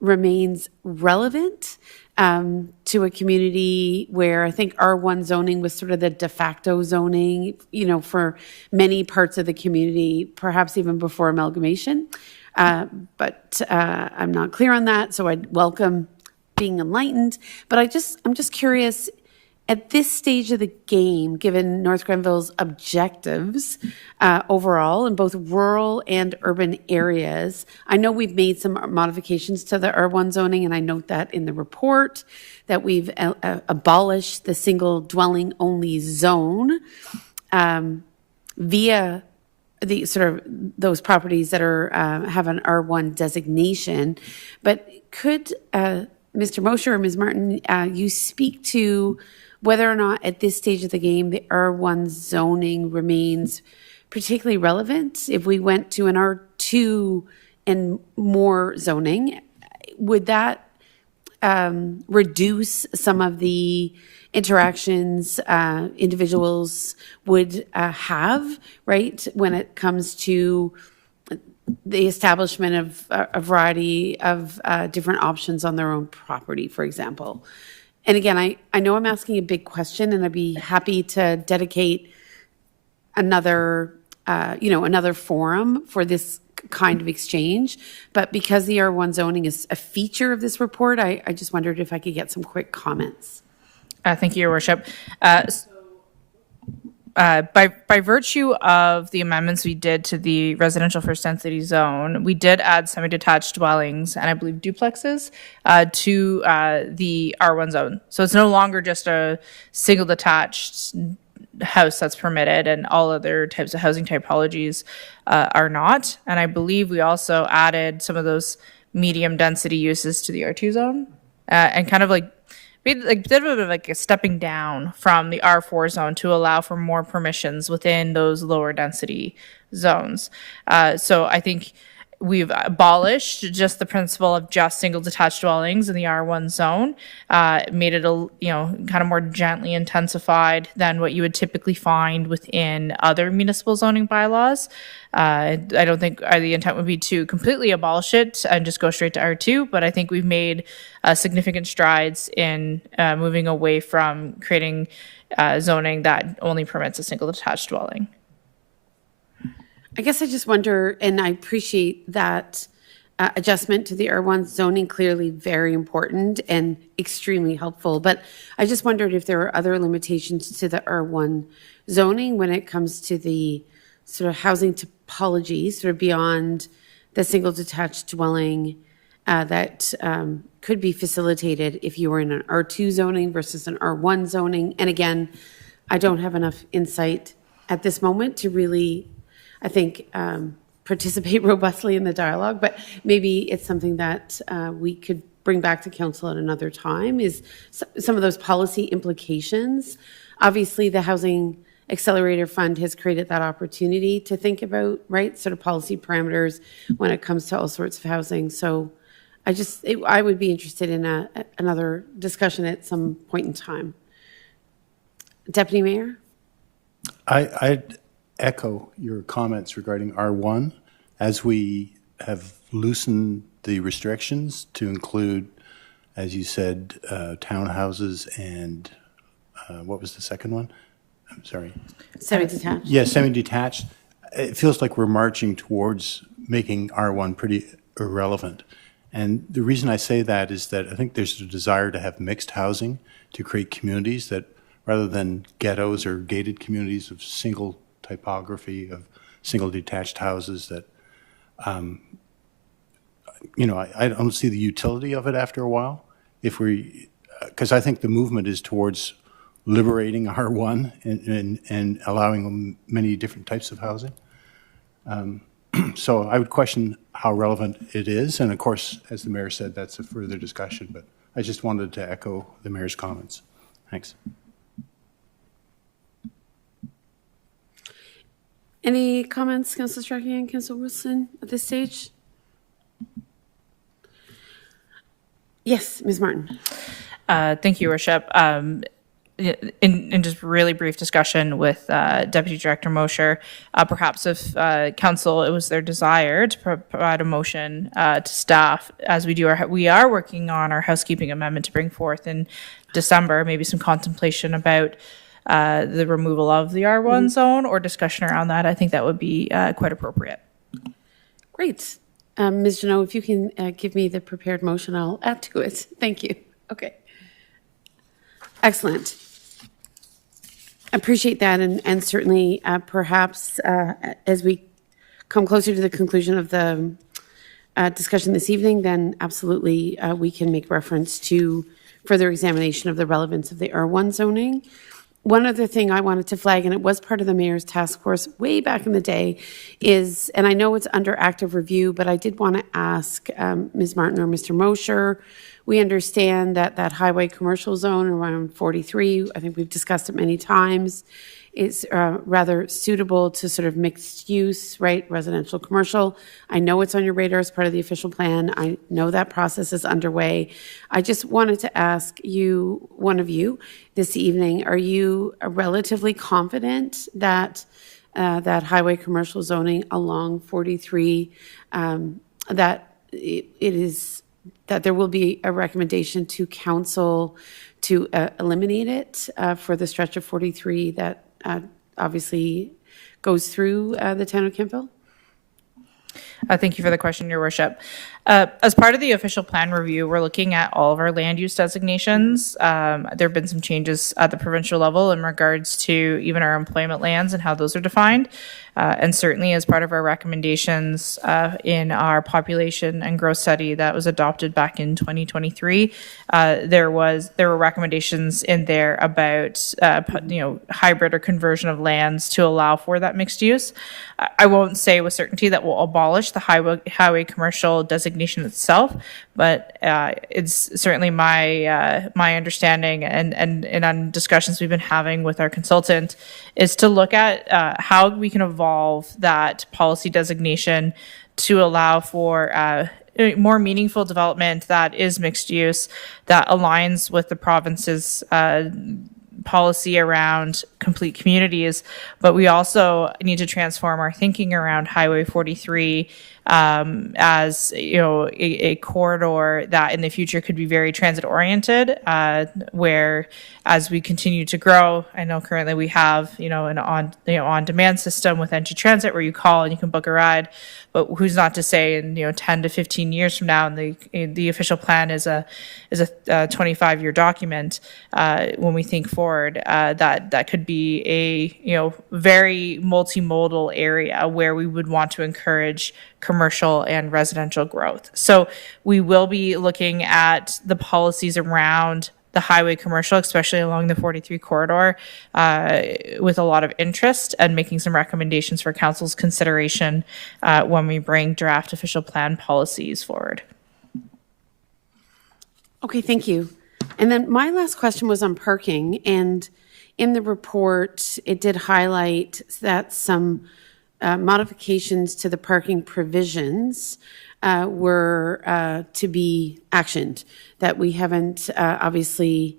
remains relevant to a community where I think R1 zoning was sort of the de facto zoning, for many parts of the community, perhaps even before amalgamation. But I'm not clear on that, so I'd welcome being enlightened. But I'm just curious, at this stage of the game, given North Grenville's objectives overall in both rural and urban areas, I know we've made some modifications to the R1 zoning, and I note that in the report that we've abolished the single dwelling only zone via the sort of those properties that are have an R1 designation. But could Mr. Mosher or Ms. Martin, you speak to whether or not at this stage of the game the R1 zoning remains particularly relevant? If we went to an R2 and more zoning, would that reduce some of the interactions individuals would have, right, when it comes to the establishment of a variety of different options on their own property, for example? And again, I know I'm asking a big question, and I'd be happy to dedicate another, another forum for this kind of exchange. But because the R1 zoning is a feature of this report, I just wondered if I could get some quick comments. Thank you, Your Worship. By virtue of the amendments we did to the residential first density zone, we did add semi-detached dwellings and I believe duplexes to the R1 zone. So it's no longer just a single detached house that's permitted, and all other types of housing typologies are not. And I believe we also added some of those medium density uses to the R2 zone and kind of like did a bit of like a stepping down from the R4 zone to allow for more permissions within those lower density zones. So I think we've abolished just the principle of just single detached dwellings in the R1 zone, made it kind of more gently intensified than what you would typically find within other municipal zoning bylaws. I don't think the intent would be to completely abolish it and just go straight to R2, but I think we've made significant strides in moving away from creating zoning that only permits a single detached dwelling. I guess I just wonder, and I appreciate that adjustment to the R1 zoning, clearly very important and extremely helpful, but I just wondered if there are other limitations to the R1 zoning when it comes to the sort of housing topology, sort of beyond the single detached dwelling that could be facilitated if you were in an R2 zoning versus an R1 zoning. And again, I don't have enough insight at this moment to really, I think, participate robustly in the dialogue, but maybe it's something that we could bring back to council at another time, is some of those policy implications. Obviously, the Housing Accelerator Fund has created that opportunity to think about, right, sort of policy parameters when it comes to all sorts of housing. So I would be interested in another discussion at some point in time. Deputy Mayor? I'd echo your comments regarding R1. As we have loosened the restrictions to include, as you said, townhouses and what was the second one? I'm sorry. Semi-detached. Yeah, semi-detached. It feels like we're marching towards making R1 pretty irrelevant. And the reason I say that is that I think there's a desire to have mixed housing, to create communities that, rather than ghettos or gated communities of single typography, of single detached houses that, I don't see the utility of it after a while. Because I think the movement is towards liberating R1 and allowing many different types of housing. So I would question how relevant it is. And of course, as the mayor said, that's a further discussion, but I just wanted to echo the mayor's comments. Thanks. Any comments, Councillor Strachan and Councillor Wilson, at this stage? Yes, Ms. Martin. Thank you, Worship. In just really brief discussion with Deputy Director Mosher, perhaps if council, it was their desire to provide a motion to staff as we are working on our housekeeping amendment to bring forth in December, maybe some contemplation about the removal of the R1 zone or discussion around that. I think that would be quite appropriate. Great. Ms. Janot, if you can give me the prepared motion, I'll add to it. Thank you. Okay. Excellent. Appreciate that, and certainly perhaps as we come closer to the conclusion of the discussion this evening, then absolutely we can make reference to further examination of the relevance of the R1 zoning. One other thing I wanted to flag, and it was part of the mayor's task force way back in the day, is, and I know it's under active review, but I did want to ask Ms. Martin or Mr. Mosher, we understand that that highway commercial zone around 43, I think we've discussed it many times, is rather suitable to sort of mixed use, right, residential, commercial. I know it's on your radar as part of the official plan. I know that process is underway. I just wanted to ask you, one of you, this evening, are you relatively confident that that highway commercial zoning along 43, that that there will be a recommendation to council to eliminate it for the stretch of 43 that obviously goes through the town of Kemptville? Thank you for the question, Your Worship. As part of the official plan review, we're looking at all of our land use designations. There have been some changes at the provincial level in regards to even our employment lands and how those are defined. And certainly as part of our recommendations in our population and growth study that was adopted back in 2023, there were recommendations in there about hybrid or conversion of lands to allow for that mixed use. I won't say with certainty that we'll abolish the highway commercial designation itself, but it's certainly my understanding and on discussions we've been having with our consultant is to look at how we can evolve that policy designation to allow for more meaningful development that is mixed use, that aligns with the province's policy around complete communities, but we also need to transform our thinking around Highway 43 as a corridor that in the future could be very transit oriented, where as we continue to grow, I know currently we have an on demand system with NG Transit where you call and you can book a ride, but who's not to say in 10 to 15 years from now, and the official plan is a 25-year document, when we think forward, that could be a very multimodal area where we would want to encourage commercial and residential growth. So we will be looking at the policies around the highway commercial, especially along the 43 corridor, with a lot of interest, and making some recommendations for council's consideration when we bring draft official plan policies forward. Okay, thank you. And then my last question was on parking, and in the report, it did highlight that some modifications to the parking provisions were to be actioned, that we haven't obviously,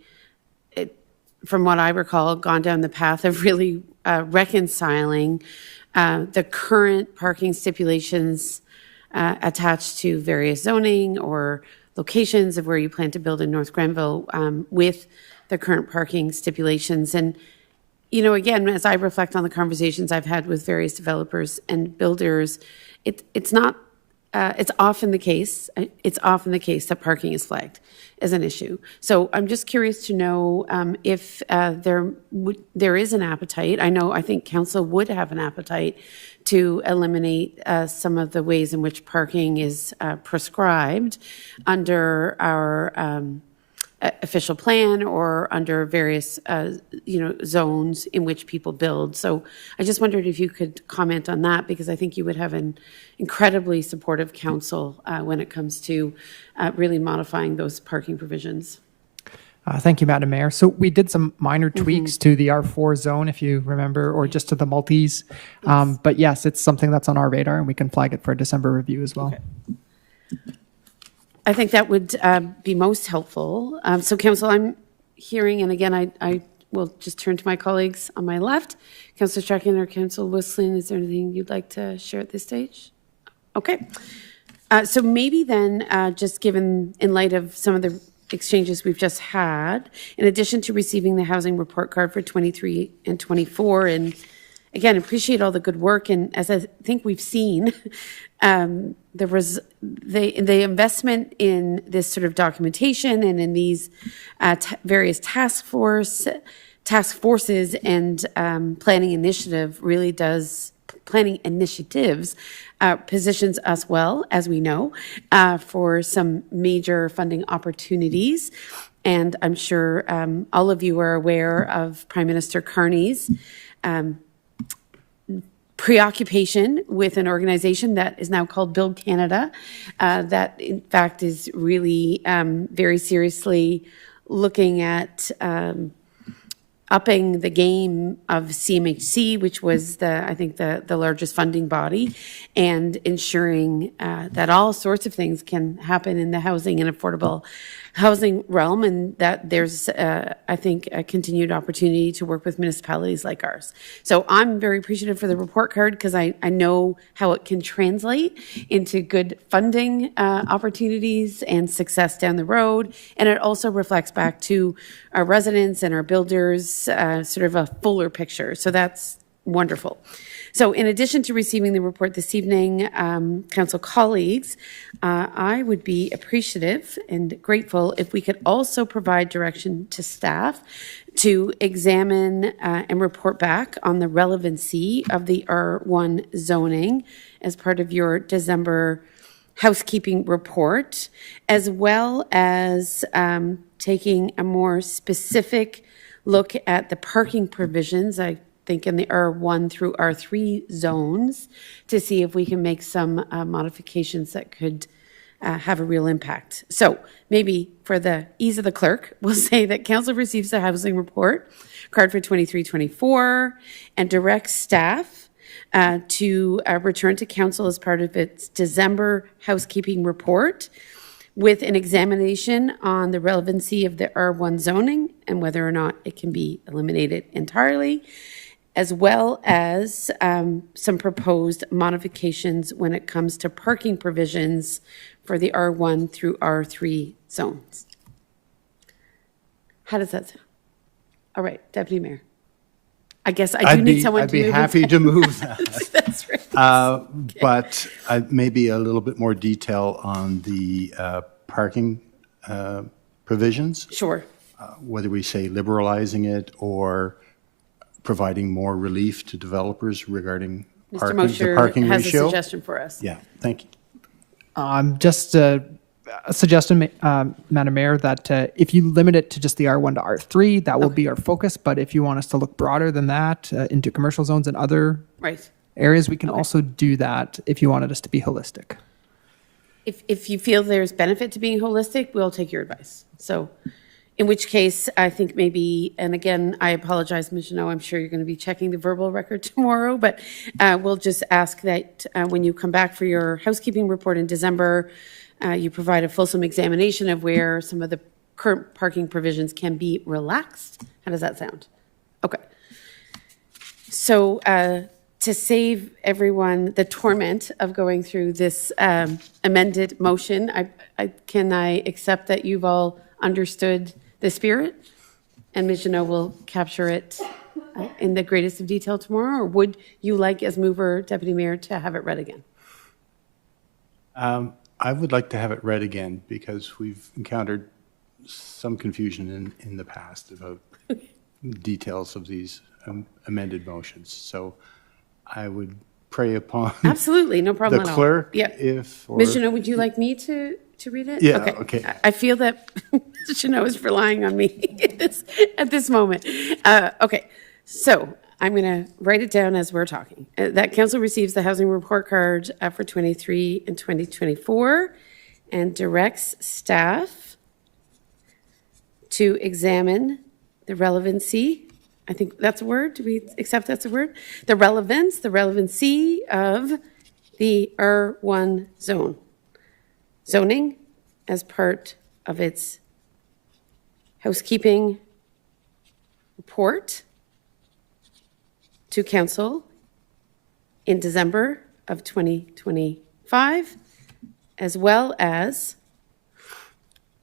from what I recall, gone down the path of really reconciling the current parking stipulations attached to various zoning or locations of where you plan to build in North Grenville with the current parking stipulations. And again, as I reflect on the conversations I've had with various developers and builders, it's not it's often the case that parking is flagged as an issue. So I'm just curious to know if there is an appetite. I think council would have an appetite to eliminate some of the ways in which parking is prescribed under our official plan or under various, zones in which people build. So I just wondered if you could comment on that, because I think you would have an incredibly supportive council when it comes to really modifying those parking provisions. Thank you, Madam Mayor. So we did some minor tweaks to the R4 zone, if you remember, or just to the multis. But yes, it's something that's on our radar, and we can flag it for a December review as well. Okay. I think that would be most helpful. So council, I'm hearing, and again, I will just turn to my colleagues on my left. Councillor Strachan or Councillor Whistling, is there anything you'd like to share at this stage? Okay. So maybe then, just given in light of some of the exchanges we've just had, in addition to receiving the housing report card for 23 and 24, and again, appreciate all the good work, and as I think we've seen, the investment in this sort of documentation and in these various task forces and planning initiatives positions us well, as we know, for some major funding opportunities. And I'm sure all of you are aware of Prime Minister Carney's preoccupation with an organization that is now called Build Canada, that in fact is really very seriously looking at upping the game of CMHC, which was I think the largest funding body, and ensuring that all sorts of things can happen in the housing and affordable housing realm, and that there's, I think, a continued opportunity to work with municipalities like ours. So I'm very appreciative for the report card, because I know how it can translate into good funding opportunities and success down the road. And it also reflects back to our residents and our builders sort of a fuller picture. So that's wonderful. So in addition to receiving the report this evening, council colleagues, I would be appreciative and grateful if we could also provide direction to staff to examine and report back on the relevancy of the R1 zoning as part of your December housekeeping report, as well as taking a more specific look at the parking provisions, I think in the R1 through R3 zones, to see if we can make some modifications that could have a real impact. So maybe for the ease of the clerk, we'll say that council receives the housing report card for 23-24 and directs staff to return to council as part of its December housekeeping report with an examination on the relevancy of the R1 zoning and whether or not it can be eliminated entirely, as well as some proposed modifications when it comes to parking provisions for the R1 through R3 zones. How does that sound? All right, Deputy Mayor. I guess I do need someone to move. I'd be happy to move that. That's right. But maybe a little bit more detail on the parking provisions. Sure. Whether we say liberalizing it or providing more relief to developers regarding Mr. parking, Mosher the parking has ratio. a suggestion for us. Yeah, thank you. Just a suggestion, Madam Mayor, that if you limit it to just the R1 to R3, that will be our focus. But if you want us to look broader than that into commercial zones and other areas, we can also do that if you wanted us to be holistic. If you feel there's benefit to being holistic, we'll take your advice. So in which case, I think maybe, and again, I apologize, Ms. Janot, I'm sure you're going to be checking the verbal record tomorrow, but we'll just ask that when you come back for your housekeeping report in December, you provide a fulsome examination of where some of the current parking provisions can be relaxed. How does that sound? Okay. So to save everyone the torment of going through this amended motion, can I accept that you've all understood the spirit, and Ms. Janot will capture it in the greatest of detail tomorrow, or would you like, as mover, Deputy Mayor, to have it read again? I would like to have it read again because we've encountered some confusion in the past about details of these amended motions. So I would pray upon Absolutely, no problem the at all. clerk Yep. if, or, Ms. Chanel, would you like me to read it? Yeah, okay. I feel that Ms. Chanel is relying on me at this moment. Okay, so I'm going to write it down as we're talking. That council receives the housing report card for 23 and 2024 and directs staff to examine the relevancy, I think that's a word, do we accept that's a word? The relevancy of the R1 zoning as part of its housekeeping report to council in December of 2025, as well as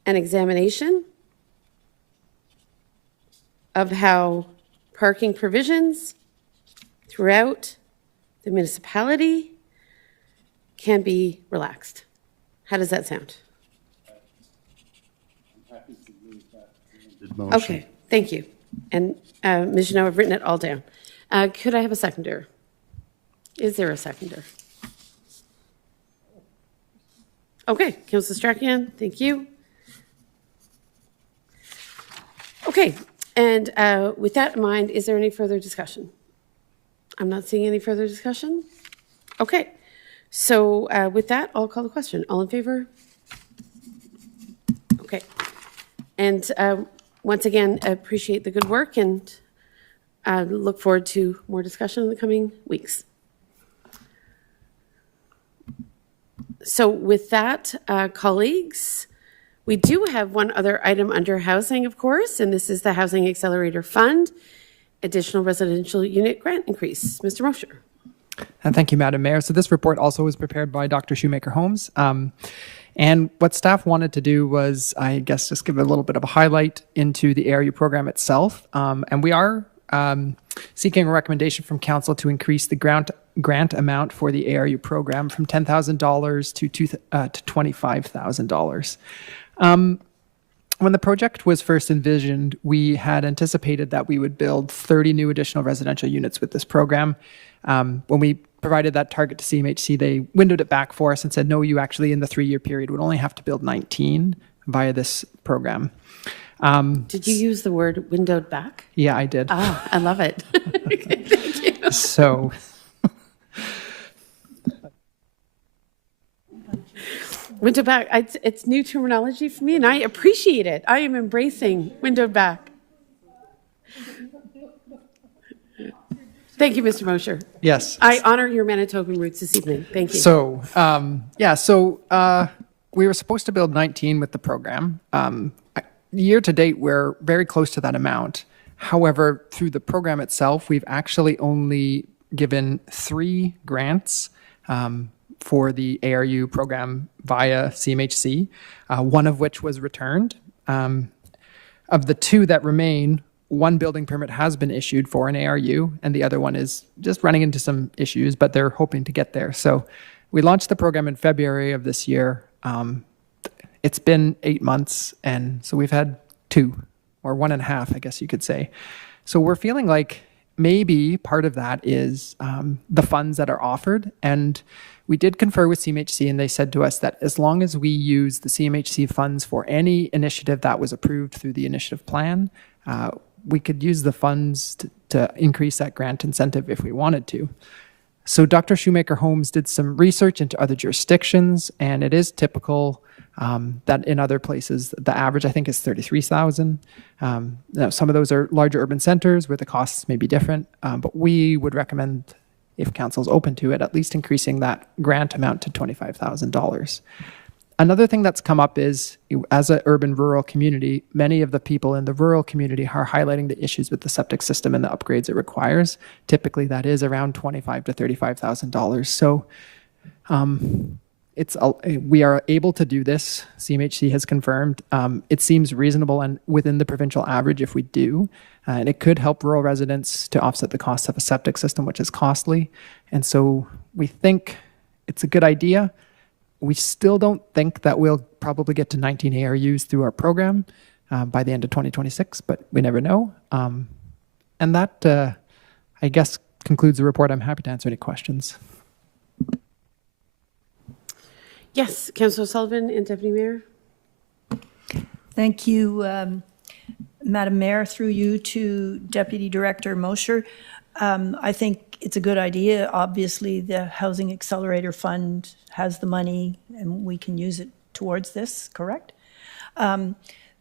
an examination of how parking provisions throughout the municipality can be relaxed. How does that sound? motion. Okay, thank you. And Ms. Janot, I've written it all down. Could I have a seconder? Is there a seconder? Okay, Councilor Strachan, thank you. Okay, and with that in mind, is there any further discussion? I'm not seeing any further discussion. Okay, so with that, I'll call the question. All in favor? Okay, and once again, I appreciate the good work and look forward to more discussion in the coming weeks. So with that, colleagues, we do have one other item under housing, of course, and this is the Housing Accelerator Fund, additional residential unit grant increase. Mr. Mosher. Thank you, Madam Mayor. So this report also was prepared by Dr. Shoemaker Holmes. And what staff wanted to do was, I guess, just give a little bit of a highlight into the ARU program itself. And we are seeking a recommendation from council to increase the grant amount for the ARU program from $10,000 to $25,000. When the project was first envisioned, we had anticipated that we would build 30 new additional residential units with this program. When we provided that target to CMHC, they windowed it back for us and said, no, you actually in the 3-year period would only have to build 19 via this program. Did you use the word windowed back? Yeah, I did. Oh, I love it. Okay, thank you. So Windowed back, it's new terminology for me and I appreciate it. I am embracing windowed back. Thank you, Mr. Mosher. yes. I honor your Manitoban roots this evening. Thank you. So, we were supposed to build 19 with the program. Year to date, we're very close to that amount. However, through the program itself, we've actually only given 3 grants for the ARU program via CMHC, one of which was returned. Of the 2 that remain, one building permit has been issued for an ARU, and the other one is just running into some issues, but they're hoping to get there. So we launched the program in February of this year. It's been 8 months, and so we've had 2, or 1.5, I guess you could say. So we're feeling like maybe part of that is the funds that are offered, and we did confer with CMHC, and they said to us that as long as we use the CMHC funds for any initiative that was approved through the initiative plan, we could use the funds to increase that grant incentive if we wanted to. So Dr. Shoemaker Holmes did some research into other jurisdictions, and it is typical that in other places, the average, I think, is $33,000. Now, some of those are larger urban centers where the costs may be different, but we would recommend, if council's open to it, at least increasing that grant amount to $25,000. Another thing that's come up is, as an urban-rural community, many of the people in the rural community are highlighting the issues with the septic system and the upgrades it requires. Typically, that is around $25,000 to $35,000. So we are able to do this. CMHC has confirmed. It seems reasonable and within the provincial average if we do. And it could help rural residents to offset the cost of a septic system, which is costly. And so we think it's a good idea. We still don't think that we'll probably get to 19 ARUs through our program by the end of 2026, but we never know. And that, I guess, concludes the report. I'm happy to answer any questions. Yes, Councillor Sullivan and Deputy Mayor. Thank you, Madam Mayor, through you to Deputy Director Mosher. I think it's a good idea. Obviously, the Housing Accelerator Fund has the money and we can use it towards this, correct?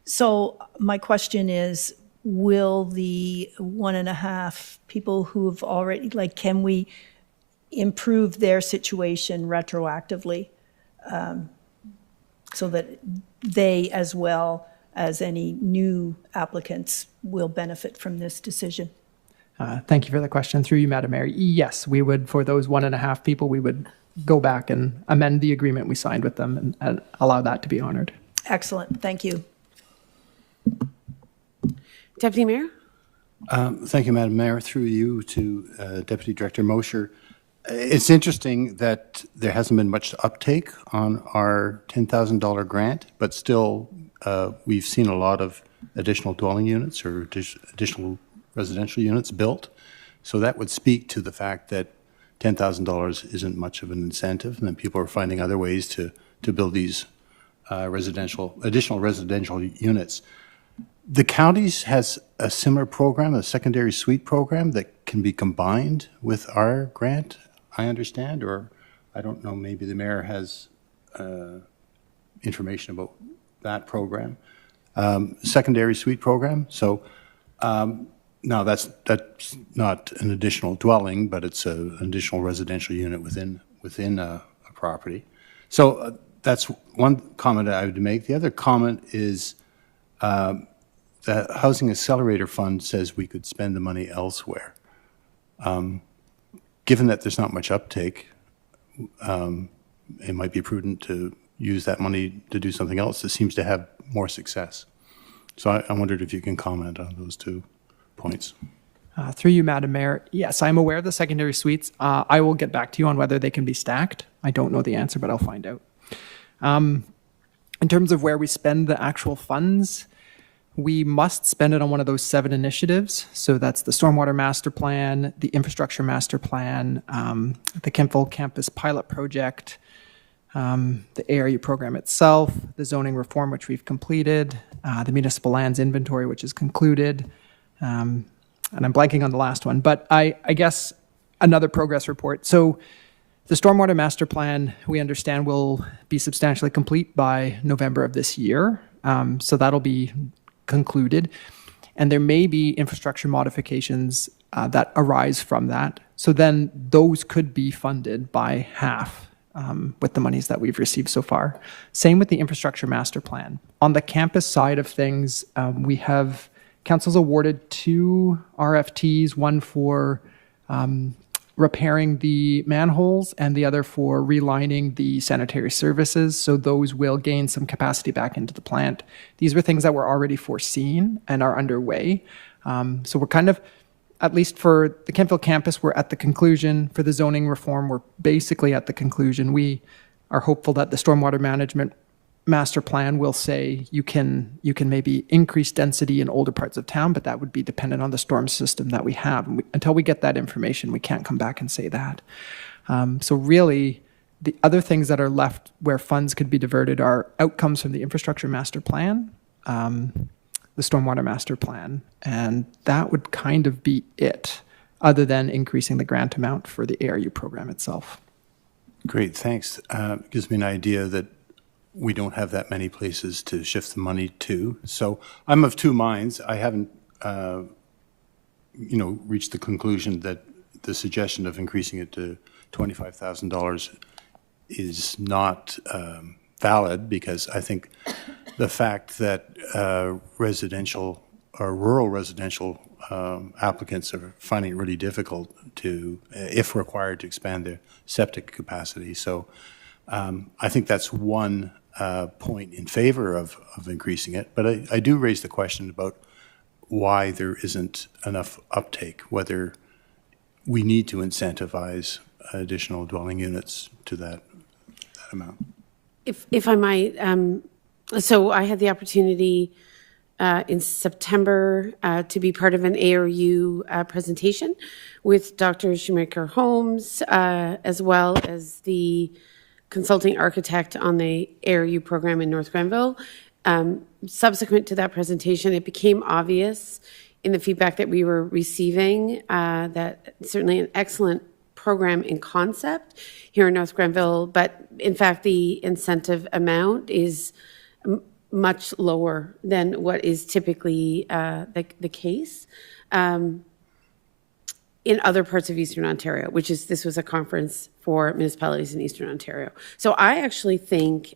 So my question is, will the 1.5 people who have already, like, can we improve their situation retroactively so that they, as well as any new applicants, will benefit from this decision? Thank you for the question. Through you, Madam Mayor. Yes, we would, for those 1.5 people, we would go back and amend the agreement we signed with them and allow that to be honored. Excellent. Thank you. Deputy Mayor. Thank you, Madam Mayor. Through you to Deputy Director Mosher. It's interesting that there hasn't been much uptake on our $10,000 grant, but still we've seen a lot of additional dwelling units or additional residential units built. So that would speak to the fact that $10,000 isn't much of an incentive, and that people are finding other ways to build these additional residential units. The counties has a similar program, a secondary suite program that can be combined with our grant, I understand, or I don't know, maybe the mayor has information about that program. Secondary suite program. So now that's not an additional dwelling, but it's an additional residential unit within a property. So that's one comment I would make. The other comment is the Housing Accelerator Fund says we could spend the money elsewhere. Given that there's not much uptake, it might be prudent to use that money to do something else that seems to have more success. So I wondered if you can comment on those 2 points. Through you, Madam Mayor. Yes, I'm aware of the secondary suites. I will get back to you on whether they can be stacked. I don't know the answer, but I'll find out. In terms of where we spend the actual funds, we must spend it on one of those 7 initiatives. So that's the Stormwater Master Plan, the Infrastructure Master Plan, the Kemptville Campus Pilot Project, the ARU program itself, the zoning reform, which we've completed, the municipal lands inventory, which is concluded, and I'm blanking on the last one. But I guess another progress report. So the Stormwater Master Plan, we understand, will be substantially complete by November of this year. So that'll be concluded. And there may be infrastructure modifications that arise from that. So then those could be funded by half with the monies that we've received so far. Same with the Infrastructure Master Plan. On the campus side of things, we have council's awarded 2 RFTs, one for repairing the manholes and the other for relining the sanitary services. So those will gain some capacity back into the plant. These were things that were already foreseen and are underway. So we're kind of, at least for the Kemptville campus, we're at the conclusion. For the zoning reform, we're basically at the conclusion. We are hopeful that the stormwater management master plan will say you can maybe increase density in older parts of town, but that would be dependent on the storm system that we have. And until we get that information, we can't come back and say that. So really, the other things that are left where funds could be diverted are outcomes from the infrastructure master plan, the stormwater master plan, and that would kind of be it, other than increasing the grant amount for the ARU program itself. Great, thanks. Gives me an idea that we don't have that many places to shift the money to. So I'm of 2 minds. I haven't, reached the conclusion that the suggestion of increasing it to $25,000 is not valid, because I think the fact that residential or rural residential applicants are finding it really difficult to, if required, to expand their septic capacity. So I think that's one point in favor of increasing it. But I do raise the question about why there isn't enough uptake, whether we need to incentivize additional dwelling units to that amount. If I might, so I had the opportunity in September to be part of an ARU presentation with Dr. Shoemaker Holmes, as well as the consulting architect on the ARU program in North Grenville. Subsequent to that presentation, it became obvious in the feedback that we were receiving that certainly an excellent program in concept here in North Grenville, but in fact the incentive amount is much lower than what is typically the case in other parts of Eastern Ontario, this was a conference for municipalities in Eastern Ontario. So I actually think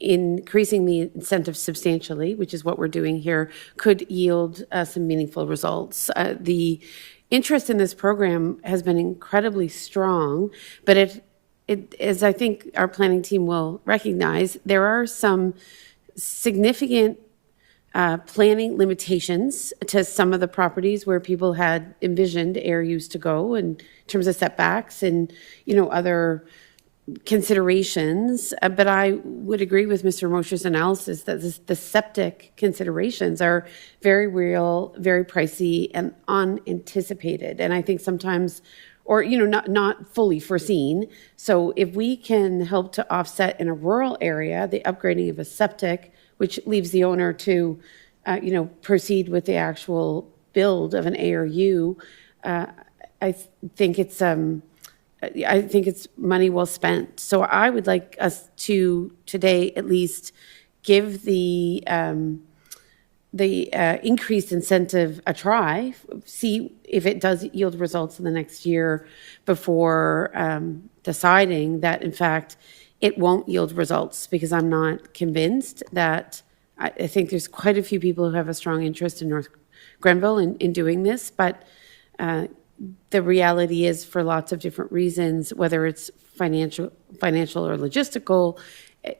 increasing the incentive substantially, which is what we're doing here, could yield some meaningful results. The interest in this program has been incredibly strong, but as I think our planning team will recognize, there are some significant planning limitations to some of the properties where people had envisioned ARUs to go in terms of setbacks and, other considerations. But I would agree with Mr. Mosher's analysis that the septic considerations are very real, very pricey, and unanticipated. And I think sometimes, or, not fully foreseen. So if we can help to offset in a rural area the upgrading of a septic, which leaves the owner to, proceed with the actual build of an ARU, I think it's money well spent. So I would like us to today at least give the increased incentive a try, see if it does yield results in the next year before deciding that, in fact, it won't yield results, because I'm not convinced that. I think there's quite a few people who have a strong interest in North Grenville in doing this, but the reality is, for lots of different reasons, whether it's financial or logistical,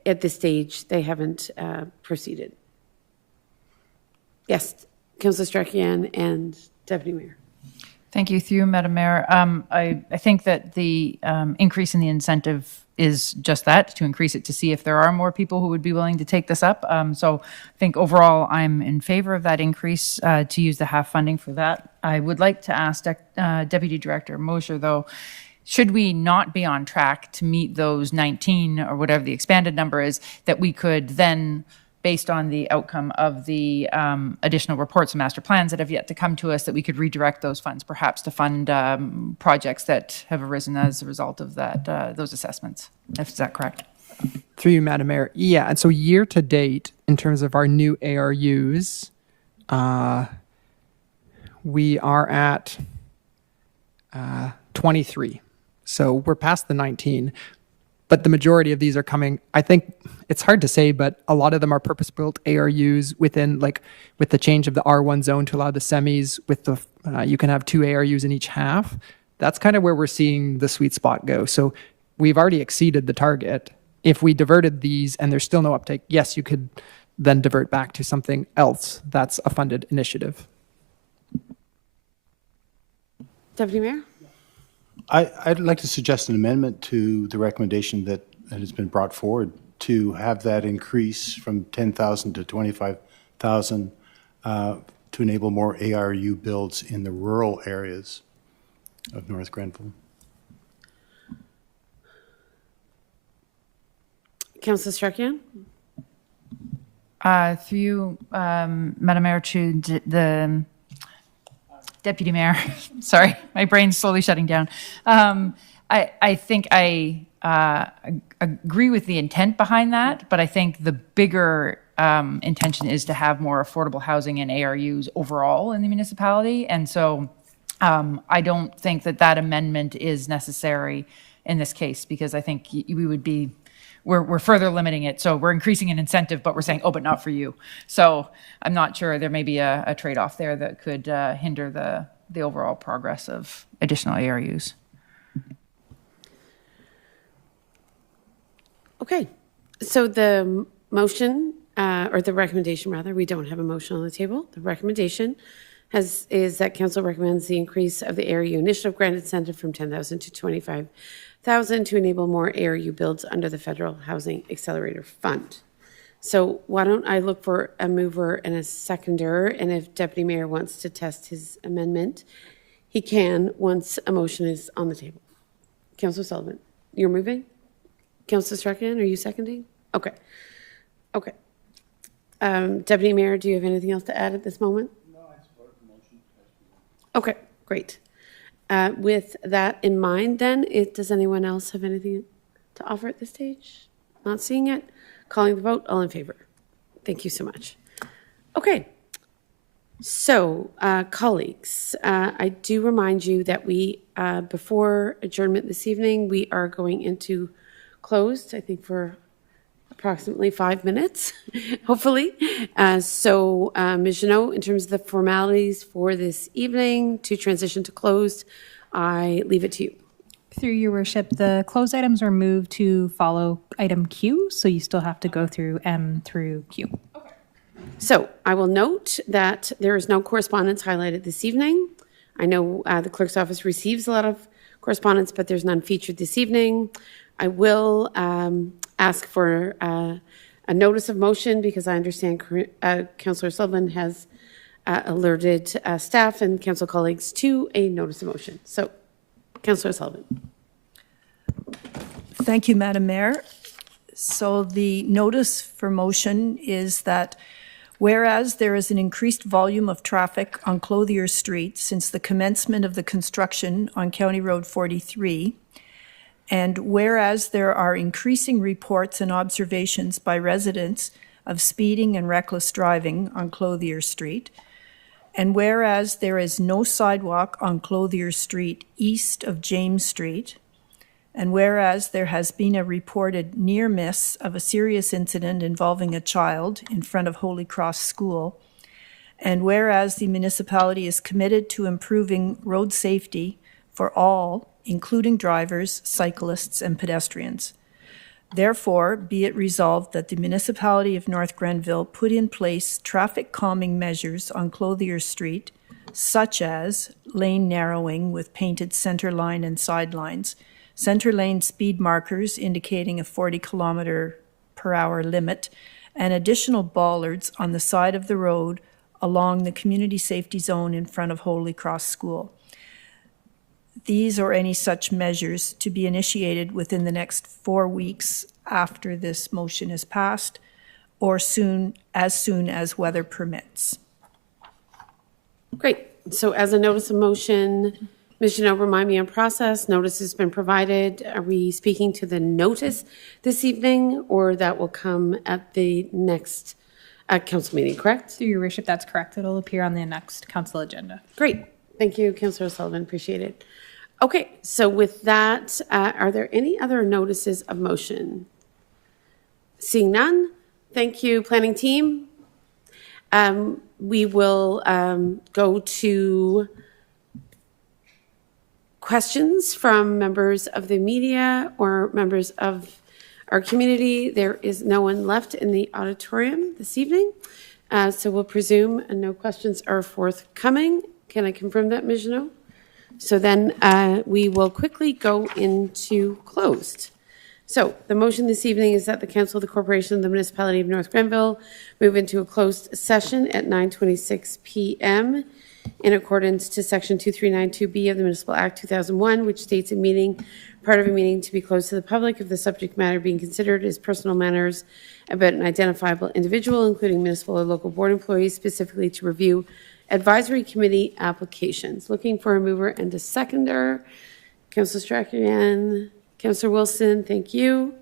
at this stage, they haven't proceeded. Yes, Councillor Strachian and Deputy Mayor. Thank you. Through you, Madam Mayor. I think that the increase in the incentive is just that, to increase it to see if there are more people who would be willing to take this up. So I think overall I'm in favor of that increase to use the half funding for that. I would like to ask Deputy Director Mosher, though, should we not be on track to meet those 19 or whatever the expanded number is, that we could then, based on the outcome of the additional reports and master plans that have yet to come to us, that we could redirect those funds perhaps to fund projects that have arisen as a result of that those assessments. Is that correct? Through you, Madam Mayor. Yeah, and so year to date, in terms of our new ARUs, we are at 23. So we're past the 19. But the majority of these are coming, I think, it's hard to say, but a lot of them are purpose-built ARUs within, with the change of the R1 zone to allow the semis, with the, you can have 2 ARUs in each half. That's kind of where we're seeing the sweet spot go. So we've already exceeded the target. If we diverted these and there's still no uptake, yes, you could then divert back to something else that's a funded initiative. Deputy Mayor? I'd like to suggest an amendment to the recommendation that has been brought forward to have that increase from 10,000 to 25,000 to enable more ARU builds in the rural areas of North Grenville. Councillor Strachian? Through you, Madam Mayor, to the Deputy Mayor. Sorry, my brain's slowly shutting down. I think I agree with the intent behind that, but I think the bigger intention is to have more affordable housing and ARUs overall in the municipality. And so I don't think that amendment is necessary in this case, because I think we would be, we're further limiting it. So we're increasing an incentive, but we're saying, oh, but not for you. So I'm not sure, there may be a trade-off there that could hinder the overall progress of additional ARUs. Okay, so the motion, or the recommendation rather, we don't have a motion on the table. The recommendation is that council recommends the increase of the ARU initiative grant incentive from 10,000 to $100,000 to enable more ARU builds under the Federal Housing Accelerator Fund. So why don't I look for a mover and a seconder, and if Deputy Mayor wants to test his amendment, he can once a motion is on the table. Councillor Sullivan, you're moving? Councillor Strachan, are you seconding? Okay. Okay. Deputy Mayor, do you have anything else to add at this moment? No, I support the motion. Okay, great. With that in mind, then, does anyone else have anything to offer at this stage? Not seeing it. Calling the vote. All in favor. Thank you so much. Okay. So, colleagues, I do remind you that we, before adjournment this evening, we are going into closed, I think, for approximately 5 minutes, hopefully. So, Ms. Janot, in terms of the formalities for this evening to transition to closed, I leave it to you. Through your worship, the closed items are moved to follow item Q, so you still have to go through M through Q. So I will note that there is no correspondence highlighted this evening. I know the clerk's office receives a lot of correspondence, but there's none featured this evening. I will ask for a notice of motion because I understand Councillor Sullivan has alerted staff and council colleagues to a notice of motion. So, Councillor Sullivan. Thank you, Madam Mayor. So the notice for motion is that whereas there is an increased volume of traffic on Clothier Street since the commencement of the construction on County Road 43, and whereas there are increasing reports and observations by residents of speeding and reckless driving on Clothier Street, and whereas there is no sidewalk on Clothier Street east of James Street, and whereas there has been a reported near miss of a serious incident involving a child in front of Holy Cross School, and whereas the municipality is committed to improving road safety for all, including drivers, cyclists, and pedestrians. Therefore, be it resolved that the municipality of North Grenville put in place traffic calming measures on Clothier Street, such as lane narrowing with painted center line and sidelines, center lane speed markers indicating a 40-kilometer-per-hour limit, and additional bollards on the side of the road along the community safety zone in front of Holy Cross School. These or any such measures to be initiated within the next 4 weeks after this motion is passed, or soon as weather permits. Great. So as a notice of motion, Ms. Janot, remind me on process. Notice has been provided. Are we speaking to the notice this evening, or that will come at the next council meeting, correct? Through your worship, that's correct. It'll appear on the next council agenda. Great. Thank you, Councillor Sullivan. Appreciate it. Okay, so with that, are there any other notices of motion? Seeing none, thank you, planning team. We will go to questions from members of the media or members of our community. There is no one left in the auditorium this evening, so we'll presume no questions are forthcoming. Can I confirm that, Ms. Janot? So then we will quickly go into closed. So the motion this evening is that the Council of the Corporation of the Municipality of North Grenville move into a closed session at 9:26 p.m. in accordance to Section 2392B of the Municipal Act 2001, which states part of a meeting to be closed to the public if the subject matter being considered is personal matters about an identifiable individual, including municipal or local board employees, specifically to review advisory committee applications. Looking for a mover and a seconder. Councillor Strachan, Councillor Wilson, thank you.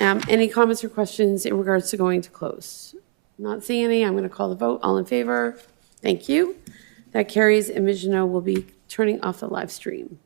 Any comments or questions in regards to going to close? Not seeing any. I'm going to call the vote. All in favor? Thank you. That carries, and Ms. Janot will be turning off the live stream.